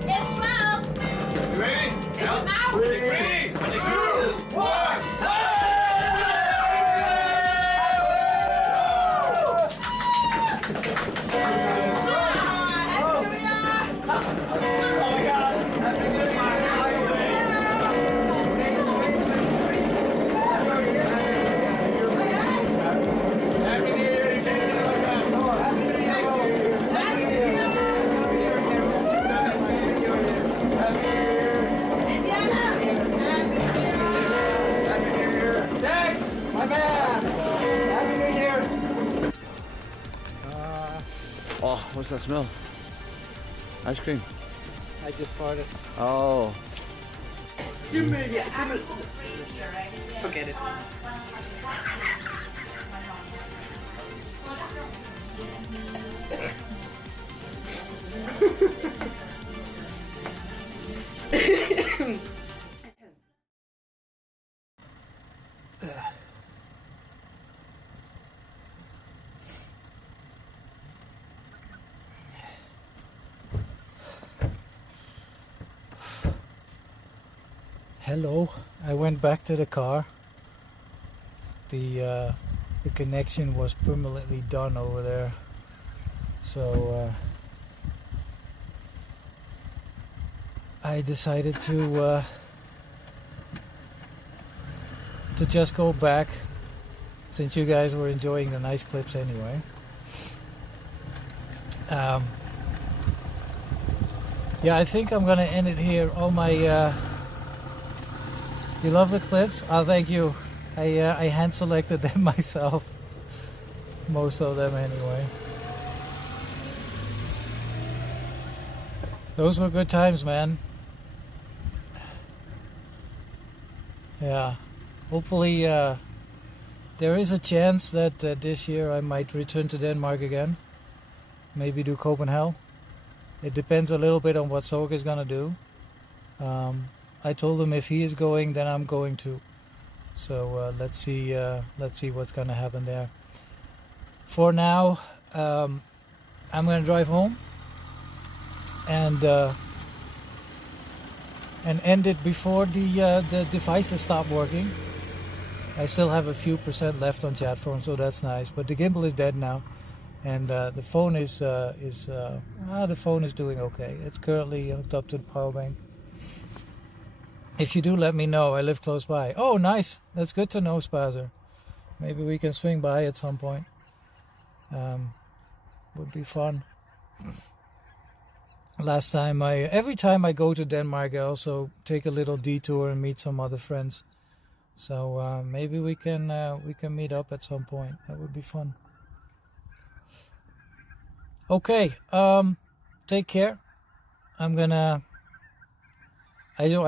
It's 12. You ready? It's now. 3, 2, 1. Oh, what's that smell? Ice cream. I just farted. Oh. Forget it. Hello. I went back to the car. The the connection was permanently done over there. So I decided to just go back, since you guys were enjoying the nice clips anyway. Yeah, I think I'm gonna end it here. All my you love the clips? Oh, thank you. I hand selected them myself, most of them anyway. Those were good times, man. Yeah, hopefully there is a chance that this year I might return to Denmark again. Maybe do Copenhagen. It depends a little bit on what Soak is gonna do. I told him if he is going, then I'm going too. So let's see what's gonna happen there. For now, I'm gonna drive home and end it before the devices stop working. I still have a few % left on chat phone, so that's nice. But the gimbal is dead now, and the phone is doing okay. It's currently hooked up to the power bank. If you do, let me know. I live close by. Oh, nice. That's good to know, Spazer. Maybe we can swing by at some point. Would be fun. Every time I go to Denmark, I also take a little detour and meet some other friends. So maybe we can meet up at some point. That would be fun. Okay. Take care. I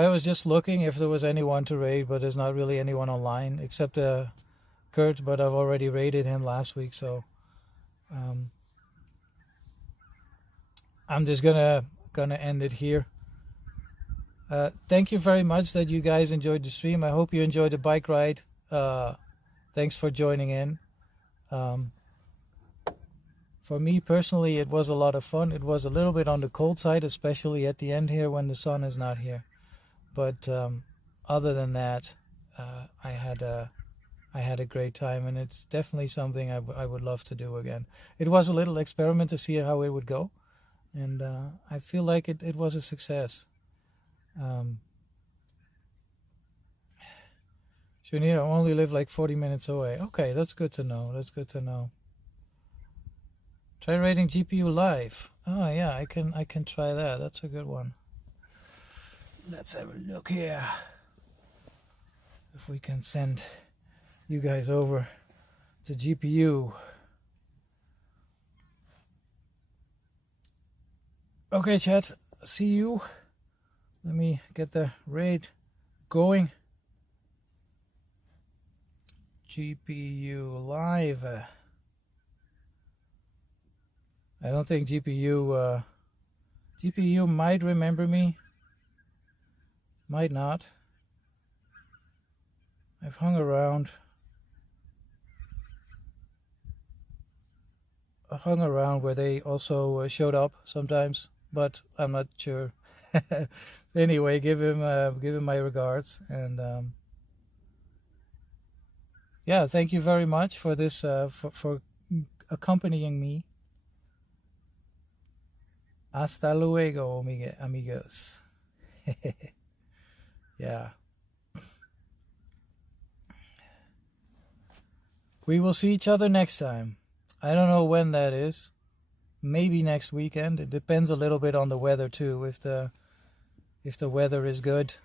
was just looking if there was anyone to raid, but there's not really anyone online except Kurt. But I've already raided him last week, so I'm just gonna end it here. Thank you very much that you guys enjoyed the stream. I hope you enjoyed the bike ride. Thanks for joining in. For me personally, it was a lot of fun. It was a little bit on the cold side, especially at the end here when the sun is not here. But other than that, I had a great time, and it's definitely something I would love to do again. It was a little experiment to see how it would go, and I feel like it was a success. Junior, I only live like 40 minutes away. Okay, that's good to know. That's good to know. Try rating GPU live. Oh yeah, I can try that. That's a good one. Let's have a look here. If we can send you guys over to GPU. Okay, chat. See you. Let me get the raid going. GPU live. I don't think GPU might remember me. Might not. I've hung around. Where they also showed up sometimes, but I'm not sure. Anyway, give him my regards, and yeah, thank you very much for this for accompanying me. Hasta luego, amigos. Yeah. We will see each other next time. I don't know when that is. Maybe next weekend. It depends a little bit on the weather too. If the weather is good,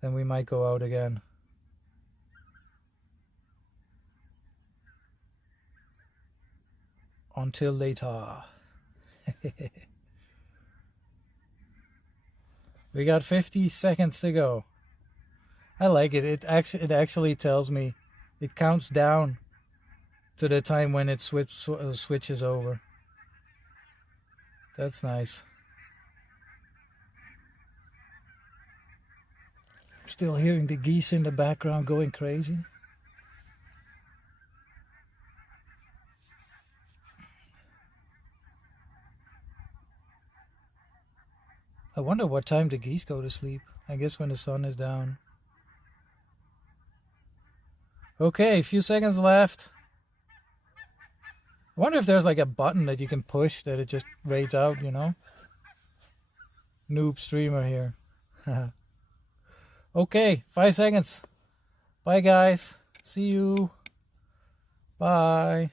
then we might go out again. Until later. We got 50 seconds to go. I like it. It actually tells me, it counts down to the time when it switches over. That's nice. Still hearing the geese in the background going crazy. I wonder what time the geese go to sleep. I guess when the sun is down. Okay, a few seconds left. I wonder if there's like a button that you can push that it just raids out, you know? Noob streamer here. Okay, 5 seconds. Bye guys. See you. Bye.